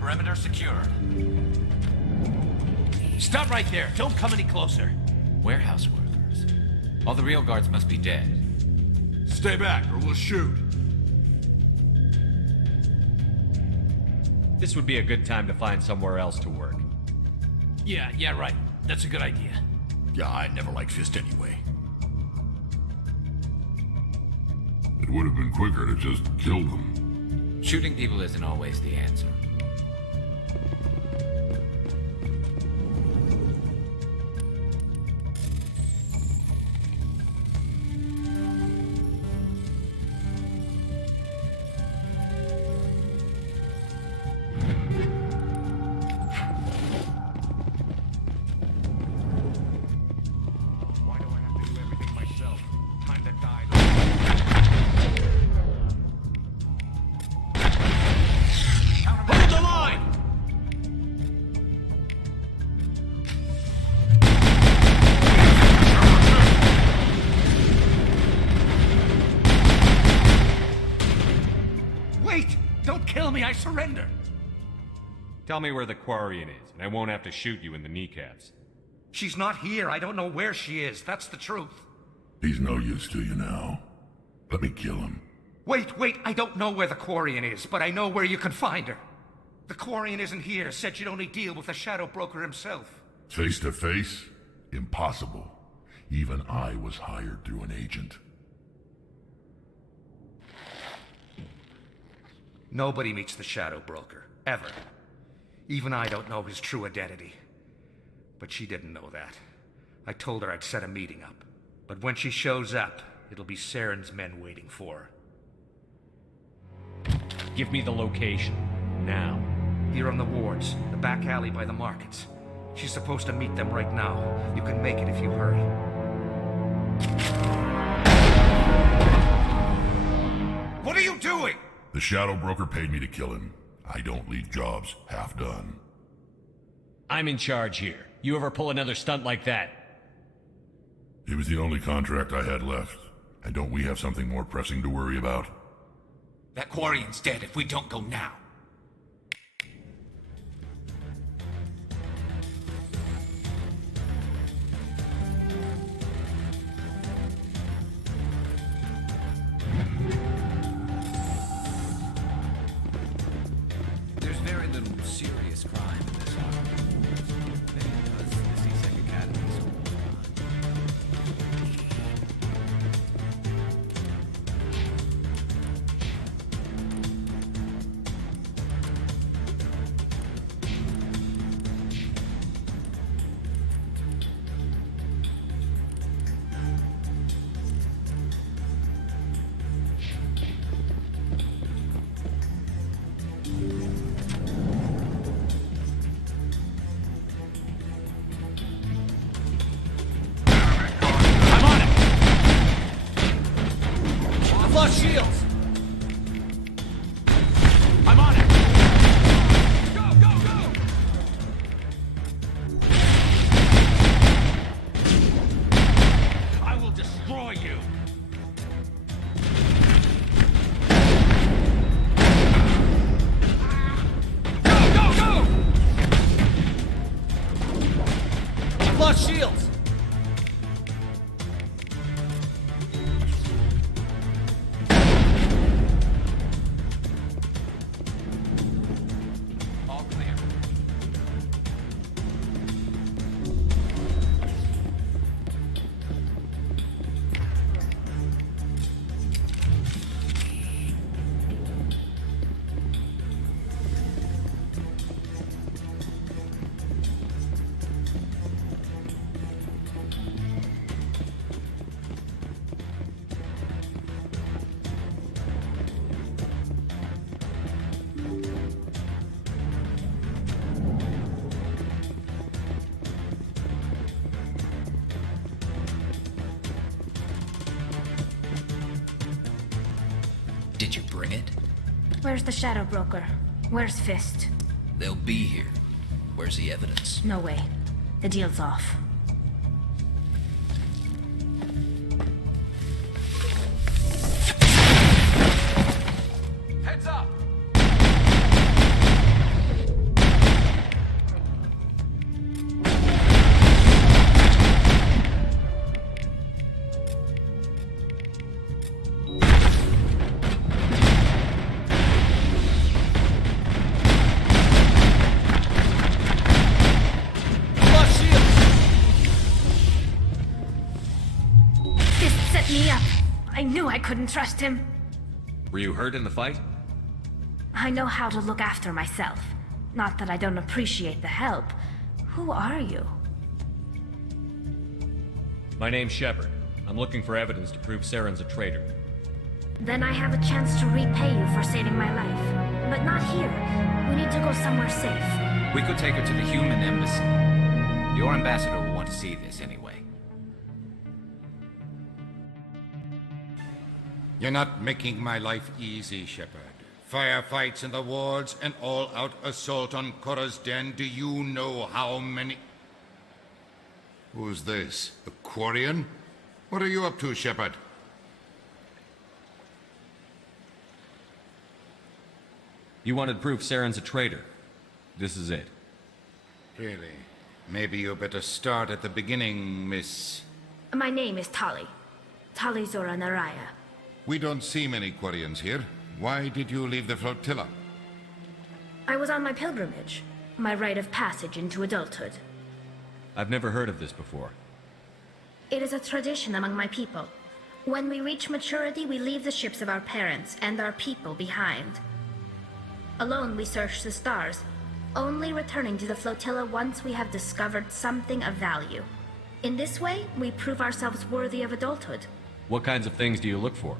Perimeter secured. Stop right there. Don't come any closer. Warehouse workers. All the real guards must be dead. Stay back or we'll shoot. This would be a good time to find somewhere else to work. Yeah, right. That's a good idea. Yeah, I never liked Fist anyway. It would have been quicker to just kill them. Shooting people isn't always the answer. I surrender. Tell me where the Quarian is, and I won't have to shoot you in the kneecaps. She's not here. I don't know where she is. That's the truth. He's no use to you now. Let me kill him. Wait. I don't know where the Quarian is, but I know where you can find her. The Quarian isn't here. Said she'd only deal with the Shadow Broker himself. Face to face? Impossible. Even I was hired through an agent. Nobody meets the Shadow Broker, ever. Even I don't know his true identity. But she didn't know that. I told her I'd set a meeting up. But when she shows up, it'll be Saren's men waiting for her. Give me the location, now. Here on the wards, the back alley by the markets. She's supposed to meet them right now. You can make it if you hurry. What are you doing? The Shadow Broker paid me to kill him. I don't leave jobs half done. I'm in charge here. You ever pull another stunt like that? It was the only contract I had left. And don't we have something more pressing to worry about? That Quarian's dead if we don't go now. There's very little serious crime in this operation. Because the C-Sec Academy School. Shields! I'm on it! Go, go, go! I will destroy you! Go, go, go! I've lost shields! Did you bring it? Where's the Shadow Broker? Where's Fist? They'll be here. Where's the evidence? No way. The deal's off. Heads up! Me up. I knew I couldn't trust him. Were you hurt in the fight? I know how to look after myself. Not that I don't appreciate the help. Who are you? My name's Shepard. I'm looking for evidence to prove Saren's a traitor. Then I have a chance to repay you for saving my life. But not here. We need to go somewhere safe. We could take her to the human embassy. Your ambassador will want to see this anyway. You're not making my life easy, Shepard. Firefights in the wards, an all-out assault on Korra's den. Do you know how many... Who's this? A Quarian? What are you up to, Shepard? You wanted proof Saren's a traitor. This is it. Really? Maybe you better start at the beginning, Miss... My name is Tali. Tali Zora Naraya. We don't see many Quarians here. Why did you leave the flotilla? I was on my pilgrimage. My rite of passage into adulthood. I've never heard of this before. It is a tradition among my people. When we reach maturity, we leave the ships of our parents and our people behind. Alone, we search the stars, only returning to the flotilla once we have discovered something of value. In this way, we prove ourselves worthy of adulthood. What kinds of things do you look for?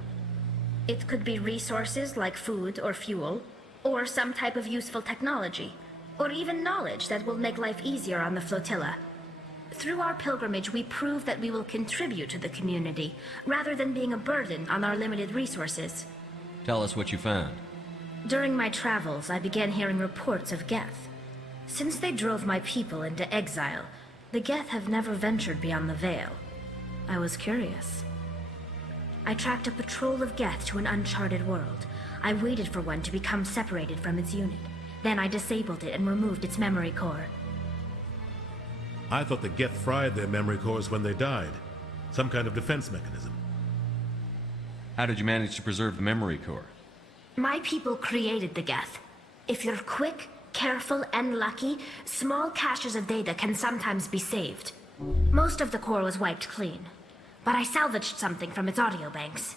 It could be resources like food or fuel, or some type of useful technology, or even knowledge that will make life easier on the flotilla. Through our pilgrimage, we prove that we will contribute to the community, rather than being a burden on our limited resources. Tell us what you found. During my travels, I began hearing reports of Geth. Since they drove my people into exile, the Geth have never ventured beyond the Veil. I was curious. I tracked a patrol of Geth to an uncharted world. I waited for one to become separated from its unit. Then I disabled it and removed its memory core. I thought the Geth fried their memory cores when they died. Some kind of defense mechanism. How did you manage to preserve the memory core? My people created the Geth. If you're quick, careful, and lucky, small caches of data can sometimes be saved. Most of the core was wiped clean, but I salvaged something from its audio banks.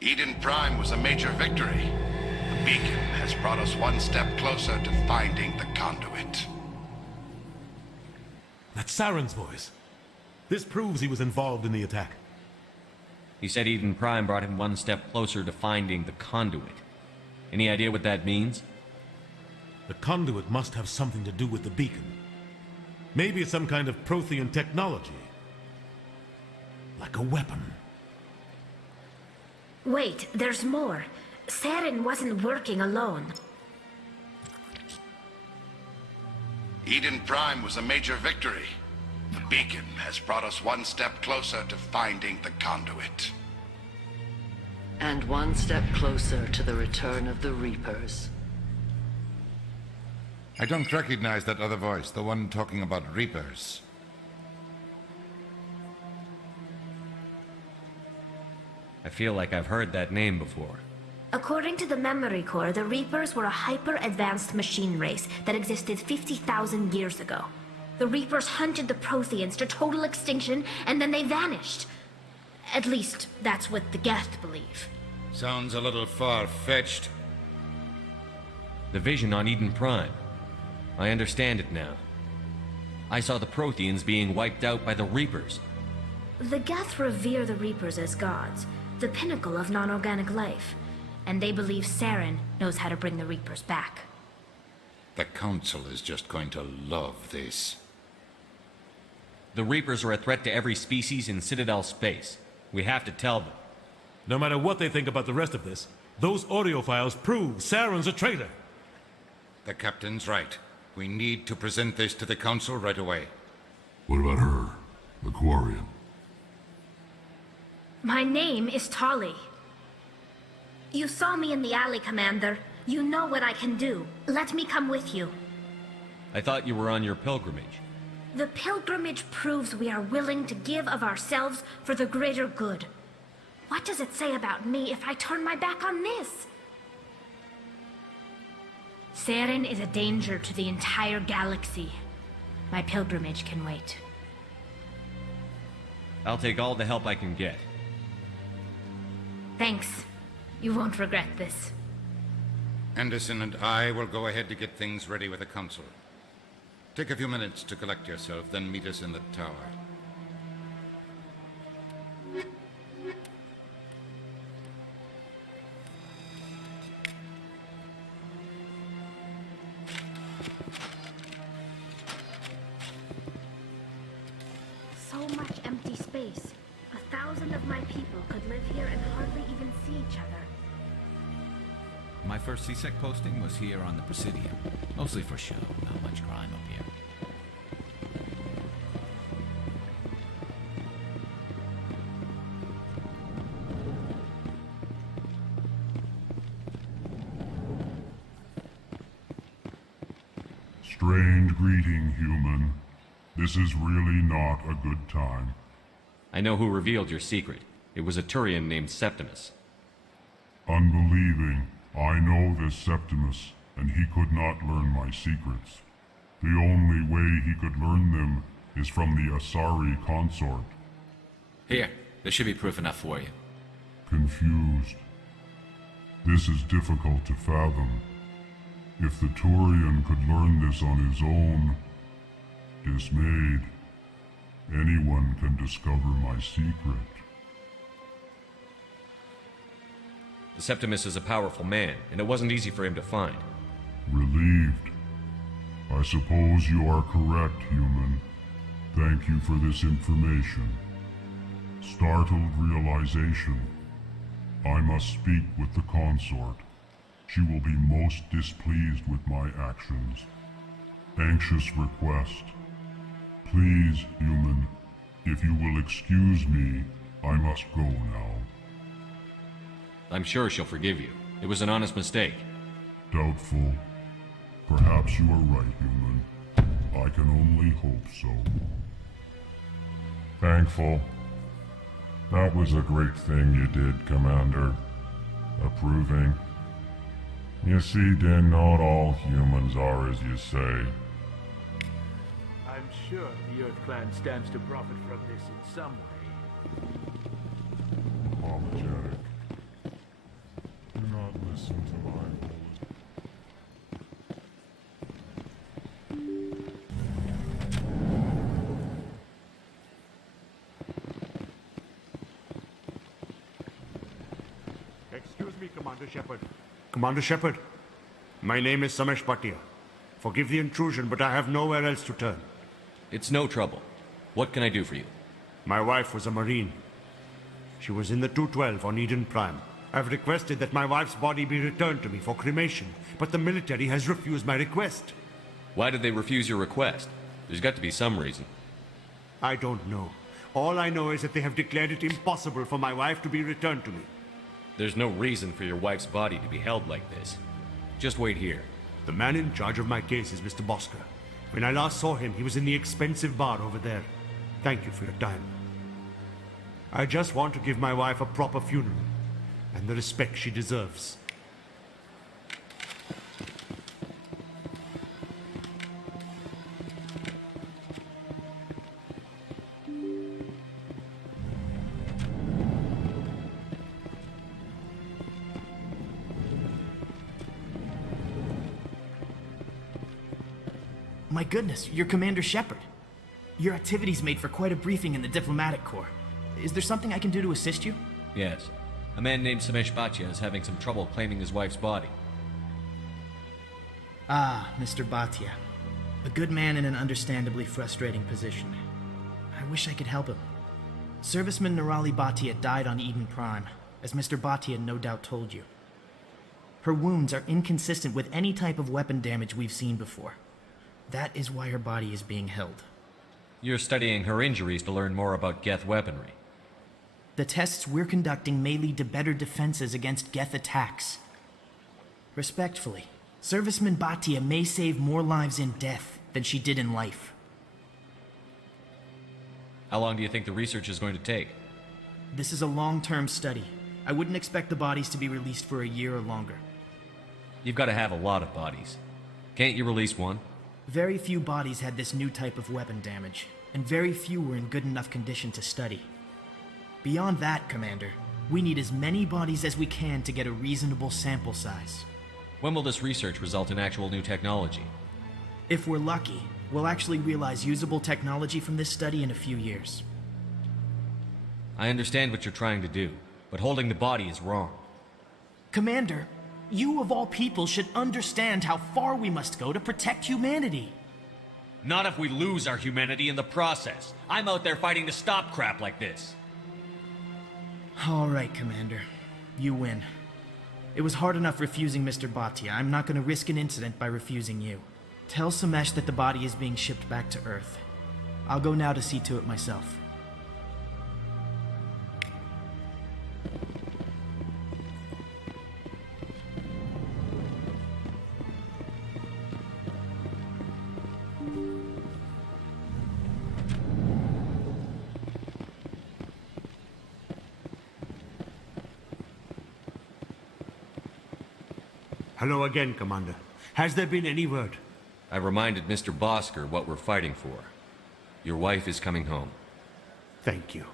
Eden Prime was a major victory. The beacon has brought us one step closer to finding the conduit. That's Saren's voice. This proves he was involved in the attack. He said Eden Prime brought him one step closer to finding the conduit. Any idea what that means? The conduit must have something to do with the beacon. Maybe it's some kind of Prothean technology. Like a weapon. Wait, there's more. Saren wasn't working alone. Eden Prime was a major victory. The beacon has brought us one step closer to finding the conduit. And one step closer to the return of the Reapers. I don't recognize that other voice, the one talking about Reapers. I feel like I've heard that name before. According to the memory core, the Reapers were a hyper-advanced machine race that existed 50,000 years ago. The Reapers hunted the Protheans to total extinction, and then they vanished. At least, that's what the Geth believe. Sounds a little far-fetched. The vision on Eden Prime. I understand it now. I saw the Protheans being wiped out by the Reapers. The Geth revere the Reapers as gods, the pinnacle of non-organic life, and they believe Saren knows how to bring the Reapers back. The Council is just going to love this. The Reapers are a threat to every species in Citadel space. We have to tell them. No matter what they think about the rest of this, those audio files prove Saren's a traitor. The Captain's right. We need to present this to the Council right away. What about her, the Quarian? My name is Tali. You saw me in the alley, Commander. You know what I can do. Let me come with you. I thought you were on your pilgrimage. The pilgrimage proves we are willing to give of ourselves for the greater good. What does it say about me if I turn my back on this? Saren is a danger to the entire galaxy. My pilgrimage can wait. I'll take all the help I can get. Thanks. You won't regret this. Anderson and I will go ahead to get things ready with the Council. Take a few minutes to collect yourself, then meet us in the tower. So much empty space. 1,000 of my people could live here and hardly even see each other. My first CSEC posting was here on the Presidium. Mostly for show, not much crime up here. Strange greeting, human. This is really not a good time. I know who revealed your secret. It was a Turian named Septimus. Unbelieving. I know this Septimus, and he could not learn my secrets. The only way he could learn them is from the Asari consort. Here, there should be proof enough for you. Confused. This is difficult to fathom. If the Turian could learn this on his own, dismayed, anyone can discover my secret. The Septimus is a powerful man, and it wasn't easy for him to find. Relieved. I suppose you are correct, human. Thank you for this information. Startled realization. I must speak with the consort. She will be most displeased with my actions. Anxious request. Please, human, if you will excuse me, I must go now. I'm sure she'll forgive you. It was an honest mistake. Doubtful. Perhaps you are right, human. I can only hope so. Thankful. That was a great thing you did, Commander. Approving. You see, Din, not all humans are as you say. I'm sure the Earth Clan stands to profit from this in some way. Apologetic. Do not listen to my bullet. Excuse me, Commander Shepard. Commander Shepard, my name is Samesh Bhatia. Forgive the intrusion, but I have nowhere else to turn. It's no trouble. What can I do for you? My wife was a Marine. She was in the 212 on Eden Prime. I've requested that my wife's body be returned to me for cremation, but the military has refused my request. Why did they refuse your request? There's got to be some reason. I don't know. All I know is that they have declared it impossible for my wife to be returned to me. There's no reason for your wife's body to be held like this. Just wait here. The man in charge of my case is Mr. Bosker. When I last saw him, he was in the expensive bar over there. Thank you for your time. I just want to give my wife a proper funeral, and the respect she deserves. My goodness, you're Commander Shepard. Your activities made for quite a briefing in the Diplomatic Corps. Is there something I can do to assist you? Yes. A man named Samesh Bhatia is having some trouble claiming his wife's body. Ah, Mr. Bhatia. A good man in an understandably frustrating position. I wish I could help him. Serviceman Nirali Bhatia died on Eden Prime, as Mr. Bhatia no doubt told you. Her wounds are inconsistent with any type of weapon damage we've seen before. That is why her body is being held. You're studying her injuries to learn more about Geth weaponry. The tests we're conducting may lead to better defenses against Geth attacks. Respectfully, Serviceman Bhatia may save more lives in death than she did in life. How long do you think the research is going to take? This is a long-term study. I wouldn't expect the bodies to be released for a year or longer. You've got to have a lot of bodies. Can't you release one? Very few bodies had this new type of weapon damage, and very few were in good enough condition to study. Beyond that, Commander, we need as many bodies as we can to get a reasonable sample size. When will this research result in actual new technology? If we're lucky, we'll actually realize usable technology from this study in a few years. I understand what you're trying to do, but holding the body is wrong. Commander, you of all people should understand how far we must go to protect humanity. Not if we lose our humanity in the process. I'm out there fighting to stop crap like this. All right, Commander. You win. It was hard enough refusing Mr. Bhatia. I'm not going to risk an incident by refusing you. Tell Samesh that the body is being shipped back to Earth. I'll go now to see to it myself. Hello again, Commander. Has there been any word? I reminded Mr. Bosker what we're fighting for. Your wife is coming home. Thank you.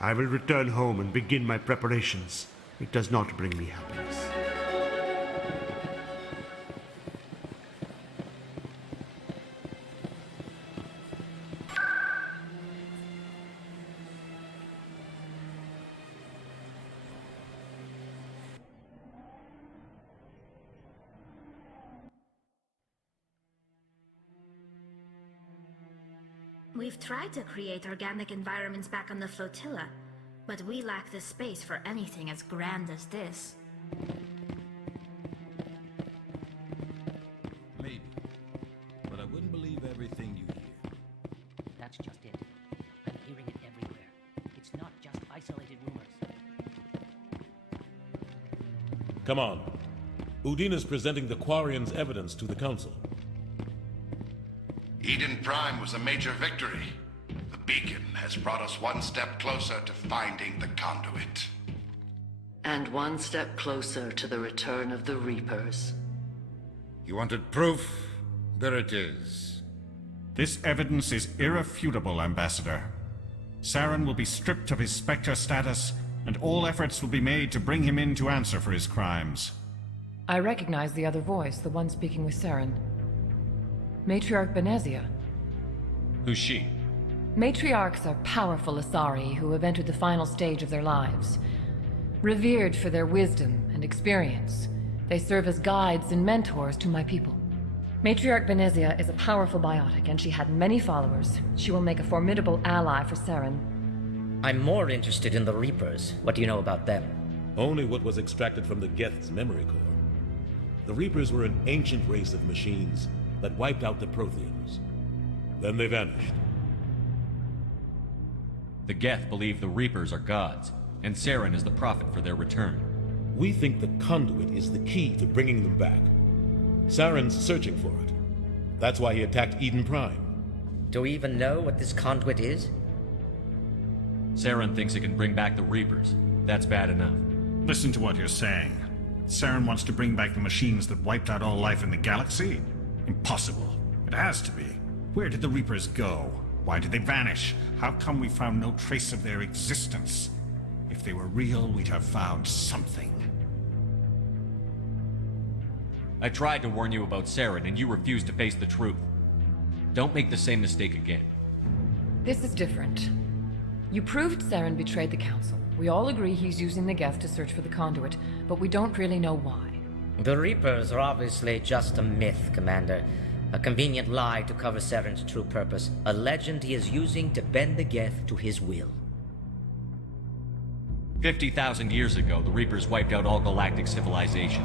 I will return home and begin my preparations. It does not bring me happiness. We've tried to create organic environments back on the flotilla, But we lack the space for anything as grand as this. Maybe. But I wouldn't believe everything you hear. That's just it. I'm hearing it everywhere. It's not just isolated rumors. Come on. Udina's presenting the Quarian's evidence to the Council. Eden Prime was a major victory. The beacon has brought us one step closer to finding the conduit. And one step closer to the return of the Reapers. You wanted proof? There it is. This evidence is irrefutable, Ambassador. Saren will be stripped of his Spectre status, and all efforts will be made to bring him in to answer for his crimes. I recognize the other voice, the one speaking with Saren. Matriarch Benezia. Who's she? Matriarchs are powerful Asari who have entered the final stage of their lives. Revered for their wisdom and experience, they serve as guides and mentors to my people. Matriarch Benezia is a powerful biotic, and she had many followers. She will make a formidable ally for Saren. I'm more interested in the Reapers. What do you know about them? Only what was extracted from the Geth's memory core. The Reapers were an ancient race of machines that wiped out the Protheans. Then they vanished. The Geth believe the Reapers are gods, and Saren is the prophet for their return. We think the conduit is the key to bringing them back. Saren's searching for it. That's why he attacked Eden Prime. Do we even know what this conduit is? Saren thinks it can bring back the Reapers. That's bad enough. Listen to what you're saying. Saren wants to bring back the machines that wiped out all life in the galaxy? Impossible. It has to be. Where did the Reapers go? Why did they vanish? How come we found no trace of their existence? If they were real, we'd have found something. I tried to warn you about Saren, and you refused to face the truth. Don't make the same mistake again. This is different. You proved Saren betrayed the Council. We all agree he's using the Geth to search for the conduit, but we don't really know why. The Reapers are obviously just a myth, Commander. A convenient lie to cover Saren's true purpose. A legend he is using to bend the Geth to his will. 50,000 years ago, the Reapers wiped out all galactic civilization.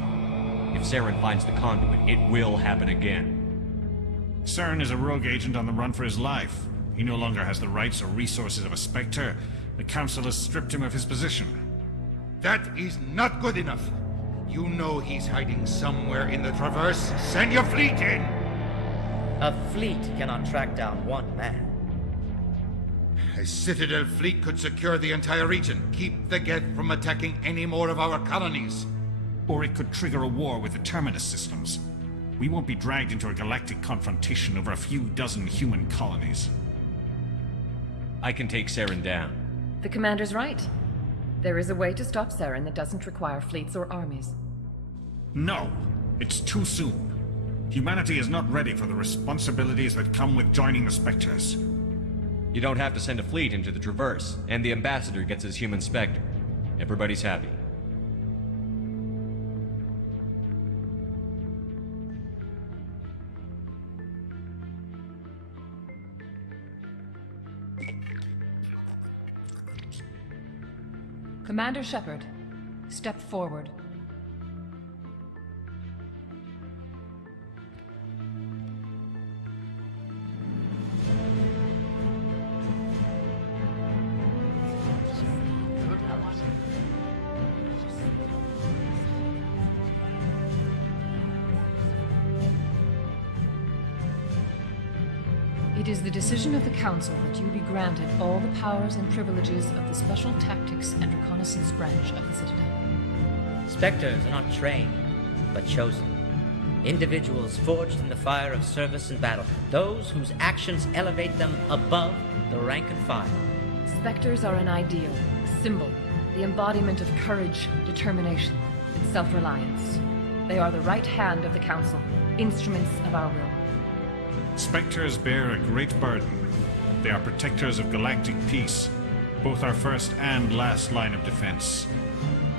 If Saren finds the conduit, it will happen again. Saren is a rogue agent on the run for his life. He no longer has the rights or resources of a Spectre. The Council has stripped him of his position. That is not good enough. You know he's hiding somewhere in the Traverse. Send your fleet in! A fleet cannot track down one man. A Citadel fleet could secure the entire region, keep the Geth from attacking any more of our colonies. Or it could trigger a war with the Terminus systems. We won't be dragged into a galactic confrontation over a few dozen human colonies. I can take Saren down. The Commander's right. There is a way to stop Saren that doesn't require fleets or armies. No, it's too soon. Humanity is not ready for the responsibilities that come with joining the Spectres. You don't have to send a fleet into the Traverse, and the Ambassador gets his human Spectre. Everybody's happy. Commander Shepard, step forward. It is the decision of the Council that you be granted all the powers and privileges of the Special Tactics and Reconnaissance branch of the Citadel. Spectres are not trained, but chosen. Individuals forged in the fire of service and battle. Those whose actions elevate them above the rank and file. Spectres are an ideal, a symbol, the embodiment of courage, determination, and self-reliance. They are the right hand of the Council, instruments of our will. Spectres bear a great burden. They are protectors of galactic peace, both our first and last line of defense.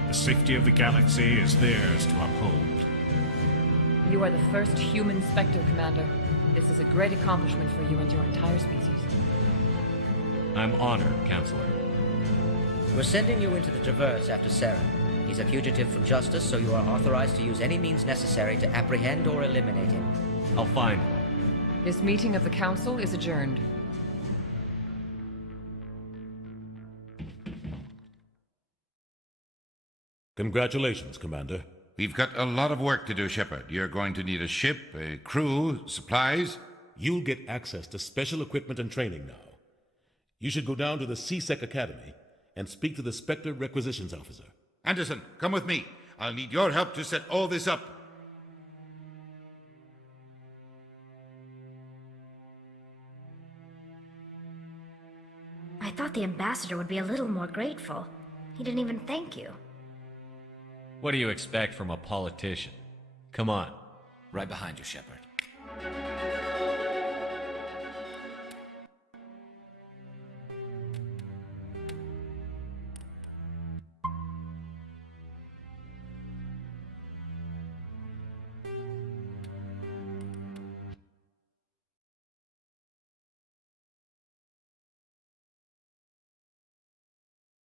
The safety of the galaxy is theirs to uphold. You are the first human Spectre, Commander. This is a great accomplishment for you and your entire species. I'm honored, Counselor. We're sending you into the Traverse after Saren. He's a fugitive from justice, so you are authorized to use any means necessary to apprehend or eliminate him. I'll find him. This meeting of the Council is adjourned. Congratulations, Commander. We've got a lot of work to do, Shepard. You're going to need a ship, a crew, supplies. You'll get access to special equipment and training now. You should go down to the C-Sec Academy and speak to the Spectre Requisitions Officer. Anderson, come with me. I'll need your help to set all this up. I thought the ambassador would be a little more grateful. He didn't even thank you. What do you expect from a politician? Come on. Right behind you, Shepard.